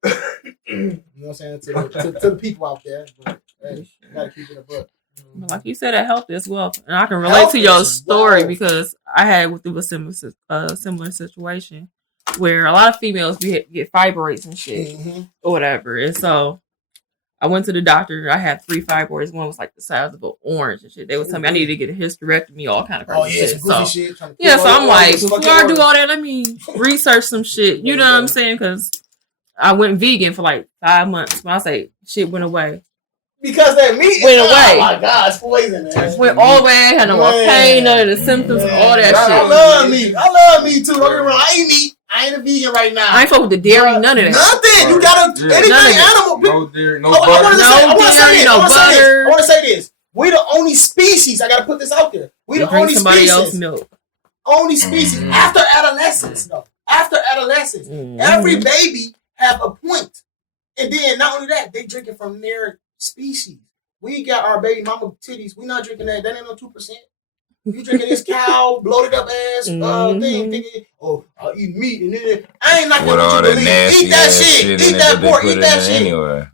You know what I'm saying? To the people out there. But hey, you gotta keep it a buck. Like you said, that health is wealth. And I can relate to your story because I had through a similar situation where a lot of females get fibroids and shit or whatever. And so I went to the doctor. I had 3 fibroids. One was like the size of an orange and shit. They was telling me I needed to get a hysterectomy, all kind of crazy shit. So I'm like, before I do all that, let me research some shit. You know what I'm saying? Because I went vegan for like 5 months. When I say shit went away. Because that meat went away. Oh my God, it's poison, man. Went all the way. I had no more pain, none of the symptoms, all that shit. I love meat. I love meat too. I ain't meat. I ain't a vegan right now. I ain't fuck with the dairy, none of that. Nothing. You gotta anything animal. No dairy, no butter. I want to say this. We the only species. I gotta put this out there. We the only somebody species. Else milk. Only species after adolescence. No, after adolescence, every baby have a point, and then not only that, they drinking from their species. We got our baby mama titties. We not drinking that. That ain't no 2%. You drinking this cow bloated up ass thing, thinking, oh, I'll eat meat and then I ain't not gonna believe. Eat that shit. Eat that pork. Eat that shit. Anyway.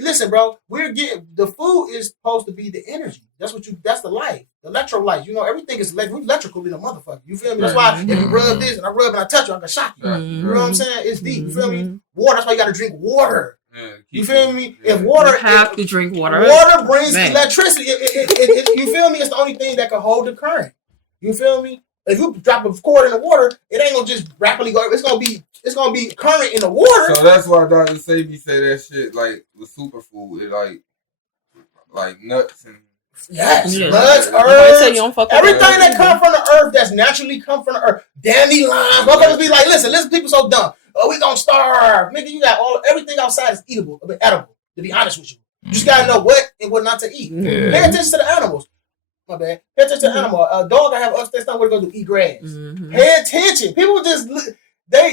Listen, bro. We're getting the food is supposed to be the energy. That's the life. The electrolytes. You know, everything is electrical in a motherfucker. You feel me? That's why if you rub this and I rub and I touch you, I can shock you. You know what I'm saying? It's deep. You feel me? Water. That's why you got to drink water. You feel me? If water, you have to drink water. Water brings electricity. You feel me? It's the only thing that can hold the current. You feel me? If you drop a cord in the water, it ain't gonna just rapidly go. It's gonna be current in the water. So that's why Dr. Sabi say that shit like with superfood. It like nuts and nuts, herbs, everything that come from the earth that's naturally come from the earth. Dandelions. Motherfuckers be like, listen, people so dumb. Oh, we gonna starve. Nigga, you got everything outside is edible, to be honest with you. You just gotta know what and what not to eat. Pay attention to the animals. My bad. Pay attention to the animal. A dog I have upstairs, not where to go to eat grass. Pay attention. People just this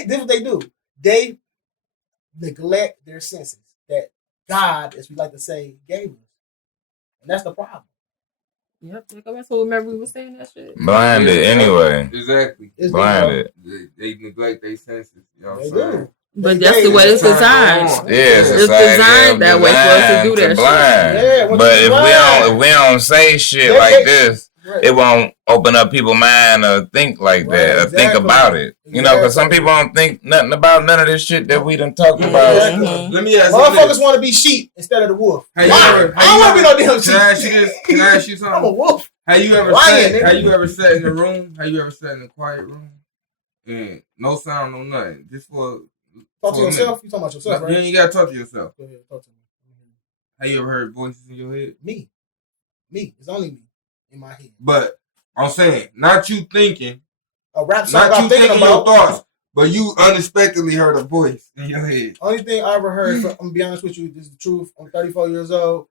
is what they do. They neglect their senses that God, as we like to say, gave us. And that's the problem. Yep, that's what remember we were saying that shit. Blinded anyway. Exactly. Blinded. They neglect their senses. You know what I'm saying? But that's the way it's designed. Yeah, it's designed that way for us to do that shit. Yeah, but if we don't say shit like this, it won't open up people's mind to think like that or think about it. You know, because some people don't think nothing about none of this shit that we done talked about. Let me ask you, motherfuckers want to be sheep instead of the wolf. I don't want to be no damn sheep. Can I ask you something? I'm a wolf. Have you ever sat in the room? Have you ever sat in a quiet room? And no sound, no nothing. Just for talk to yourself. You talking about yourself, right? Yeah, you gotta talk to yourself. Go ahead, talk to me. Have you ever heard voices in your head? Me. It's only me in my head. But I'm saying, not you thinking. A rap song not you thinking about your thoughts, but you unexpectedly heard a voice in your head. Only thing I ever heard, I'm gonna be honest with you, this is the truth. I'm 34 years old.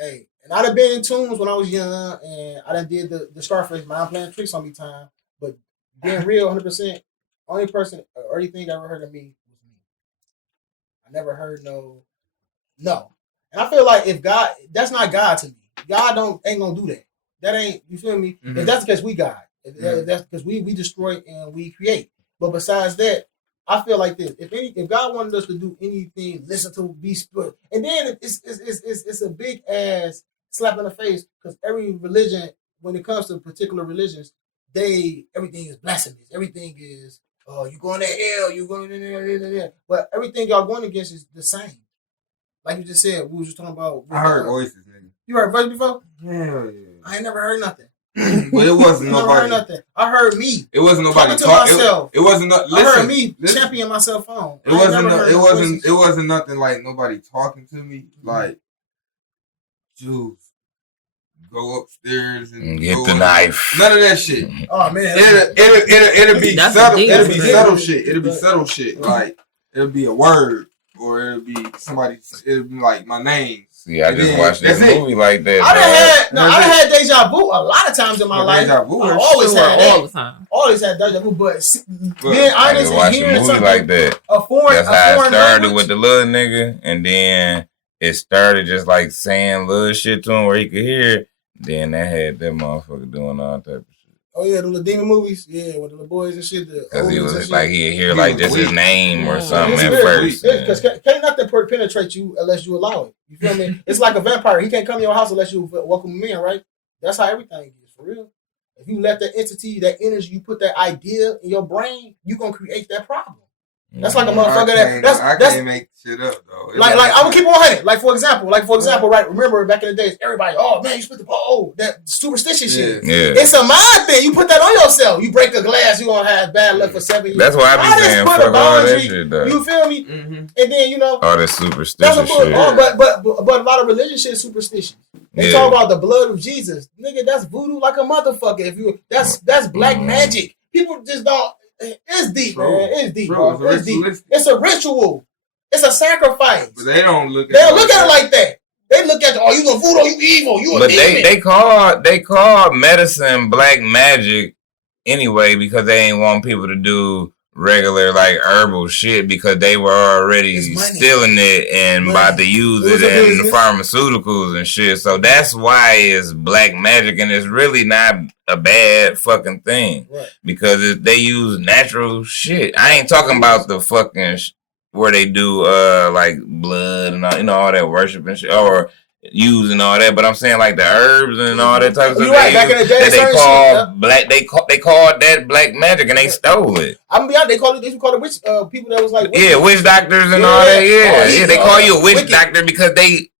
And I'd have been in tunes when I was young, and I done did the Scarface, man, I'm playing tricks on me time. But being real, 100%, only person or anything I ever heard of me was me. I never heard no. And I feel like if God, that's not God to me. God ain't gonna do that. That ain't, you feel me? If that's because we God. If that's because we destroy and we create. But besides that, I feel like this. If God wanted us to do anything, listen to be split. And then it's a big ass slap in the face because every religion, when it comes to particular religions, everything is blasphemous. Everything is you going to hell, you going to but everything y'all going against is the same. Like you just said, we was just talking about. I heard voices, nigga. You heard voices before? Yeah. I ain't never heard nothing. But it wasn't I never nobody. heard nothing. I heard me. It wasn't nobody talking to myself. It wasn't. Listen, I heard me champion myself on. It wasn't nothing like nobody talking to me. Like, Juice, go upstairs and get the knife. None of that shit. Oh man, it'll be subtle. It'll be subtle shit. It'll be subtle shit. Like it'll be a word, or it'll be somebody. It'll be like my name. Yeah, I just watched this movie like that. I had deja vu a lot of times in my life. Deja vu. I always had that. All the time. Always had deja vu, but being honest and hearing something like that. That's how it started with the little nigga, and then it started just like saying little shit to him where he could hear it. Then that had that motherfucker doing all type of shit. Oh yeah, the little demon movies, yeah, with the little boys and shit. Because he was like he'd hear like this his name or something at first. Because can't nothing penetrate you unless you allow it. You feel me? It's like a vampire. He can't come to your house unless you welcome him in, right? That's how everything is for real. If you let that entity, that energy, you put that idea in your brain, you gonna create that problem. That's like a motherfucker I can't make shit up though. Like I'm gonna keep on hunting. Like for example, right? Remember back in the days, everybody, oh man, you spit the ball, that superstitious shit. Yeah. It's a mind thing. You put that on yourself. You break a glass, you gonna have bad luck for 7 years. That's why I be saying fuck all that shit though. You feel me? Mm-hmm. And then all that superstitious shit. But a lot of religion shit is superstition. They talk about the blood of Jesus, nigga. That's voodoo like a motherfucker. If you that's black magic. People just don't. It's deep, man. It's deep, bro. It's deep. It's a ritual. It's a sacrifice. But they don't look at it like that. They look at you a voodoo, you evil, you a demon. They call medicine black magic anyway because they ain't want people to do regular like herbal shit because they were already stealing it and about to use it in the pharmaceuticals and shit. So that's why it's black magic, and it's really not a bad fucking thing because they use natural shit. I ain't talking about the fucking where they do like blood and all, all that worship and shit or using all that, but I'm saying like the herbs and all that type of stuff. Right. Back in the day, they called black. They called that black magic, and they stole it. I'm gonna be honest. They called it witch. People that was like witch doctors and all that. Yeah, they call you a witch doctor because they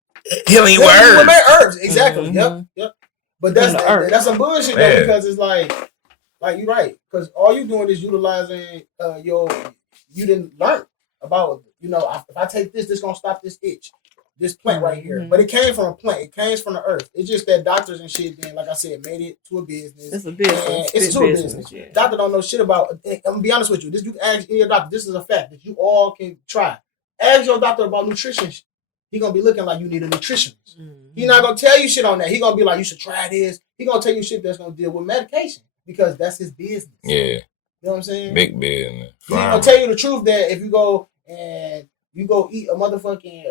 healing you with herbs. Exactly. Mm-hmm. Yep. But that's some bullshit though because it's like you're right because all you doing is utilizing you didn't learn about if I take this gonna stop this itch. This plant right here, but it came from a plant. It came from the earth. It's just that doctors and shit, then, like I said, made it to a business. It's a business. It's a business. Yeah. Doctor don't know shit about. I'm gonna be honest with you. This you can ask any doctor. This is a fact that you all can try. Ask your doctor about nutrition. He gonna be looking like you need a nutritionist. He not gonna tell you shit on that. He gonna be like, you should try this. He gonna tell you shit that's gonna deal with medication because that's his business. Yeah. You know what I'm saying? Big business. He gonna tell you the truth that if you go and you go eat a motherfucking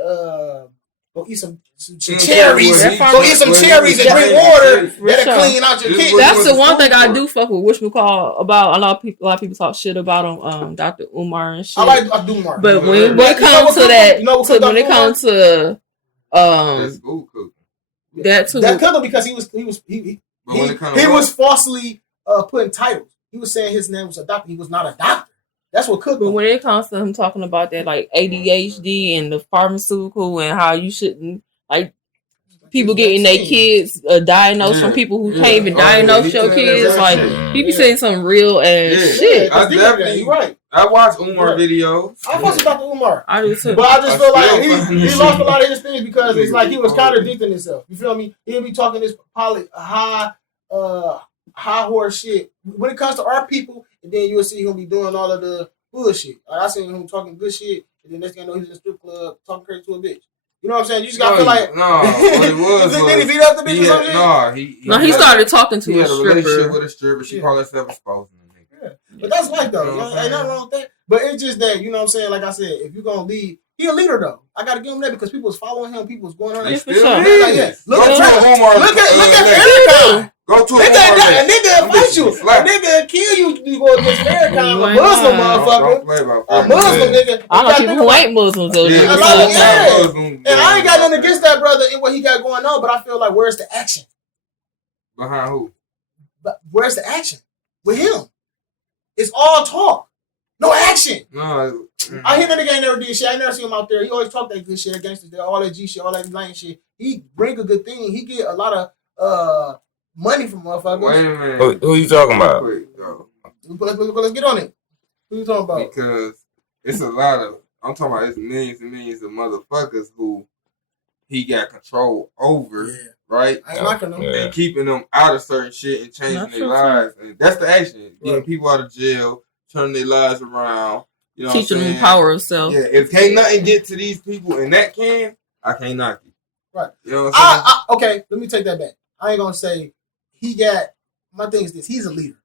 go eat some cherries. Go eat some cherries and drink water. That'll clean out your kidneys. That's the one thing I do fuck with whatchamacall about. A lot of people talk shit about him, Dr. Umar and shit. I like Dr. Umar. But when it comes to that, when it comes to that too, that could because he was falsely putting titles. He was saying his name was a doctor. He was not a doctor. That's what cooked. But when it comes to him talking about that, like ADHD and the pharmaceutical and how you shouldn't like people getting their kids diagnosed from people who can't even diagnose your kids, like he be saying some real ass shit. I definitely right. I watch Umar videos. I watch Dr. Umar. I do too. But I just feel like he lost a lot of his things because it's like he was contradicting himself. You feel me? He'll be talking this high horse shit. When it comes to our people, and then you'll see him be doing all of the bullshit. Like I seen him talking good shit, and then next thing I know he's in a strip club talking crazy to a bitch. You know what I'm saying? You just gotta feel like what it was. Then he beat up the bitch or something? He started talking to a stripper. Relationship with a stripper. She called herself a spouse. Yeah. But that's life though. Ain't nothing wrong with that. But it's just that, you know what I'm saying? Like I said, if you're gonna lead, he a leader though. I gotta give him that because people was following him, people was going on. Yeah, for sure. Like, look at Farrakhan. Go to a nigga fight you. A nigga kill you. You go against Farrakhan, a Muslim motherfucker. A Muslim nigga. I know people who ain't Muslims though. And I ain't got nothing against that brother and what he got going on, but I feel like where's the action? Behind who? But where's the action? With him. It's all talk. No action. No. I hear that nigga ain't never did shit. I never see him out there. He always talk that good shit, gangsters, all that G shit, all that lame shit. He bring a good thing. He get a lot of money from motherfuckers. Wait a minute. Who you talking about? Let's get on it. Who you talking about? Because it's a lot of, I'm talking about it's millions and millions of motherfuckers who he got control over, right? I ain't liking them. And keeping them out of certain shit and changing their lives. And that's the action. Getting people out of jail, turning their lives around. You know, teaching them power of self. Yeah, if can't nothing get to these people and that can, I can't knock you. Right. You know what I'm saying? Okay, let me take that back. I ain't gonna say he got. My thing is this: he's a leader.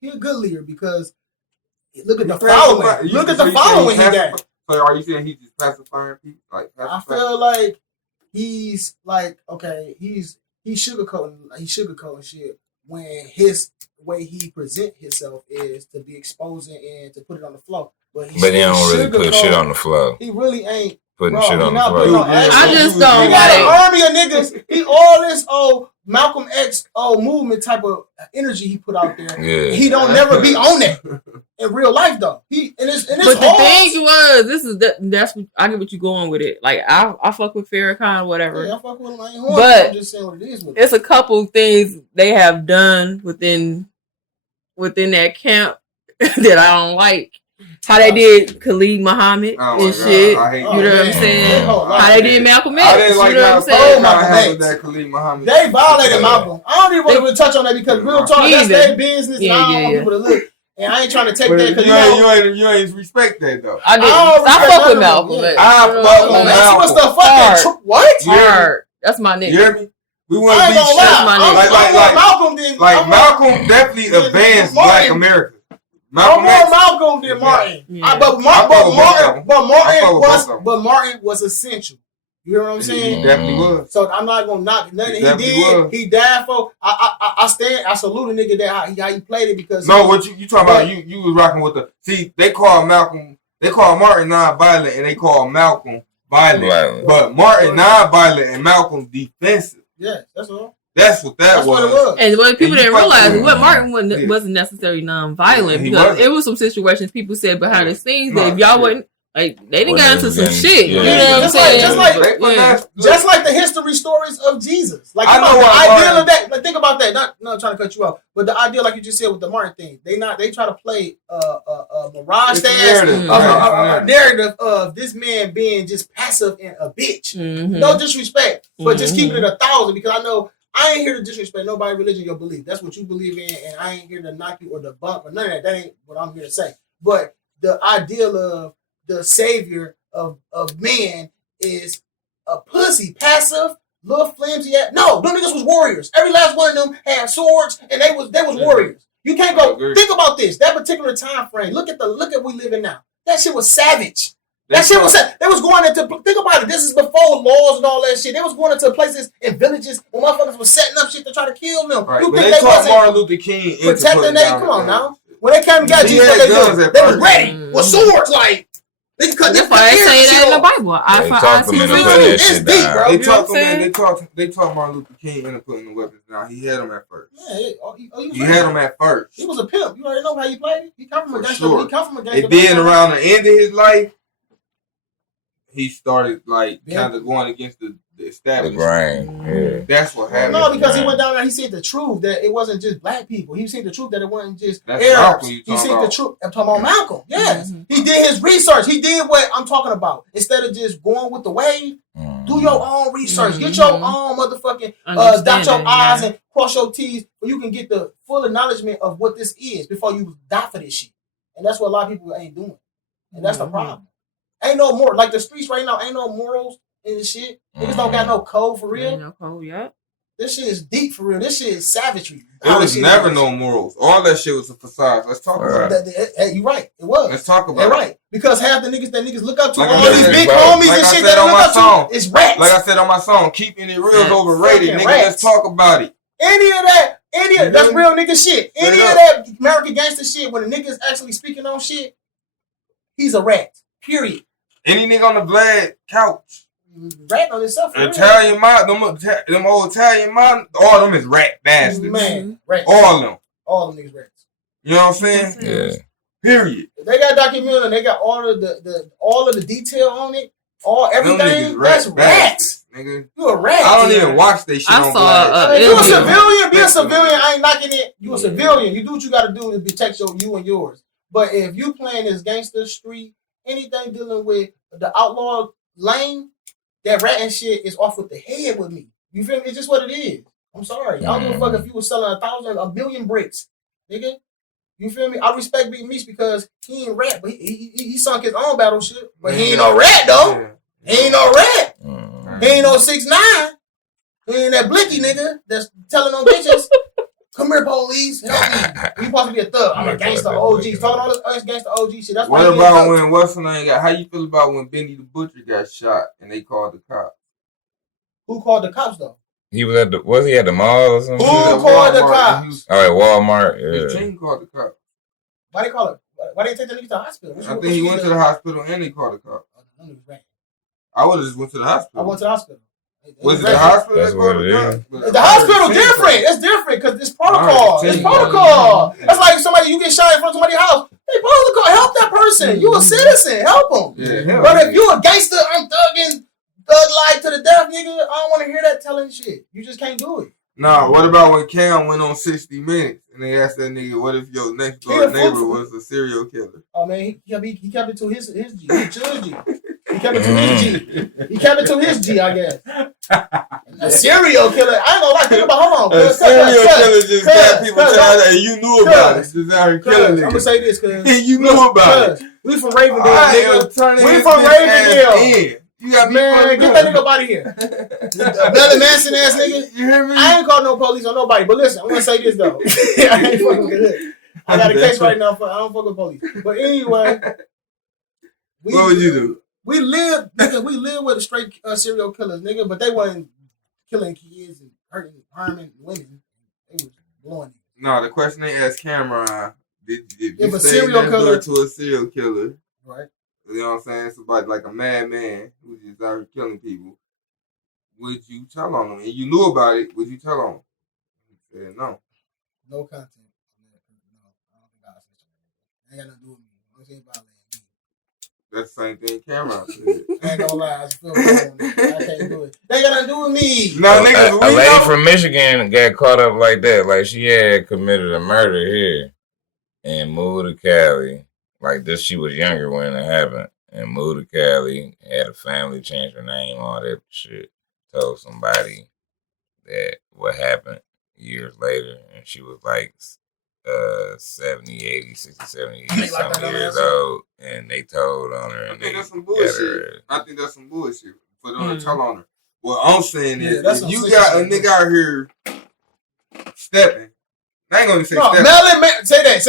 He's a good leader because look at the following. Look at the following he got. So are you saying he's just pacifying people? Like I feel like he's like he's sugarcoating shit when his way he present himself is to be exposing and to put it on the floor. But he don't really put shit on the floor. He really ain't putting shit on the floor. I just don't. He got an army of niggas. He all this Malcolm X movement type of energy he put out there. Yeah. He don't never be on that in real life though. But the thing was, that's what I get what you going with it. Like I fuck with Farrakhan, whatever. Yeah, I fuck with him. I ain't but I'm just saying what it is. It's a couple things they have done within that camp that I don't like. How they did Khalid Muhammad and shit. You know what I'm saying? How they did Malcolm X. I didn't like how that Khalid Muhammad. They violated Malcolm. I don't even want to really touch on that because real talk, that's their business. And I don't want people to look. And I ain't trying to take that because you ain't respect that though. I didn't. I fuck with Malcolm. I fuck with Malcolm. What's the fucking what? Hard. That's my nigga. You hear me? We want to be Malcolm then. Like Malcolm definitely advanced Black America. Malcolm than Martin. But Martin was essential. You know what I'm saying? He definitely was. So I'm not gonna knock nothing he did. He died for. I salute a nigga that how he played it because what you talking about? You was rocking with the they call Martin non-violent and they call Malcolm violent. But Martin non-violent and Malcolm defensive. Yeah, that's all. That's what that was. And what people didn't realize, what Martin wasn't necessarily non-violent because it was some situations people said behind the scenes that if y'all wasn't, like, they didn't get into some shit. You know what I'm saying? Just like the history stories of Jesus. Like, the ideal of that. Like, think about that. Not trying to cut you off, but the idea, like you just said with the Martin thing, they try to play a mirage narrative of this man being just passive and a bitch. No disrespect, but just keeping it 1,000 because I know. I ain't here to disrespect nobody's religion, your belief. That's what you believe in, and I ain't here to knock you or debunk or none of that. That ain't what I'm here to say. But the ideal of the savior of man is a pussy, passive, little flimsy. No, them niggas was warriors. Every last one of them had swords, and they was warriors. You can't go think about this. That particular time frame. Look at what we live in now. That shit was savage. That shit was. They was going into. Think about it. This is before laws and all that shit. They was going into places in villages where motherfuckers was setting up shit to try to kill them. Right. You think they taught Martin Luther King protecting them? Come on now. When they came and got Jesus, they was ready with swords. Like they cut. That's why they say that in the Bible. It's deep, bro. They taught Martin Luther King into putting the weapons down. He had them at first. Yeah, he had them at first. He was a pimp. You already know how he played. He come from a gangster. Sure. He come from a gangster. And then around the end of his life. He started kind of going against the establishment. Yeah. That's what happened. No, because he went down there. He said the truth that it wasn't just black people. He said the truth that it wasn't just Arabs. He said the truth. I'm talking about Malcolm. Yes, he did his research. He did what I'm talking about. Instead of just going with the wave, do your own research. Get your own motherfucking dot your I's and cross your T's, so you can get the full acknowledgement of what this is before you die for this shit. And that's what a lot of people ain't doing. And that's the problem. Ain't no more like the streets right now. Ain't no morals in this shit. Niggas don't got no code for real. Ain't no code, yeah. This shit is deep for real. This shit is savagery. It was never no morals. All that shit was a facade. Let's talk about it. You right. It was. Let's talk about it. Right. Because half the niggas that niggas look up to, all these big homies and shit that look up to, is rats. Like I said on my song, keeping it real is overrated. Nigga, let's talk about it. Any of that, that's real nigga shit. Any of that American gangster shit, when the niggas actually speaking on shit, he's a rat. Period. Any nigga on the Vlad couch. Rat on himself. Italian mob, them old Italian mob, all them is rat bastards. Man, rats. All of them. All them niggas rats. You know what I'm saying? Yeah. Period. They got documentary and they got all of the detail on it, everything. That's rats. nigga. You a rat. I don't even watch they shit on saw, you a civilian. Be a civilian. I ain't knocking it. You a civilian. You do what you got to do to protect you and yours. But if you playing this gangster street, anything dealing with the outlaw lane, that ratting shit is off with the head with me. You feel me? It's just what it is. I'm sorry. I don't give a fuck if you was selling 1 billion bricks, nigga. You feel me? I respect Big Meech because he ain't rat, but he sunk his own battleship. But he ain't no rat though. Yeah. He ain't no rat. He ain't no 6ix9ine. He ain't that blicky nigga that's telling on bitches, come here, police, help me. You supposed to be a thug. I'm a gangster OG. Talking all this gangster OG shit. That's what about when what's the name got? How you feel about when Benny the Butcher got shot and they called the cops? Who called the cops though? He was at the mall or something? Who called the cops? All right, Walmart. Yeah. His team called the cops. Why they call it? Why they take the nigga to the hospital? I think he went to the hospital and they called the cops. I would have just went to the hospital. I went to the hospital. Was it the hospital? That's what it is. The hospital different. It's different because it's protocol. It's protocol. That's like somebody you get shot in front of somebody's house. They protocol. Help that person. You a citizen. Help them. Yeah, but if you a gangster, I'm thugging thug life to the death, nigga. I don't want to hear that telling shit. You just can't do it. No, what about when Cam went on 60 Minutes and they asked that nigga, what if your next door neighbor was a serial killer? Oh man, he kept it to his G. He chose G. He kept it to his G. He kept it to his G, I guess. A serial killer. I ain't gonna lie. Think about. Hold on. A serial killer just got people trying and you knew about it. Just out here killing niggas. I'm gonna say this because you knew about it. We from Ravendale, nigga. We from Ravendale. You got man, get that nigga up out of here. Belly Manson ass nigga. You hear me? I ain't call no police on nobody. But listen, I'm gonna say this though. I ain't fucking with it. I got a case right now. I don't fuck with police. But anyway, what would you do? We live with straight serial killers, nigga. But they wasn't killing kids and harming women. They was blowing it. No, the question they asked Cameron: Did you if a say serial killer to a serial killer? Right. You know what I'm saying? Somebody like a madman who's just out here killing people. Would you tell on him? And you knew about it. Would you tell on him? He said no. No content. No, I don't think I said ain't got nothing to do with me. I don't say about me. That's the same thing Cameron said. I ain't gonna lie. I feel I can't do it. They got nothing to do with me. No, niggas. A lady from Michigan got caught up like that. Like she had committed a murder here and moved to Cali. Like this, she was younger when it happened and moved to Cali, had a family, changed her name, all that shit. Told somebody that what happened years later, and she was like 70, 80, 60, 70, 80 something years old, and they told on her. And I think that's some bullshit. I think that's some bullshit for them to tell on her. What I'm saying is, if you got a nigga out here stepping, I ain't gonna say no, Melon, say that.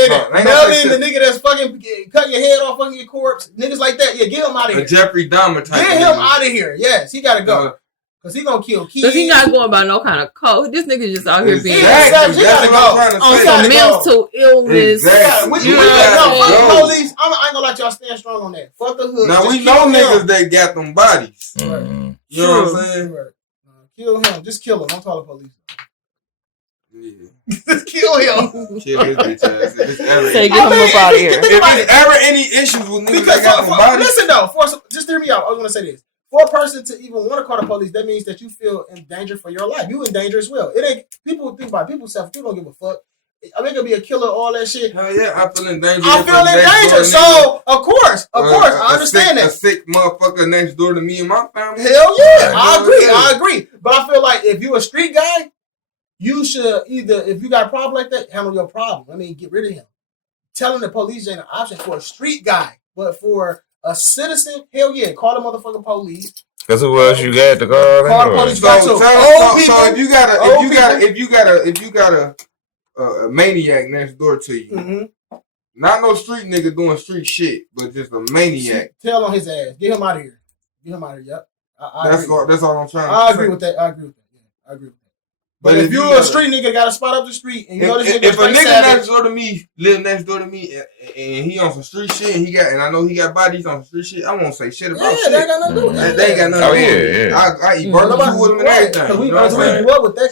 Melon, the nigga that's fucking cutting your head off, fucking your corpse, niggas like that. Yeah, get him out of here. A Jeffrey Dahmer type. Get him out of here. Yes, he gotta go. Cause he gonna kill kids. Cause he not going by no kind of code. This nigga just out here being exactly. That's what I'm on some mental illness. Exactly. Fuck the police. I ain't gonna let y'all stand strong on that. Fuck the hood. Now we know niggas that got them bodies. Mm-hmm. You know what I'm saying? Kill him. Just kill him. Don't call the police. Yeah. Just kill him. Kill his bitch ass. Say get him up out of here. If there's ever any issues with niggas that got them bodies. Listen though, just hear me out. I was gonna say this. For a person to even want to call the police, that means that you feel in danger for your life. You in danger as well. It ain't people think about people self. People don't give a fuck. I mean, gonna be a killer, all that shit. Hell yeah, I feel in danger. I feel in danger. So of course, I understand that. A sick motherfucker next door to me and my family. Hell yeah, I agree. But I feel like if you a street guy, you should either, if you got a problem like that, handle your problem. I mean, get rid of him. Telling the police ain't an option for a street guy, but for a citizen, hell yeah, call the motherfucking police. Cause who else you got to call? Call the police. So if you got a maniac next door to you, not no street nigga doing street shit, but just a maniac. Tell on his ass. Get him out of here. Yep. That's all I'm trying. I agree with that. I agree with that. But if you a street nigga got a spot up the street and you know this nigga if a nigga next door to me live next door to me and he on some street shit and I know he got bodies on some street shit, I won't say shit about shit. They ain't got nothing to do with that. They ain't got nothing to do with it. I eat barbecue with them and everything. We grew up with that.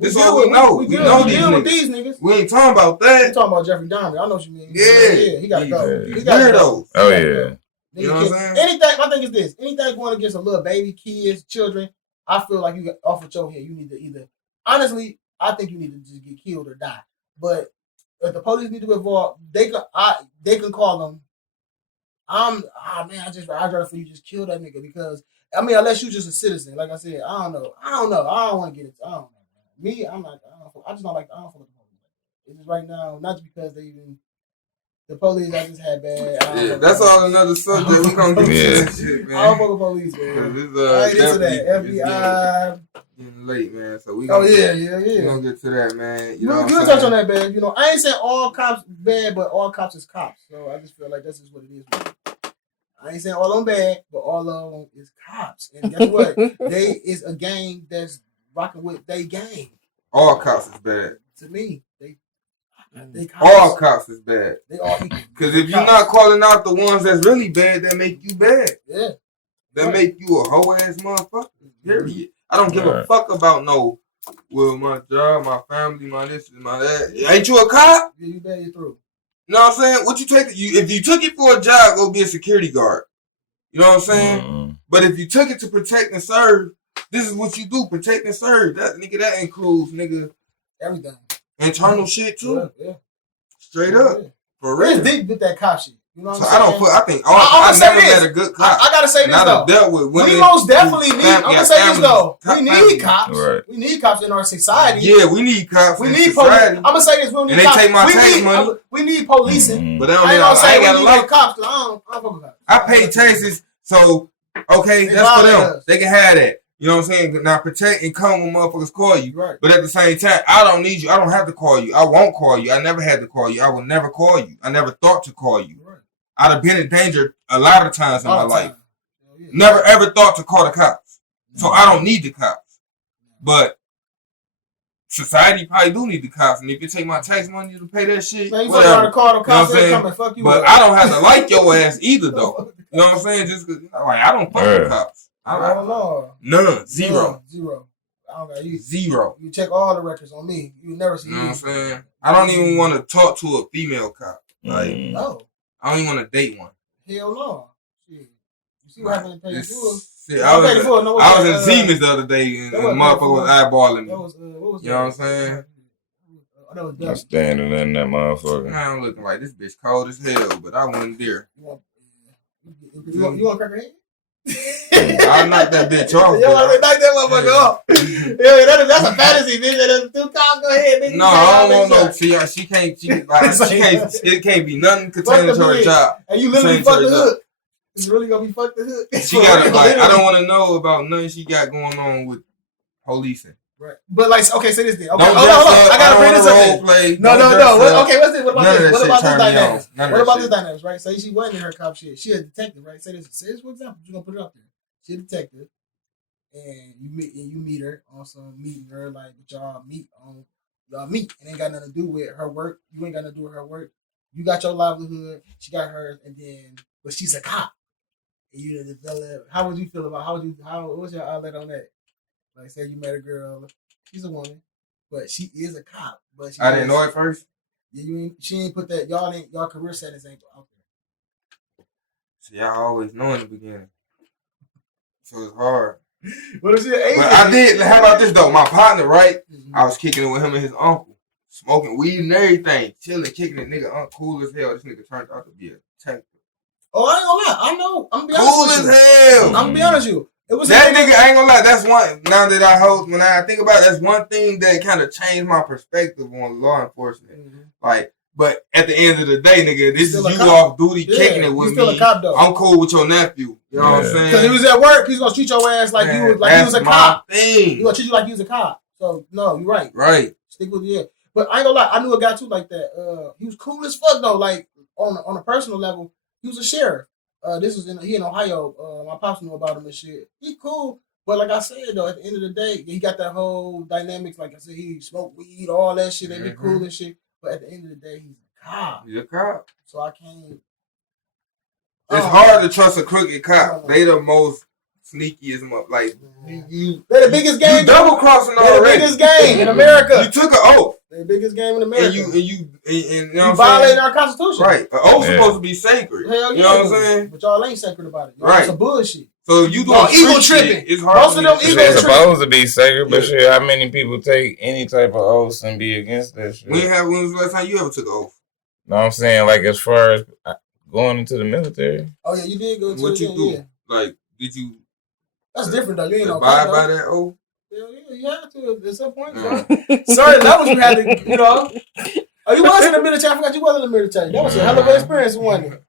This is all we know. We know these niggas. We ain't talking about that. We talking about Jeffrey Dahmer. I know what you mean. Yeah. He gotta go. Weirdos. Oh yeah. You know what I'm saying? Anything, my thing is this. Anything going against a little baby, kids, children, I feel like you got off with your head. You need to either, honestly, I think you need to just get killed or die. But if the police need to be involved, they can call them. I'd rather for you just kill that nigga because, I mean, unless you just a citizen. Like I said, I don't know. I don't want to get into, I don't know. Me, I just don't like, I don't feel like the police. It's just right now, not just because they even, the police I just had bad. Yeah, that's all another subject. We gonna get into that shit, man. I don't fuck with police, man. It's into that. FBI. Getting late, man. So we. Yeah. We gonna get to that, man. You know, we'll touch on that, man. You know, I ain't saying all cops bad, but all cops is cops. So I just feel like that's just what it is. I ain't saying all of them bad, but all of them is cops. And guess what? They is a gang that's rocking with they gang. All cops is bad. To me, they cops. All cops is bad. They all equal. Because if you're not calling out the ones that's really bad, that make you bad. Yeah. That make you a hoe ass motherfucker. Period. I don't give a fuck about my job, my family, my this and my that. Ain't you a cop? Yeah, you bad, you through. You know what I'm saying? What you take? If you took it for a job, go be a security guard. You know what I'm saying? Mm-hmm. But if you took it to protect and serve, this is what you do: protect and serve. That includes everything, internal shit too. Yeah. Straight up, for real. It's deep with that cop shit. You know what so I'm saying? I think I never met a good cop. I gotta say this though. Dealt with women we most definitely need. I'm gonna say this though. We need cops. Right. We need cops in our society. Yeah, we need cops. We need police. I'm gonna say this. We need cops. They take my tax money. We need policing. Mm-hmm. But I ain't gonna say we need cops. I don't fuck with cops. I pay taxes, so okay, that's for them. They can have that. You know what I'm saying? Now protect and come when motherfuckers call you. Right. But at the same time, I don't need you. I don't have to call you. I won't call you. I never had to call you. I will never call you. I never thought to call you. Right. I'd have been in danger a lot of times in my life. Yeah. Never ever thought to call the cops. So I don't need the cops. But society probably do need the cops. And if you take my tax money to pay that shit, man, you whatever. Call the cops, you know what I'm saying? Fuck you but I don't have to like your ass either, though. You know what I'm saying? Just cause, like, I don't fuck with cops. I don't know. None. Zero. I don't got you. Zero. You check all the records on me. You never see me. You know what I'm saying? I don't even want to talk to a female cop. Like, no. I don't even want to date one. Hell no. Shit. You see what happened in Pay Full? I was in Siemens the other day and the motherfucker was eyeballing me. What was you know what I'm saying? I'm standing in that motherfucker. I'm looking like this bitch cold as hell, but I wasn't there. You want to crack her head? I'll knock that bitch off. You want to knock that motherfucker off? Yeah, that's a fantasy, bitch. Two cops, go ahead, bitch. No, I don't want no. She can't. It can't be nothing containing to her job. And you literally fuck the hook. It's really gonna be fuck the hook. She got like I don't want to know about nothing she got going on with policing. Right, but like, okay, say this thing. Okay, hold on. I gotta bring this up. No. Okay, what's this? What about this dynamics? What about this dynamics? Right? Say she wasn't in her cop shit. She a detective, right? Say this for example. You're gonna put it up there. She a detective, and you meet her on some meeting her like y'all meet. It ain't got nothing to do with her work. You ain't got nothing to do with her work. You got your livelihood. She got hers, and then but she's a cop. And you develop. How would you feel about what's your outlet on that? Like, say you met a girl, she's a woman, but she is a cop. But I didn't know it first. Yeah, she ain't put that. Y'all career settings ain't out there. See, I always know in the beginning, so it's hard. What is it? But I did. How about this though? My partner, right? Mm-hmm. I was kicking it with him and his uncle, smoking weed and everything, chilling, kicking it. Nigga, cool as hell. This nigga turned out to be a detective. Oh, I ain't gonna lie. I know. I'm gonna be honest with you. Cool as hell. I'm gonna be honest with you. It was that nigga, I ain't gonna lie, that's one, now that when I think about it, that's one thing that kind of changed my perspective on law enforcement. Mm-hmm. Like, but at the end of the day, nigga, this is you off duty kicking it with me. I'm cool with your nephew. You know what I'm saying? Because he was at work, he's gonna treat your ass like he was a cop. He's gonna treat you like he was a cop. So, no, you're right. Right. Stick with you. But I ain't gonna lie, I knew a guy too like that. He was cool as fuck though, like on a personal level. He was a sheriff. This was in Ohio. My pops knew about him and shit. He cool. But like I said, though, at the end of the day, he got that whole dynamics. Like I said, he smoked weed, all that shit. They be cool and shit. But at the end of the day, he's a cop. He's a cop. So I can't. It's hard to trust a crooked cop. They the most sneakiest, like they're the biggest gang. You double crossing already. They're the biggest gang in America. You took an oath. They're biggest game in America. And you violating our Constitution. Right. An oath supposed to be sacred. Hell yeah. You know what I'm saying? But y'all ain't sacred about it. Y'all right. some bullshit. So if you doing ego tripping. It's hard. Most of them ego tripping. It's supposed to be sacred, but shit, how many people take any type of oaths and be against that shit? When was the last time you ever took an oath? No, I'm saying like as far as going into the military. Oh yeah, you did go into what you do? Yeah. Like, did you? That's different though. You ain't abide by that oath. Hell yeah, you have to at some point, bro. Certain levels you had to, you know. Oh, you was in the military. I forgot you was in the military. That was a hell of an experience, wasn't it?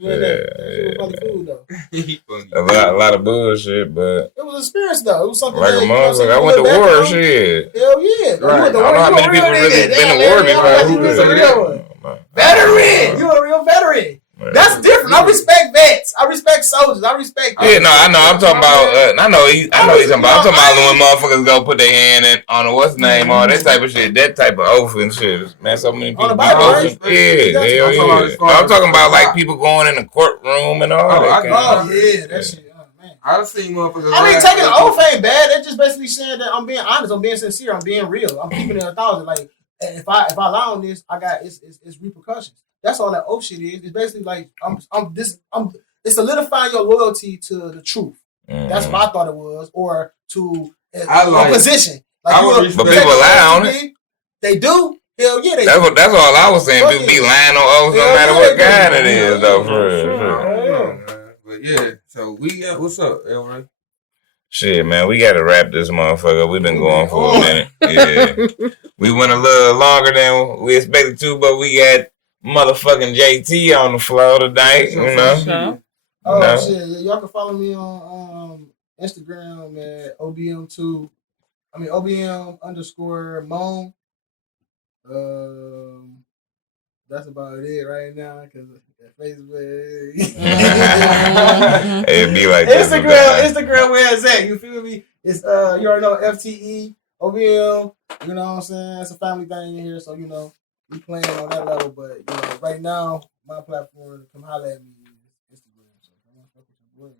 That was cool though. a lot of bullshit, but it was an experience though. It was something. Like a motherfucker, I went to war, shit. Hell yeah! Right. I don't know how many people really been to war before. Veteran, you a real veteran. That's different. I respect vets. I respect soldiers. I respect. Yeah, no, I know. I'm talking about. I know he's talking about. I'm talking about when motherfuckers go put their hand on a what's name, all that type of shit. That type of oath and shit. Man, so many people. Yeah, hell yeah. I'm talking about like people going in the courtroom and all that. Oh yeah, that shit. I've seen motherfuckers. I mean, taking an oath ain't bad. They're just basically saying that I'm being honest. I'm being sincere. I'm being real. I'm keeping it 1,000. Like if I lie on this, I got it's repercussions. That's all that oath shit is. It's basically like it's solidifying your loyalty to the truth. That's what I thought it was, or to a position. Like but people lie on it. They do. Hell yeah, they do. That's all I was saying. People be lying on oaths no matter what kind it is, though. For real. But yeah, so we got what's up, Elray? Shit, man, we got to wrap this motherfucker. We've been going for a minute. Yeah, we went a little longer than we expected to, but we got motherfucking JT on the floor tonight, you know. Shit, y'all can follow me on Instagram at OBM2. I mean OBM_Monee. That's about it right now because Facebook. It'd be like Instagram where it's at. You feel me? It's you already know FTE OBM. You know what I'm saying? It's a family thing in here, so you know. We playing on that level, but you know, right now my platform to come holler at me is Instagram. So I'm gonna fuck with your boy.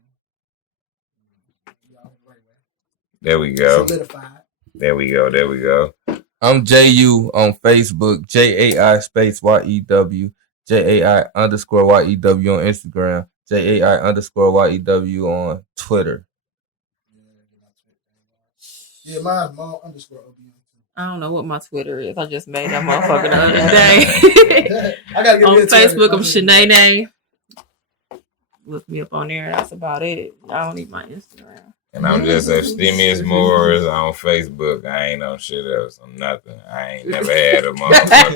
There we go. Solidified. There we go. I'm JU on Facebook, JAI space YEW, JAI _ YEW on Instagram, JAI _ YEW on Twitter. Yeah, mine's Mom _ OBM. I don't know what my Twitter is. I just made that motherfucker the other day. I gotta get on Facebook, I'm Shenea Nae. Look me up on there. That's about it. I don't need my Instagram. And I'm just Abstemious Moors on Facebook. I ain't on shit else. I'm nothing. I ain't never had a motherfucking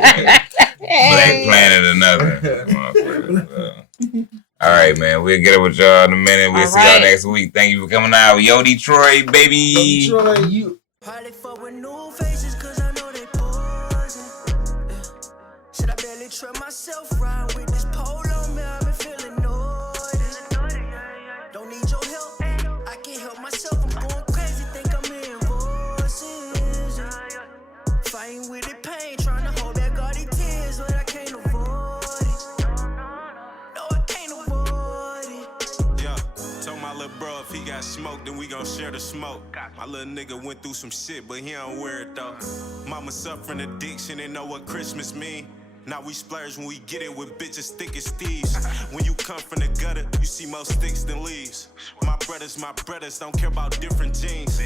Black Planet or nothing. All right, man. We'll get it with y'all in a minute. We'll see y'all next week. Thank you for coming out. Yo, Detroit, baby. Yo, Detroit, you. Probably fuck with new faces cause I know they poison. Should I barely trust myself right with this polo, man? I've been feeling naughty. Don't need your help. I can't help myself. I'm going crazy. Think I'm hearing voices. Fighting with the pain, trying to hold back all these tears, but I can't avoid it. No, I can't avoid it. Yeah, told my little bro if he got smoked, then we gon' share the smoke. My little nigga went through some shit, but he don't wear it though. Mama suffering addiction and know what Christmas mean. Now we splurge when we get it with bitches thick as thieves. When you come from the gutter, you see more sticks than leaves. My brothers don't care about different jeans.